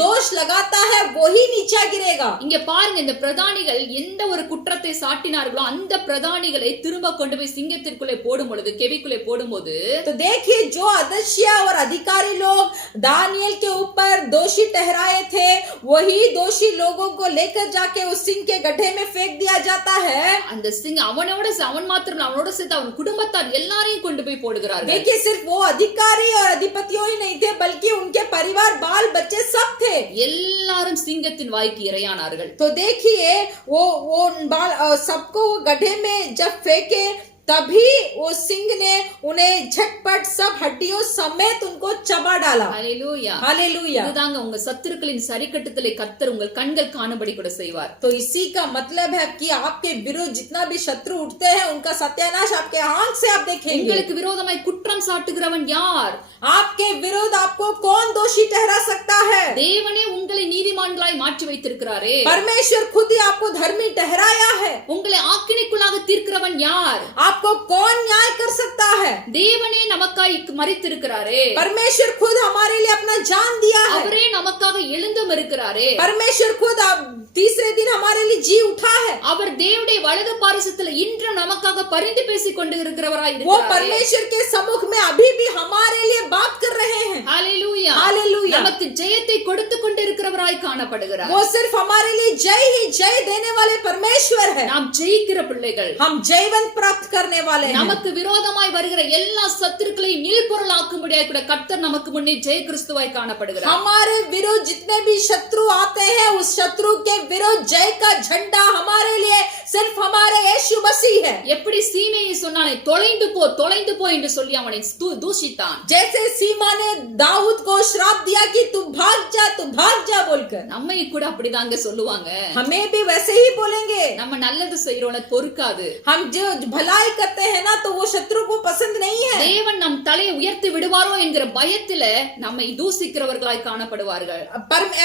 दोष लगाता है वो ही नीचे गिरेगा. இங்க பாருங்க, இந்த பிரதானிகள் எந்த ஒரு குற்றத்தை சாட்டினார்களோ அந்த பிரதானிகளை திரும்ப கொண்டு போய் சிங்கத்திற்குள்ளே போடும் பொழுது, கெபிக்குள்ளே போடும்போது, तो देखिए जो अध्यक्ष और अधिकारी लोग दानियल के ऊपर दोषी ठहराए थे वही दोषी लोगों को लेकर जाके उस सिंह के गड्ढे में फेंक दिया जाता है. அந்த அவன் மாத்திரம் அவனோட சேர்த்து அவன் குடும்பத்தார் எல்லாரையும் கொண்டு போய் போடுகிறார்கள். देखिए सिर्फ वो अधिकारी और अधिपतियों ही नहीं थे बल्कि उनके परिवार बाल बच्चे सब थे. எல்லாரும் சிங்கத்தின் வாய்க்கு இரையானார்கள். तो देखिए वो सबको वो गड्ढे में जब फेंके तभी वो सिंह ने उन्हें झटपट सब हड्डियों समेत उनको चबा डाला. हालेलूया. हालेलुया. இதுதாங்க உங்க சத்துருக்களின் சரிக்கட்டுதலை கர்த்தர் உங்கள் கண்கள் காணும்படி கூட செய்வார். तो इसी का मतलब है कि आपके विरुद्ध जितना भी शत्रु उठते हैं उनका सत्यानाश आपके आंख से आप देखेंगे. உங்களுக்கு விரோதமாய் குற்றம் சாட்டுகிறவன் யார்? आपके विरुद्ध आपको कौन दोषी ठहरा सकता है. தேவனே உங்களை நீதிமான்களாய் மாற்றி வைத்திருக்கிறாரே. परमेश्वर खुद ही आपको धर्मी ठहराया है. உங்களை ஆக்கினைக்குள்ளாக தீர்க்கிறவன் யார்? आपको कौन न्याय कर सकता है. தேவனே நமக்காய் மரித்திருக்கிறாரே. परमेश्वर खुद हमारे लिए अपना जान दिया है. அவரே நமக்காக எழுந்தும் இருக்கிறாரே. परमेश्वर खुद तीसरे दिन हमारे लिए जी उठा है. அவர் தேவனுடைய வலது பாரிசத்துல இன்று நமக்காக பரிந்து பேசிக் கொண்டு இருக்கிறவராய் वो இருக்கிறாரே. परमेश्वर के सम्मुख में अभी भी हमारे लिए बात कर रहे हैं. हालेलुया. हालेलुया. நமக்கு ஜெயத்தை கொடுத்து கொண்டு இருக்கிறவராய் காணப்படுகிறார். वो सिर्फ हमारे लिए जय ही जय देने वाले परमेश्वर है. நாம் ஜெயிக்கிற பிள்ளைகள். हम जयवंत प्राप्त करने वाले हैं. நமக்கு விரோதமாய் வருகிற எல்லா சத்துருக்களையும் நீள்பொருளாக்கும்படியாய் கூட கர்த்தர் நமக்கு முன்னே ஜெய கிறிஸ்துவாய் காணப்படுகிறார். हमारे विरुद्ध जितने भी शत्रु आते हैं उस शत्रु के विरुद्ध जय का झंडा हमारे लिए सिर्फ हमारे यीशु मसीह है। எப்படி சீமையை சொன்னானே தொலைந்து போ என்று சொல்லி அவனை தூஷித்தான். जैसे सीमा ने दाऊद को श्राप दिया कि तू भाग जा बोलकर, நம்மை கூட அப்படிதாங்க சொல்லுவாங்க. हमें भी वैसे ही बोलेंगे। நம்ம நல்லது செய்யறோம்னா பொறுக்காது. हम जो भलाई करते हैं ना तो वो शत्रु को पसंद नहीं है। தேவன் நம் தலையை உயர்த்தி விடுவாரோ என்கிற பயத்தில நம்மை தூசிக்கிறவர்களாய் காணப்படுவார்கள்.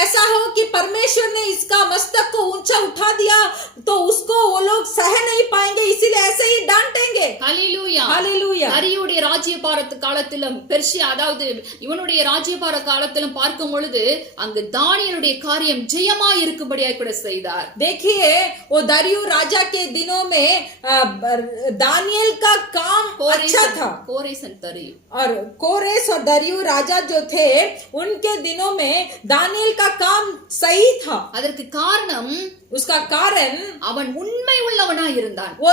ऐसा हो कि परमेश्वर ने इसका मस्तक को ऊंचा उठा दिया तो उसको वो लोग सह नहीं पाएंगे, इसीलिए ऐसे ही डांटेंगे। ஹல்லேலூயா. हालेलुया। அரியுடைய ராஜ்யபாரத்து காலத்திலும் பெர்சியா அதாவது இவனுடைய ராஜ்யபார காலத்திலும் பார்க்கும் பொழுது அங்கு தானியேலுடைய காரியம் ஜெயமாய் இருக்கும்படியாய் கூட செய்தார். देखिए वो दारियो राजा के दिनों में दानियेल का काम अच्छा था। கோரேசன் தரியு और कोरेस और दारियो राजा जो थे उनके दिनों में दानियेल का काम सही था। அதற்கு காரணம் उसका कारण அவன் உண்மை உள்ளவனாய் இருந்தான். वो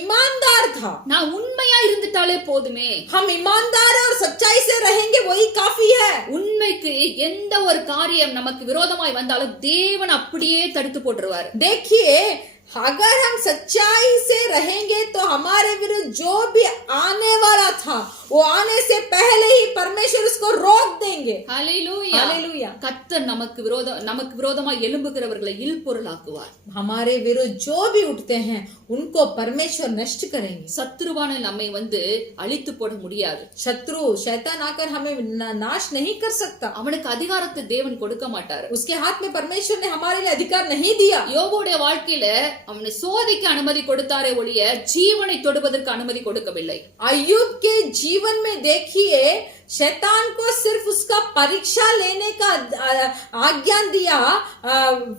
ईमानदार था। நான் உண்மையா இருந்துட்டாலே போதுமே. हम ईमानदार और सच्चाई से रहेंगे वही काफी है। உண்மைக்கு எந்த ஒரு காரியம் நமக்கு விரோதமாய் வந்தாலும் தேவன் அப்படியே தடுத்து போட்டுருவார். देखिए अगर हम सच्चाई से रहेंगे तो हमारे विरुद्ध जो भी आने वाला था वो आने से पहले ही परमेश्वर उसको रोक देंगे। ஹல்லேலூயா. हालेलुया। கர்த்தர் நமக்கு விரோதமாய் எழும்புகிறவர்களை இல்பொருளாக்குவார். हमारे विरुद्ध जो भी उठते हैं उनको परमेश्वर नष्ट करेंगे। சத்துருவான நம்மை அழித்து போட முடியாது. शत्रु शैतान आकर हमें नाश नहीं कर सकता। அவனுக்கு அதிகாரத்தை தேவன் கொடுக்க மாட்டார். उसके हाथ में परमेश्वर ने हमारे लिए अधिकार नहीं दिया। யோபுடைய வாழ்க்கையில அவனை சோதிக்க அனுமதி கொடுத்தாரே ஒழிய ஜீவனை தொடுவதற்கு அனுமதி கொடுக்கவில்லை. अय्यूब के जीवन में देखिए शैतान को सिर्फ उसका परीक्षा लेने का आज्ञा दिया,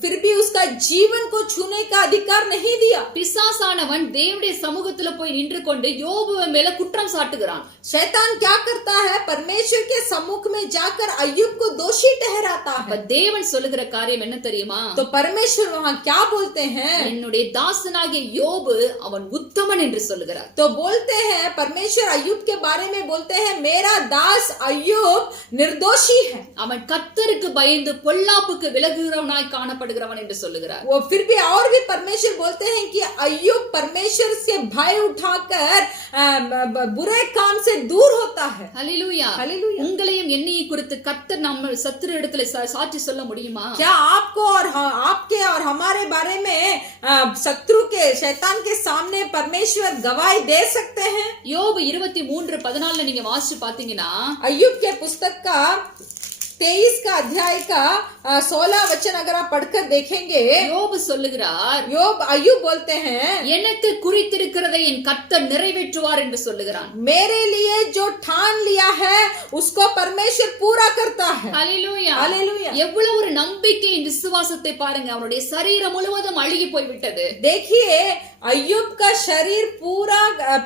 फिर भी उसका जीवन को छूने का अधिकार नहीं दिया। பிசாசானவன் தேவனுடைய சமூகத்துல போய் நின்று கொண்டு யோபுவின் மேல குற்றம் சாட்டுகிறான். शैतान क्या करता है? परमेश्वर के सम्मुख में जाकर अय्यूब को दोषी ठहराता அப்ப है। தேவன் சொல்லுகிற காரியம் என்ன தெரியுமா? तो परमेश्वर वहाँ क्या बोलते हैं? என்னுடைய தாசனாகிய யோபு அவன் உத்தமன் என்று சொல்லுகிறார். तो बोलते हैं परमेश्वर अय्यूब के बारे में बोलते हैं मेरा दास अय्यूब निर्दोषी है। அவன் கர்த்தருக்கு பயந்து பொல்லாப்புக்கு விலகுகிறவனாய் காணப்படுகிறவன் என்று சொல்லுகிறார். वो फिर भी और भी परमेश्वर बोलते हैं कि अय्यूब परमेश्वर से भय उठाकर बुरे काम से दूर होता है। ஹல்லேலூயா. हालेलुया। உங்களையும் என்னையும் குறித்து கர்த்தர் நம்ம சத்துரு இடத்துல சாட்சி சொல்ல முடியுமா? क्या आपको और आपके और हमारे बारे में शत्रु के शैतान के सामने परमेश्वर गवाही दे सकते हैं? யோபு 23:14 நீங்க வாசிச்சு பாத்தீங்கன்னா अय्यूब के पुस्तक का 23 का अध्याय का 16 वचन अगर आप पढ़कर देखेंगे, யோபு சொல்லுகிறார், अय्यूब बोलते हैं எனக்கு குறித்திருக்கிறதை என் கர்த்தர் நிறைவேற்றுவார் என்று சொல்லுகிறான். मेरे लिए जो ठान लिया है उसको परमेश्वर पूरा करता है। ஹல்லேலூயா. हालेलुया। எவ்வளவு ஒரு நம்பிக்கையின் விசுவாசத்தை பாருங்க. அவனுடைய சரீரம் முழுவதும் அழுகி போய் விட்டது. देखिए अय्यूब का शरीर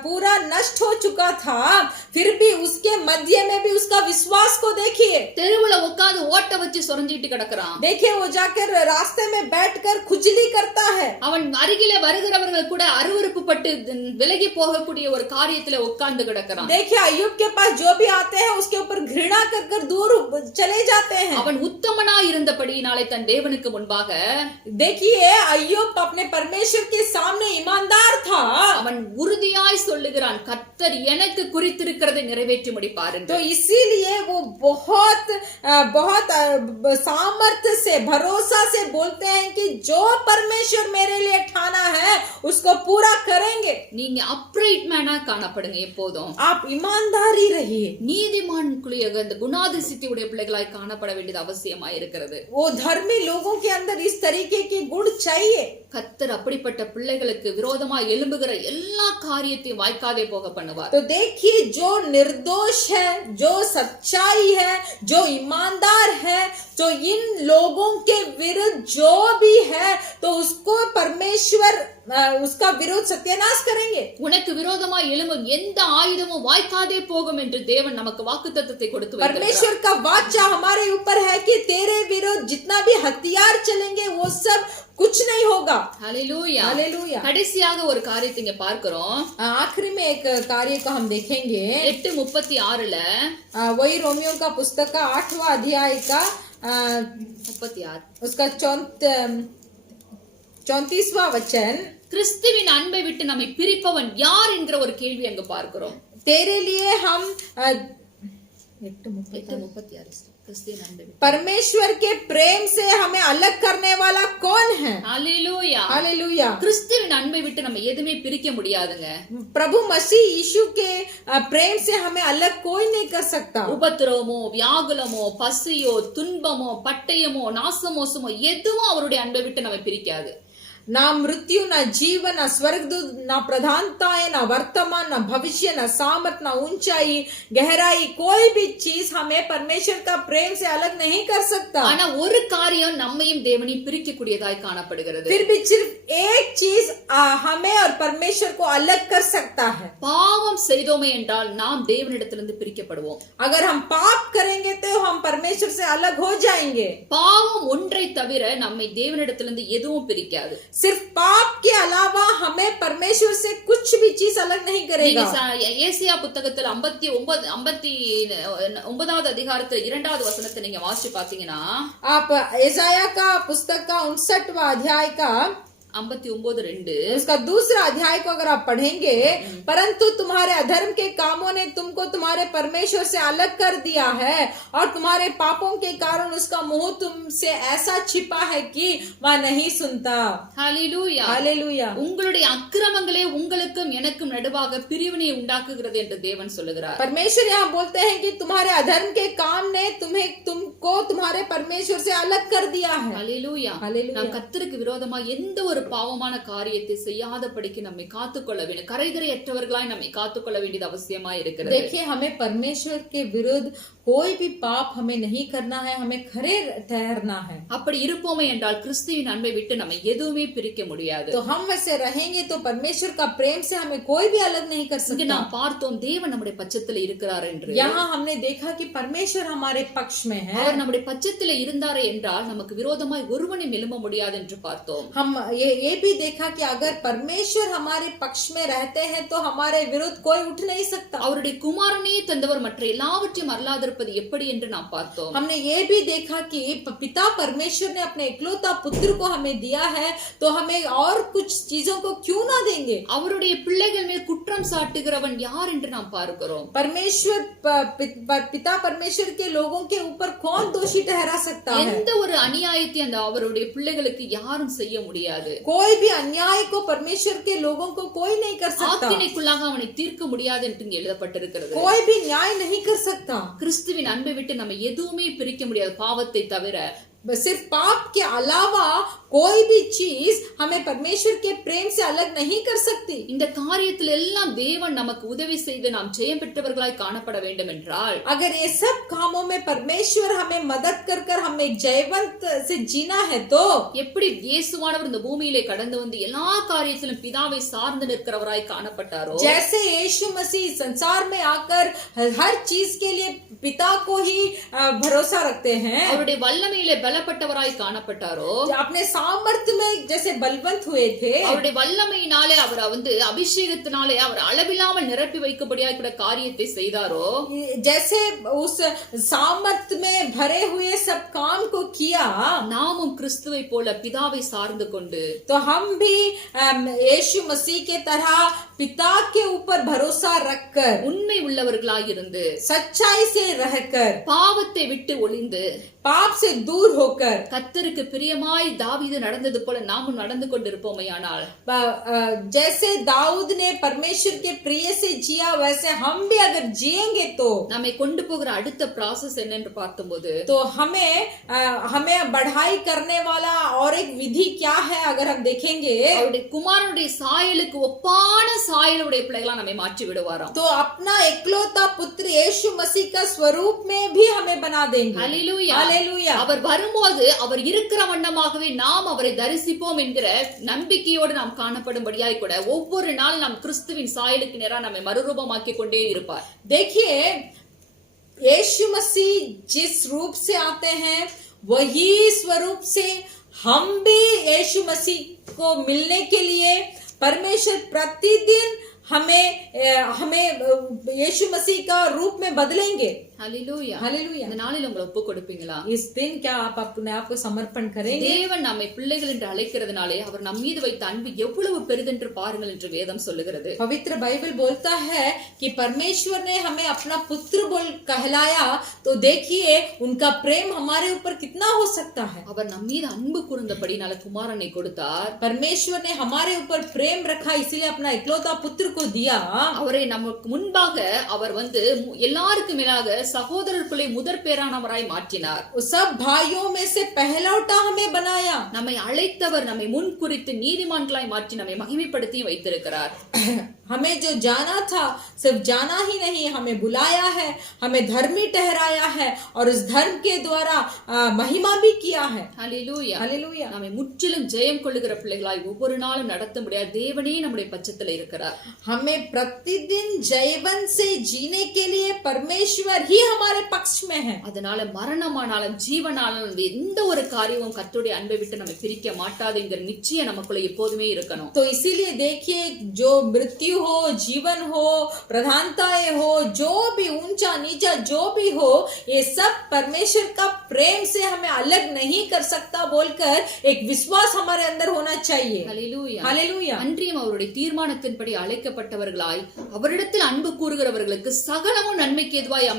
पूरा नष्ट हो चुका था, फिर भी उसके मध्य में भी उसका विश्वास को देखिए। தெருவுல உட்கார்ந்து ஓட்ட வச்சு சொரஞ்சிட்டு கிடக்குறான். देखिए वो जाकर रास्ते में बैठकर खुजली करता है। அவன் அருகிலே வருகிறவர்கள் கூட அருவருப்பு பட்டு விலகி போகக்கூடிய ஒரு காரியத்துல உட்கார்ந்து கிடக்குறான். देखिए अय्यूब के पास जो भी आते हैं उसके ऊपर घृणा कर दूर चले जाते हैं। அவன் உத்தமனாய் இருந்தபடியினாலே தன் தேவனுக்கு முன்பாக देखिए अय्यूब अपने परमेश्वर के सामने ईमानदार था। அவன் உறுதியாய் சொல்லுகிறான், கர்த்தர் எனக்கு குறித்திருக்கிறதை நிறைவேற்றி முடிப்பார் என்று. तो इसीलिए वो बहुत सामर्थ्य से भरोसा से बोलते हैं कि जो परमेश्वर मेरे लिए ठाना है उसको पूरा करेंगे। நீங்க அப்ரைட் மேனா காணப்படுங்க. எப்போதும் आप ईमानदारी रहिए। நீதிமான்களுடைய அந்த குணாதிசயத்துடைய பிள்ளைகளாய் காணப்பட வேண்டியது அவசியமாய் இருக்கிறது. वो धर्मी लोगों के अंदर इस तरीके के गुण चाहिए। கர்த்தர் அப்படிப்பட்ட பிள்ளைகளுக்கு விரோதமாய் எழும்புகிற எல்லா காரியத்தையும் வாய்க்காதே போக பண்ணுவார். तो देखिए जो निर्दोष है, जो सच्चाई है, जो ईमानदार है, तो इन लोगों के विरुद्ध जो भी है तो उसको परमेश्वर उसका विरोध सत्यानाश करेंगे। உனக்கு விரோதமாய் எழும்பும் எந்த ஆயுதமும் வாய்க்காதே போகும் என்று தேவன் நமக்கு வாக்குத்தத்தத்தை கொடுத்து வைத்திருக்கிறார். परमेश्वर का वाचा हमारे ऊपर है कि तेरे विरुद्ध जितना भी हथियार चलेंगे वो सब कुछ नहीं होगा। ஹல்லேலூயா. हालेलुया। கடைசியாக ஒரு காரியத்தை இங்க பார்க்கிறோம். आखिरी में एक कार्य को हम देखेंगे। 8:36 वही रोमियो का पुस्तक का 8वां अध्याय का 36 उसका 34वां वचन, கிறிஸ்துவின் அன்பை விட்டு நம்மை பிரிப்பவன் யார் என்கிற ஒரு கேள்வி அங்க பார்க்கிறோம். तेरे लिए हम 8:36 கிறிஸ்துவின் அன்பை விட்டு. परमेश्वर के प्रेम से हमें अलग करने वाला कौन है? ஹalleluya. हालेलुया। கிறிஸ்துவின் அன்பை விட்டு நம்ம எதுவுமே பிரிக்க முடியாதுங்க. प्रभु मसीह यीशु के प्रेम से हमें अलग कोई नहीं कर सकता। உபத்திரவமோ வியாகுலமோ பசியோ துன்பமோ பட்டயமோ நாசமோசமோ எதுவும் அவருடைய அன்பை விட்டு நம்ம பிரிக்காது. ना मृत्यु, ना जीवन, ना स्वर्गदूत, ना प्रधानताएं, ना वर्तमान, ना भविष्य, ना सामर्थ, ना ऊंचाई गहराई, कोई भी चीज हमें परमेश्वर का प्रेम से अलग नहीं कर सकता। ஆனா ஒரு காரியம் நம்மையும் தேவனையும் பிரிக்கக்கூடியதாய் காணப்படுகிறது. फिर भी सिर्फ एक चीज हमें और परमेश्वर को अलग कर सकता है। பாவம் செய்தோமே என்றால் நாம் தேவனிடத்திலிருந்து பிரிக்கப்படுவோம். अगर हम पाप करेंगे तो हम परमेश्वर से अलग हो जाएंगे। பாவம் ஒன்றை தவிர நம்மை தேவனிடத்திலிருந்து எதுவும் பிரிக்காது. सिर्फ पाप के अलावा हमें परमेश्वर से कुछ भी चीज अलग नहीं करेगा। ஏசியா புத்தகத்தில் 59வது அதிகாரத்தில் 2வது வசனத்தை நீங்க வாசிச்சு பாத்தீங்கன்னா, आप एसाया का पुस्तक का 59वां अध्याय का 59:2 उसका दूसरा अध्याय को अगर आप पढ़ेंगे, परंतु तुम्हारे अधर्म के कामों ने तुमको तुम्हारे परमेश्वर से अलग कर दिया है और तुम्हारे पापों के कारण उसका मुंह तुमसे ऐसा छिपा है कि वह नहीं सुनता। ஹalleluya. हालेलुया। உங்களுடைய அக்கிரமங்களே உங்களுக்கும் எனக்கும் நடுவாக பிரிவினை உண்டாக்குகிறது என்று தேவன் சொல்லுகிறார். परमेश्वर यहाँ बोलते हैं कि तुम्हारे अधर्म के काम ने तुमको तुम्हारे परमेश्वर से अलग कर दिया है। ஹalleluya. हालेलुया। நாம் கர்த்தருக்கு விரோதமா எந்த ஒரு பாவமான காரியத்தை செய்யாதபடிக்கு நம்மை காத்துக்கொள்ள வேண்டும். கரைதரையற்றவர்களாய் நம்மை காத்துக்கொள்ள வேண்டியது அவசியமா இருக்கிறது. देखिए, हमें परमेश्वर के विरुद्ध कोई भी पाप हमें नहीं करना है, हमें खरे ठहरना है। அப்படி இருப்போமே என்றால் கிறிஸ்துவின் அன்பை விட்டு நம்ம எதுவுமே பிரிக்க முடியாது. तो हम वैसे रहेंगे तो परमेश्वर का प्रेम से हमें कोई भी अलग नहीं कर இங்க सकता। நாம் பார்த்தோம் தேவன் நம்முடைய பட்சத்துல இருக்கிறார் என்று. यहाँ हमने देखा कि परमेश्वर हमारे पक्ष में है। அவர் நம்முடைய பட்சத்துல இருந்தாரே என்றால் நமக்கு விரோதமாய் ஒருவனும் எழும்ப முடியாது என்று பார்த்தோம். हम ये भी देखा कि अगर परमेश्वर हमारे पक्ष में रहते हैं तो हमारे विरुद्ध कोई उठ नहीं सकता। அவருடைய குமாரனே தந்தவர் மற்ற எல்லாவற்றையும் அருளாதிருப்பது எப்படி என்று நாம் பார்த்தோம். हमने ये भी देखा कि पिता परमेश्वर ने अपने इकलौता पुत्र को हमें दिया है, तो हमें और कुछ चीजों को क्यों ना देंगे। அவருடைய பிள்ளைகள் மேல் குற்றம் சாட்டுகிறவன் யார் என்று நாம் பார்க்கிறோம். परमेश्वर पिता परमेश्वर के लोगों के ऊपर कौन दोषी ठहरा सकता है। எந்த ஒரு அநியாயத்தை அந்த அவருடைய பிள்ளைகளுக்கு யாரும் செய்ய முடியாது. कोई भी अन्याय को परमेश्वर के लोगों को कोई नहीं कर सकता। ஆக்கினைக்குள்ளாக அவனை தீர்க்க முடியாது என்று எழுதப்பட்டிருக்கிறது. कोई भी न्याय नहीं कर सकता। கிறிஸ்துவின் அன்பை விட்டு நம்ம எதுவுமே பிரிக்க முடியாது பாவத்தை தவிர. सिर्फ पाप के अलावा कोई भी चीज हमें परमेश्वर के प्रेम से अलग नहीं कर सकती। இந்த காரியத்தில் எல்லாம் தேவன் நமக்கு உதவி செய்து நாம் ஜெயம் பெற்றவர்களாய் காணப்பட வேண்டும் என்றால், अगर ये सब कामों में परमेश्वर हमें मदद कर हमें जयवंत से जीना है तो எப்படி இயேசுவானவர் இந்த பூமியிலே கடந்து வந்து எல்லா காரியத்திலும் பிதாவை சார்ந்து நிற்கிறவராய் காணப்பட்டாரோ, जैसे यीशु मसीह संसार में आकर हर चीज के लिए पिता को ही भरोसा रखते हैं, அவருடைய வல்லமையிலே பலப்பட்டவராய் காணப்பட்டாரோ, अपने सामर्थ्य में जैसे बलवंत हुए थे, அவருடைய வல்லமையினாலே அவர் அபிஷேகத்தினாலே அவர் அளவில்லாமல் நிரப்பி வைக்கும்படியாய் கூட காரியத்தை செய்தாரோ, जैसे उस सामर्थ्य में भरे हुए सब काम को किया, நாமும் கிறிஸ்துவை போல பிதாவை சார்ந்து கொண்டு तो हम भी यीशु मसीह के तरह पिता के ऊपर भरोसा रखकर, உண்மை உள்ளவர்களாய் இருந்து, सच्चाई से रहकर, பாவத்தை விட்டு ஒளிந்து, पाप से दूर होकर, கர்த்தருக்கு பிரியமாய் தாவீது நடந்தது போல நாமும் நடந்து கொண்டிருப்போமையானால், जैसे दाऊद ने परमेश्वर के प्रिय से जिया वैसे हम भी अगर जिएंगे तो நம்மை கொண்டு போகிற அடுத்த ப்ராசஸ் என்னன்னு பார்த்தபோது, तो हमें बढ़ाई करने वाला और एक विधि क्या है अगर हम देखेंगे, அவருடைய குமாரனுடைய சாயலுக்கு ஒப்பான சாயலுடைய பிள்ளைகளா நம்மை மாற்றி விடுவாராம். तो अपना इकलौता पुत्र यीशु मसीह का स्वरूप में भी हमें बना देंगे। ஹல்லேலூயா. हालेलुया। அவர் வரும்போது அவர் இருக்கிற வண்ணமாகவே நாம் அவரை தரிசிப்போம் என்கிற நம்பிக்கையோடு நாம் காணப்படும்படியாய் கூட ஒவ்வொரு நாள் நாம் கிறிஸ்துவின் சாயலுக்கு நேரா நம்மை மறுரூபமாக்கிக் கொண்டே இருப்பார். देखिए, यीशु मसीह जिस रूप से आते हैं वही स्वरूप से हम भी यीशु मसीह को मिलने के लिए परमेश्वर प्रतिदिन हमें यीशु मसीह का रूप में बदलेंगे। ஹalleluya हालेलुया। இந்த நாளில் உங்களை ஒப்பு கொடுப்பீங்களா? इस दिन क्या आप अपने आप को समर्पण करेंगे? தேவன் நம்மை பிள்ளைகள் என்று அழைக்கிறதுனாலே அவர் நம் மீது வைத்த அன்பு எவ்வளவு பெரிதென்று பாருங்கள் என்று வேதம் சொல்லுகிறது. पवित्र बाइबल बोलता है कि परमेश्वर ने हमें अपना पुत्र बोल कहलाया, तो देखिए उनका प्रेम हमारे ऊपर कितना हो सकता है। அவர் நம் மீது அன்பு கூர்ந்தபடினால குமாரனை கொடுத்தார். परमेश्वर ने हमारे ऊपर प्रेम रखा, इसीलिए अपना इकलौता पुत्र को दिया। அவரை நமக்கு முன்பாக அவர் எல்லாருக்கும் மேலாக சகோதரர்களுக்குள்ளே முதற் பேரானவராய் மாற்றினார். सब भाइयों में से पहलौटा हमें बनाया। நம்மை அழைத்தவர் நம்மை முன் குறித்து நீதிமான்களாய் மாற்றி நம்மை மகிமைப்படுத்தி வைத்திருக்கிறார். हमें जो जाना था सिर्फ जाना ही नहीं, हमें बुलाया है, हमें धर्मी ठहराया है और उस धर्म के द्वारा महिमा भी किया है। ஹalleluya हालेलुया। நம்மை முற்றிலும் ஜெயம் கொள்ளுகிற பிள்ளைகளாய் ஒவ்வொரு நாளும் நடத்த முடியாது. தேவனே நம்முடைய பட்சத்தில் இருக்கிறார். हमें प्रतिदिन जयवंत से जीने के लिए परमेश्वर ही हमारे पक्ष में है। அதனால மரணமானாலும் ஜீவனாலும் எந்த ஒரு காரியமும் கர்த்தருடைய அன்பை விட்டு நம்மை பிரிக்க மாட்டாதுங்கிற நிச்சயம் நமக்குள்ள எப்போதுமே இருக்கணும். तो इसीलिए देखिए, जो मृत्यु हो, जीवन हो, प्रधानताएं हो, जो भी ऊंचा नीचा जो भी हो, ये सब परमेश्वर का प्रेम से हमें अलग नहीं कर सकता बोलकर एक विश्वास हमारे अंदर होना चाहिए। ஹalleluya हालेलुया। அன்றியும் அவருடைய தீர்மானத்தின்படி அழைக்கப்பட்டவர்களாய் அவரிடத்தில் அன்பு கூறுகிறவர்களுக்கு சகலமும் நன்மைக்கு எதுவாய்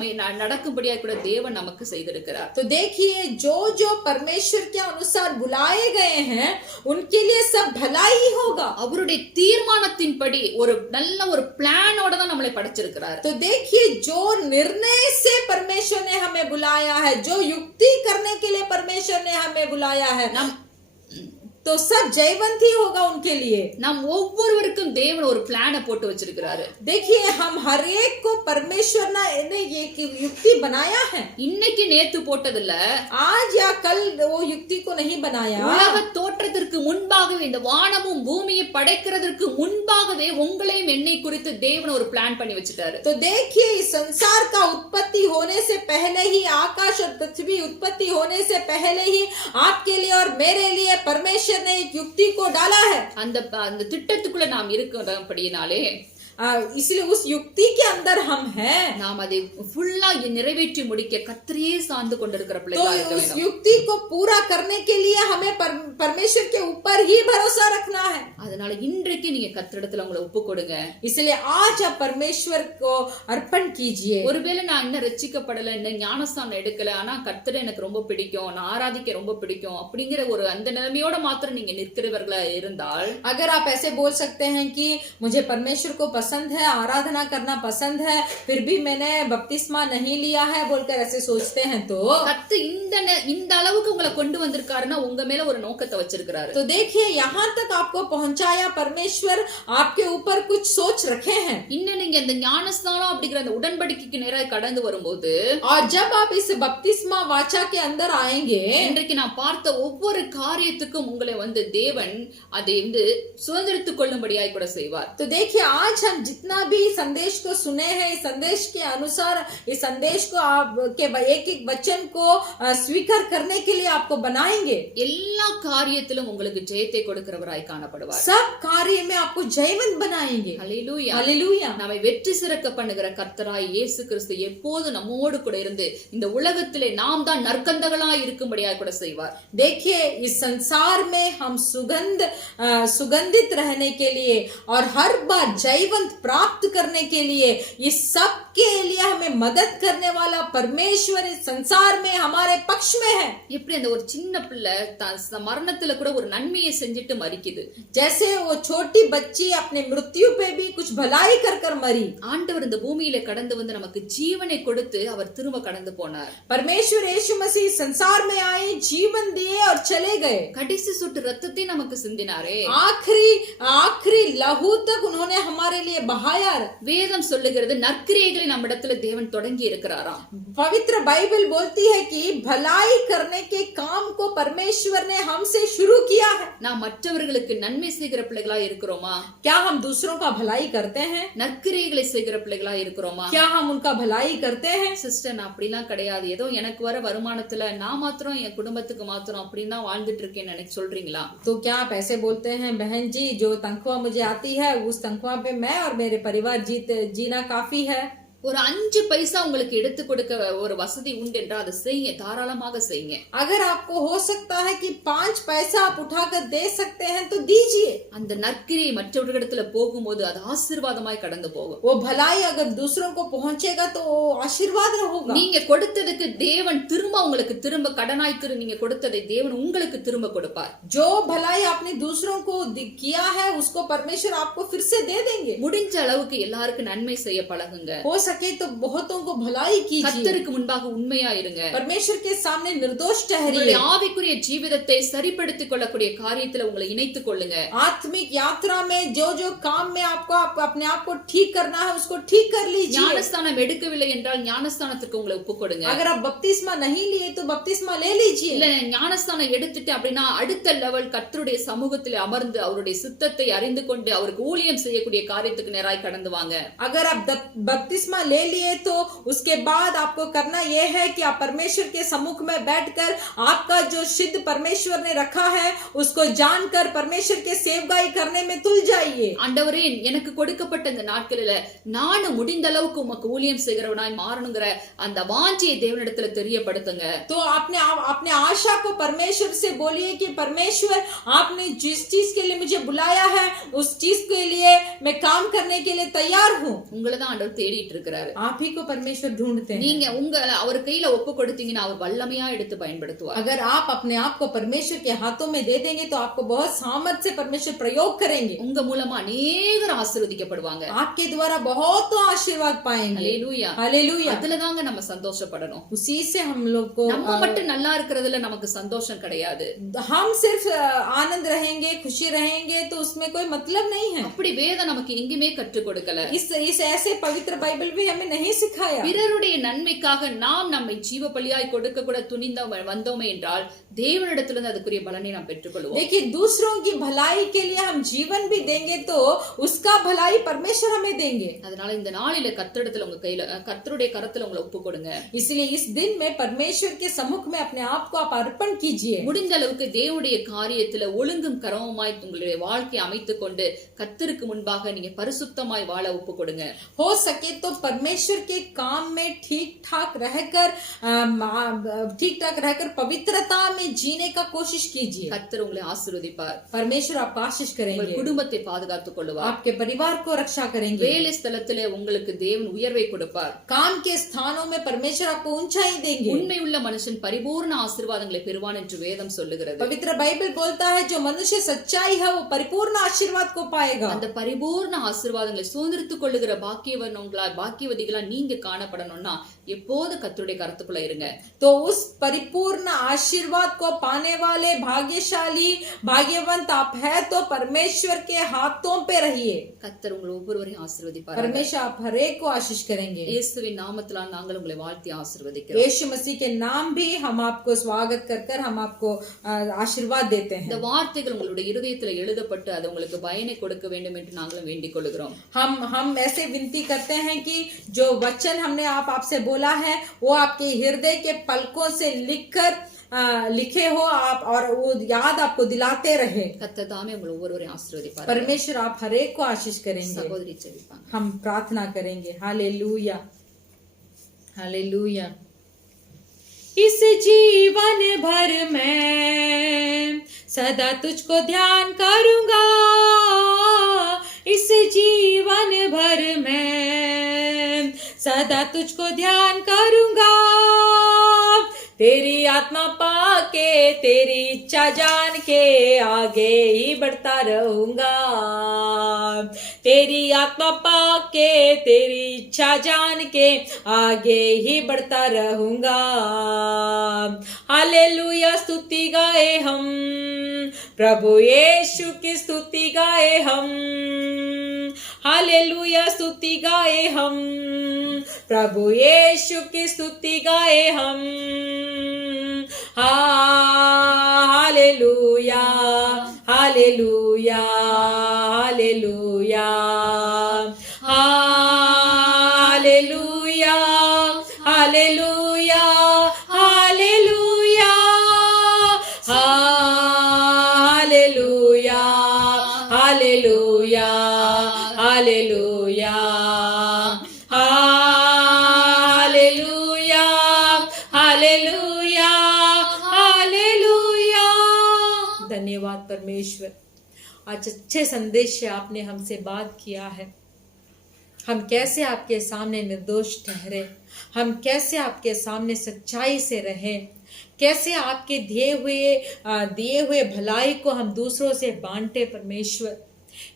நடக்கும்படியாய் கூட தேவன் நமக்கு செய்திருக்கிறார். तो देखिए, जो जो परमेश्वर के अनुसार बुलाए गए हैं उनके लिए सब भलाई ही होगा। அவருடைய தீர்மானத்தின்படி ஒரு நல்ல ஒரு பிளானோட தான் நம்மளை படைச்சிருக்கிறார். तो देखिए, जो निर्णय से परमेश्वर ने हमें बुलाया है, जो युक्ति करने के लिए परमेश्वर ने हमें बुलाया है, तो सब जयवंत ही होगा उनके लिए। நாம் ஒவ்வொருவருக்கும் தேவன் ஒரு பிளானை போட்டு வச்சிருக்கிறாரு. देखिए, हम हर एक को परमेश्वर ने ये युक्ति बनाया है। இன்னைக்கு நேத்து போட்டதில்ல, आज या कल वो युक्ति को नहीं बनाया। உலக தோற்றத்திற்கு முன்பாகவே இந்த வானமும் பூமியை படைக்கிறதற்கு முன்பாகவே உங்களையும் என்னை குறித்து தேவன் ஒரு பிளான் பண்ணி வச்சிட்டாரு. तो देखिए, इस संसार का उत्पत्ति होने से पहले ही, आकाश और पृथ्वी उत्पत्ति होने से पहले ही आपके लिए और मेरे लिए परमेश्वर ने एक युक्ति को डाला है। அந்த திட்டத்துக்குள்ள நாம் இருக்கிறபடியினாலே इसलिए उस युक्ति के अंदर हम हैं। நாம் அதை ஃபுல்லா நிறைவேற்றி முடிக்க கர்த்தரையே சார்ந்து கொண்டிருக்கிற तो பிள்ளைகளா இருக்க उस வேண்டும். युक्ति को पूरा करने के लिए हमें परमेश्वर के ऊपर ही भरोसा रखना है। அதனால இன்றைக்கு நீங்க கர்த்தரிடத்துல உங்களை ஒப்பு கொடுங்க. इसलिए आज आप परमेश्वर को अर्पण कीजिए। ஒருவேளை நான் இன்னும் ரட்சிக்கப்படல, இன்னும் ஞானஸ்தானம் எடுக்கல, ஆனா கர்த்தரை எனக்கு ரொம்ப பிடிக்கும், நான் ஆராதிக்க ரொம்ப பிடிக்கும் அப்படிங்கிற ஒரு அந்த நிலைமையோட மாத்திரம் நீங்க நிற்கிறவர்களா இருந்தால், अगर आप ऐसे बोल सकते हैं कि मुझे परमेश्वर को पसंद है, आराधना करना पसंद है, फिर भी मैंने बपतिस्मा नहीं लिया है बोलकर ऐसे सोचते हैं, तो கர்த்தர் இந்த அளவுக்கு உங்களை கொண்டு வந்திருக்காருன்னா உங்க மேல ஒரு நோக்கத்தை வச்சிருக்கிறாரு. तो देखिए, यहाँ तक आपको पहुंचाया परमेश्वर, आपके ऊपर कुछ सोच रखे हैं। இன்னும் நீங்க இந்த ஞானஸ்தானம் அப்படிங்கிற அந்த உடன்படிக்கைக்கு நேராக கடந்து வரும்போது, और जब आप इस बपतिस्मा वाचा के अंदर आएंगे, இன்றைக்கு நான் பார்த்த ஒவ்வொரு காரியத்துக்கும் உங்களை தேவன் அதை சுதந்திரித்துக் கொள்ளும்படியாய் கூட செய்வார். तो देखिए, आज हम जितना भी संदेश को सुने हैं, इस संदेश के अनुसार इस संदेश को आप के एक एक वचन को स्वीकार करने के लिए आपको बनाएंगे। எல்லா காரியத்திலும் உங்களுக்கு ஜெயத்தை கொடுக்கிறவராய் காணப்படுவார். सब कार्य में आपको जयवंत बनाएंगे। ஹalleluya हालेलुया। நம்மை வெற்றி சிறக்க பண்ணுகிற கர்த்தராய் இயேசு கிறிஸ்து எப்போது நம்மோடு கூட இருந்து இந்த உலகத்திலே நாம் தான் நற்கந்தங்களாய் இருக்கும்படியாய் கூட செய்வார். देखिए, इस संसार में हम सुगंधित रहने के लिए और हर बार जयवंत प्राप्त करने के लिए, इस सब के लिए हमें मदद करने वाला परमेश्वर इस संसार में हमारे पक्ष में है। எப்படி அந்த ஒரு சின்ன பிள்ளை மரணத்துல கூட ஒரு நன்மையை செஞ்சுட்டு மரிக்குது, जैसे वो छोटी बच्ची अपने मृत्यु पे भी कुछ भलाई कर कर मरी। ஆண்டவர் இந்த பூமியில கடந்து நமக்கு ஜீவனை கொடுத்து அவர் திரும்ப கடந்து போனார். परमेश्वर यीशु मसीह संसार में आए, जीवन दिए और चले गए। கடைசி சொட்டு ரத்தத்தை நமக்கு சிந்தினாரே, आखिरी लहू तक उन्होंने हमारे लिए बहाया। வேதம் சொல்லுகிறது நற்கிரியைகளை நம்மிடத்துல தேவன் தொடங்கி இருக்கிறாராம். पवित्र बाइबल बोलती है कि भलाई करने के काम को परमेश्वर ने हमसे शुरू किया है। நாம் மற்றவர்களுக்கு நன்மை செய்கிற பிள்ளைகளா இருக்கிறோமா? क्या हम दूसरों का भलाई करते हैं? நற்கிரியைகளை செய்கிற பிள்ளைகளா இருக்கிறோமா? क्या हम उनका भलाई करते हैं? சிஸ்டர், நான் அப்படிலாம் கிடையாது, ஏதோ எனக்கு வர வருமானத்துல நான் மாத்திரம் என் குடும்பத்துக்கு மாத்திரம் அப்படின்னு தான் வாழ்ந்துட்டு இருக்கேன்னு எனக்கு சொல்றீங்களா? तो क्या आप ऐसे बोलते हैं, बहन जी जो तनख्वाह मुझे आती है उस तनख्वाह पे मैं और मेरे परिवार जीना काफी है? ஒரு 5 பைசா உங்களுக்கு எடுத்து கொடுக்க ஒரு வசதி உண்டு என்றால் அதை செய்யுங்க, தாராளமாக செய்யுங்க. अगर आपको हो सकता है कि 5 पैसा आप उठाकर दे सकते हैं तो दीजिए. அந்த நற்கிரியை மற்றவர்களிடத்துல போகும்போது அது ஆசீர்வாதமாய் கடந்து போகும். वो भलाई अगर दूसरों को पहुंचेगा तो वो आशीर्वाद होगा. நீங்க கொடுத்ததுக்கு தேவன் திரும்ப உங்களுக்கு திரும்ப கடனாய் நீங்க கொடுத்ததை தேவன் உங்களுக்கு திரும்ப கொடுப்பார். जो भलाई आपने दूसरों को किया है उसको परमेश्वर आपको फिर से दे देंगे. முடிஞ்ச அளவுக்கு எல்லாருக்கும் நன்மை செய்ய பழகுங்க. हो सके तो बहुतों को भलाई कीजिए. கர்த்தருக்கு முன்பாக உண்மையா இருங்க. परमेश्वर के सामने निर्दोष ठहरिए. உங்களுடைய ஆவிக்குரிய ஜீவிதத்தை சரிப்படுத்திக் கொள்ளக்கூடிய காரியத்துல உங்களை இணைத்துக் கொள்ளுங்க. आत्मिक यात्रा में जो जो काम में आपको अपने आप को ठीक करना है उसको ठीक कर लीजिए. ஞானஸ்தானம் எடுக்கவில்லை என்றால் ஞானஸ்தானத்துக்கு உங்களை ஒப்புக் கொடுங்க. अगर आप बपतिस्मा नहीं लिए तो बपतिस्मा ले लीजिए. இல்ல ஞானஸ்தானம் எடுத்துட்டு அப்படின்னா அடுத்த லெவல் கர்த்தருடைய சமூகத்தில் அமர்ந்து அவருடைய சித்தத்தை அறிந்து கொண்டு அவருக்கு ஊழியம் செய்யக்கூடிய காரியத்துக்கு நேராய் கடந்து வாங்க. अगर आप बपतिस्मा ले लिए तो उसके बाद आपको करना यह है कि आप परमेश्वर के सम्मुख में बैठकर आपका जो सिद्ध परमेश्वर ने रखा है उसको जानकर परमेश्वर के सेवकाई करने में तुल जाइए. ஆண்டவரே எனக்கு கொடுக்கப்பட்ட இந்த நாட்களில நானும் முடிந்த அளவுக்கு உமக்கு ஊழியம் செய்கிறவனாய் மாறணுங்கிற அந்த வாஞ்சியை தேவனிடத்துல தெரியப்படுத்துங்க. तो अपने आशा को परमेश्वर से बोलिए कि परमेश्वर आपने जिस चीज के लिए मुझे बुलाया है उस चीज के लिए मैं काम करने के लिए तैयार हूँ. உங்களை தான் ஆண்டவர் தேடிட்டு இருக்கிறாரு. आप ही को परमेश्वर ढूंढते हैं. நீங்க உங்களை அவர் கையில ஒப்பு கொடுத்தீங்கன்னா அவர் வல்லமையா எடுத்து பயன்படுத்துவார். अगर आप अपने आप को परमेश्वर के हाथों में दे देंगे तो आपको बहुत सामर्थ्य से परमेश्वर प्रयोग करेंगे. உங்க மூலமா அநேகர் ஆசீர்வதிக்கப்படுவாங்க. आपके द्वारा बहुत आशीर्वाद पाएंगे. ஹல்லேலூயா. हालेलुया. அதுலதாங்க நம்ம சந்தோஷப்படணும். उसी से हम लोग को நம்ம மட்டும் நல்லா இருக்கிறதுல நமக்கு சந்தோஷம் கிடையாது. हम सिर्फ आनंद रहेंगे, खुशी रहेंगे तो उसमें कोई मतलब नहीं है. அப்படி வேதம் நமக்கு எங்குமே கற்றுக் கொடுக்கல. इस ऐसे पवित्र बाइबल भी हमें नहीं सिखाया. பிறருடைய நன்மைக்காக நாம் நம்மை ஜீவ பலியாய் கொடுக்க கூட வந்தோமே என்றால் தேவனிடத்திலிருந்து அதுக்குரிய பலனை நாம் பெற்றுக்கொள்வோம். देखिए दूसरों की भलाई के लिए हम जीवन भी देंगे तो उसका भलाई परमेश्वर हमें देंगे. அதனால இந்த நாளில கர்த்தரிடத்துல உங்க கையில கர்த்தருடைய கரத்துல உங்களை ஒப்பு கொடுங்க. इसलिए इस दिन में परमेश्वर के सम्मुख में अपने आप को आप अर्पण कीजिए. முடிந்த அளவுக்கு தேவனுடைய காரியத்துல ஒழுங்கும் கரவுமாய் உங்களுடைய வாழ்க்கையை அமைத்துக் கொண்டு கர்த்தருக்கு முன்பாக நீங்க பரிசுத்தமாய் வாழ ஒப்பு கொடுங்க. हो सके तो परमेश्वर के काम में ठीक ठाक रहकर पवित्रता में जीने का कोशिश कीजिए. கர்த்தர் உங்களை ஆசீர்வதிப்பார். परमेश्वर आपको आशीष உங்கள் करेंगे. குடும்பத்தை பாதுகாத்துக் கொள்வார். आपके परिवार को रक्षा करेंगे. வேலை ஸ்தலத்திலே உங்களுக்கு தேவன் உயர்வை கொடுப்பார். काम के स्थानों में परमेश्वर आपको ऊंचाई देंगे. உண்மை உள்ள மனுஷன் பரிபூர்ண ஆசீர்வாதங்களை பெறுவான் என்று வேதம் சொல்லுகிறது. पवित्र बाइबल बोलता है जो मनुष्य सच्चाई है वो परिपूर्ण आशीर्वाद को पाएगा. அந்த பரிபூர்ண ஆசீர்வாதங்களை சுதந்திரித்துக் கொள்ளுகிற பாக்கியவதிகளா நீங்க காணப்படணும்னா எப்போது கர்த்தருடைய கரத்துக்குள்ள இருங்க. तो उस परिपूर्ण आशीर्वाद को पाने वाले भाग्यवंत आप है तो परमेश्वर के हाथों पे रहिए. கர்த்தர் உங்கள் ஒவ்வொருவரையும் ஆசீர்வதிப்பார். परमेश्वर आप हर एक को आशीष करेंगे. இயேசுவின் நாமத்தினால் நாங்கள் உங்களை வாழ்த்தி ஆசீர்வதிக்கிறோம். यीशु मसीह के नाम भी हम आपको स्वागत कर हम आपको आशीर्वाद देते हैं. இந்த வார்த்தைகள் உங்களுடைய இருதயத்துல எழுதப்பட்டு அது உங்களுக்கு பயனை கொடுக்க வேண்டும் என்று நாங்களும் வேண்டிக் கொள்கிறோம். हम ऐसे विनती करते हैं कि जो वचन हमने आपसे बोला है वो आपके हृदय के पलकों से लिखे हो आप और वो याद आपको दिलाते रहे. கர்த்தர் தாமே உங்களை ஒவ்வொருவரையும் ஆசீர்வதிப்பார். परमेश्वर आप हर एक को आशीष करेंगे. சகோதரி ஜெபிப்பாங்க. हम प्रार्थना करेंगे. Hallelujah hallelujah. इस जीवन भर मैं सदा तुझको ध्यान करूंगा. इस जीवन भर मैं सदा तुझको ध्यान करूंगा. तेरी आत्मा पाके तेरी इच्छा जान के आगे ही बढ़ता रहूंगा. तेरी आत्मा पाके तेरी इच्छा जान के आगे ही बढ़ता रहूंगा. हालेलुया. स्तुति गाए हम प्रभु यीशु की स्तुति गाए हम. हालेलुया. स्तुति गाए हम प्रभु यीशु की स्तुति गाए हम. Hallelujah hallelujah hallelujah hallelujah hallelujah hallelujah hallelujah hallelujah hallelujah hallelujah धन्यवाद परमेश्वर। आज अच्छे संदेश से आपने हमसे बात किया है। हम कैसे आपके सामने निर्दोष ठहरे, हम कैसे आपके सामने सच्चाई से रहें, कैसे आपके दिए हुए भलाई को हम दूसरों से बांटे परमेश्वर।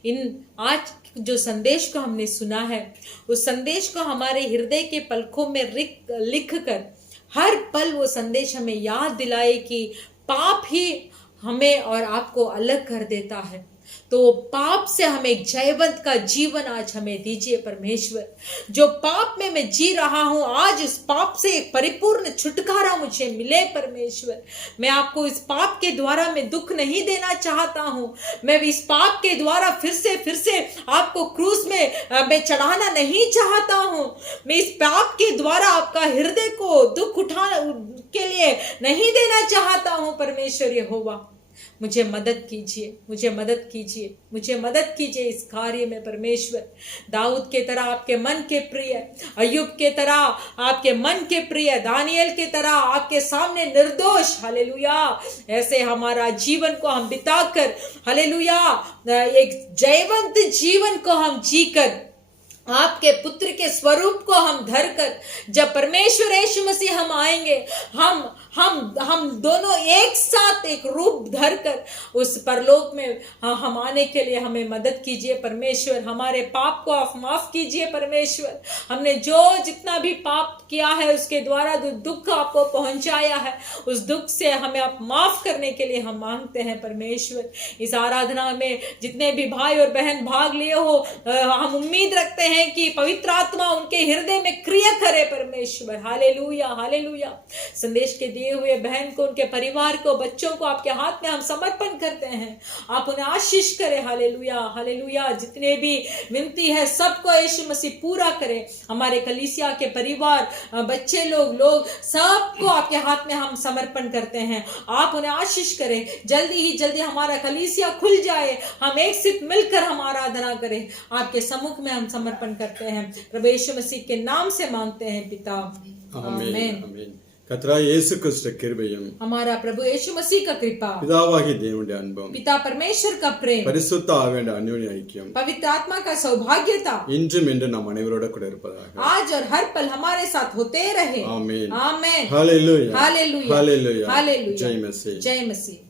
इन आज जो संदेश को हमने सुना है, उस संदेश को हमारे हृदय के पलकों में लिख कर हर पल वो संदेश हमें याद दिलाए कि पाप ही हमें और आपको अलग कर देता है। तो पाप से हमें एक जयवंत का जीवन आज हमें दीजिए परमेश्वर। जो पाप में मैं जी रहा हूं, आज उस पाप से एक परिपूर्ण छुटकारा मुझे मिले परमेश्वर। मैं आपको इस पाप के द्वारा मैं दुख नहीं देना चाहता हूं। मैं इस पाप के द्वारा फिर से आपको क्रूस में मैं चढ़ाना नहीं चाहता हूं। मैं इस पाप के द्वारा आपका हृदय को दुख उठाने के लिए नहीं देना चाहता हूं परमेश्वर यहोवा। मुझे मदद कीजिए, मुझे मदद कीजिए, मुझे मदद कीजिए इस कार्य में परमेश्वर। दाऊद के तरह आपके मन के प्रिय, अय्यूब के तरह आपके मन के प्रिय, दानियल के तरह आपके सामने निर्दोष, हालेलुया, ऐसे हमारा जीवन को हम बिताकर, हालेलुया, एक जयवंत जीवन को हम जीकर आपके पुत्र के स्वरूप को हम धरकर जब परमेश्वर यीशु मसीह हम आएंगे, हम दोनों एक साथ एक रूप धरकर उस परलोक में हम आने के लिए हमें मदद कीजिए परमेश्वर। हमारे पाप को आप माफ कीजिए परमेश्वर। हमने जो जितना भी पाप किया है उसके द्वारा जो दुख आपको पहुंचाया है, उस दुख से हमें आप माफ करने के लिए हम मांगते हैं परमेश्वर। इस आराधना में जितने भी भाई और बहन भाग लिए हो, हम उम्मीद रखते हैं कि पवित्र आत्मा उनके हृदय में क्रिया करे परमेश्वर। Hallelujah, hallelujah. संदेश के दिए हुए बहन को, उनके परिवार को, बच्चों को आपके हाथ में हम समर्पण करते हैं। आप उन्हें आशीष करें। Hallelujah, hallelujah. जितने भी विनती है सबको यीशु मसीह पूरा करे। हमारे कलीसिया के परिवार, बच्चे लोग सबको आपके हाथ में हम समर्पण करते हैं। आप उन्हें आशीष करें। जल्दी हमारा कलीसिया खुल जाए, हम एक साथ मिलकर हम आराधना करें। आपके सम्मुख में हम समर्पण करते हैं। प्रभु यीशु मसीह के नाम से मांगते हैं पिता, आमीन, आमीन। कर्तराय यीशु क्रिस्त कृपையும் हमारा प्रभु यीशु मसीह का कृपा, पितावाகிய தேவனுடைய அன்பும் पिता परमेश्वर का प्रेम, பரிசுத்த ஆவியின் அந்யோன்ய ஐக்கியம், पवित्र आत्मा का सौभाग्यता இன்றும் என்று நம் அனைவரோட கூட இருப்பதாக आज और हर पल हमारे साथ होते रहे। आमीन, आमीन। Hallelujah, hallelujah, hallelujah, hallelujah. जय मसीह। जय मसीह।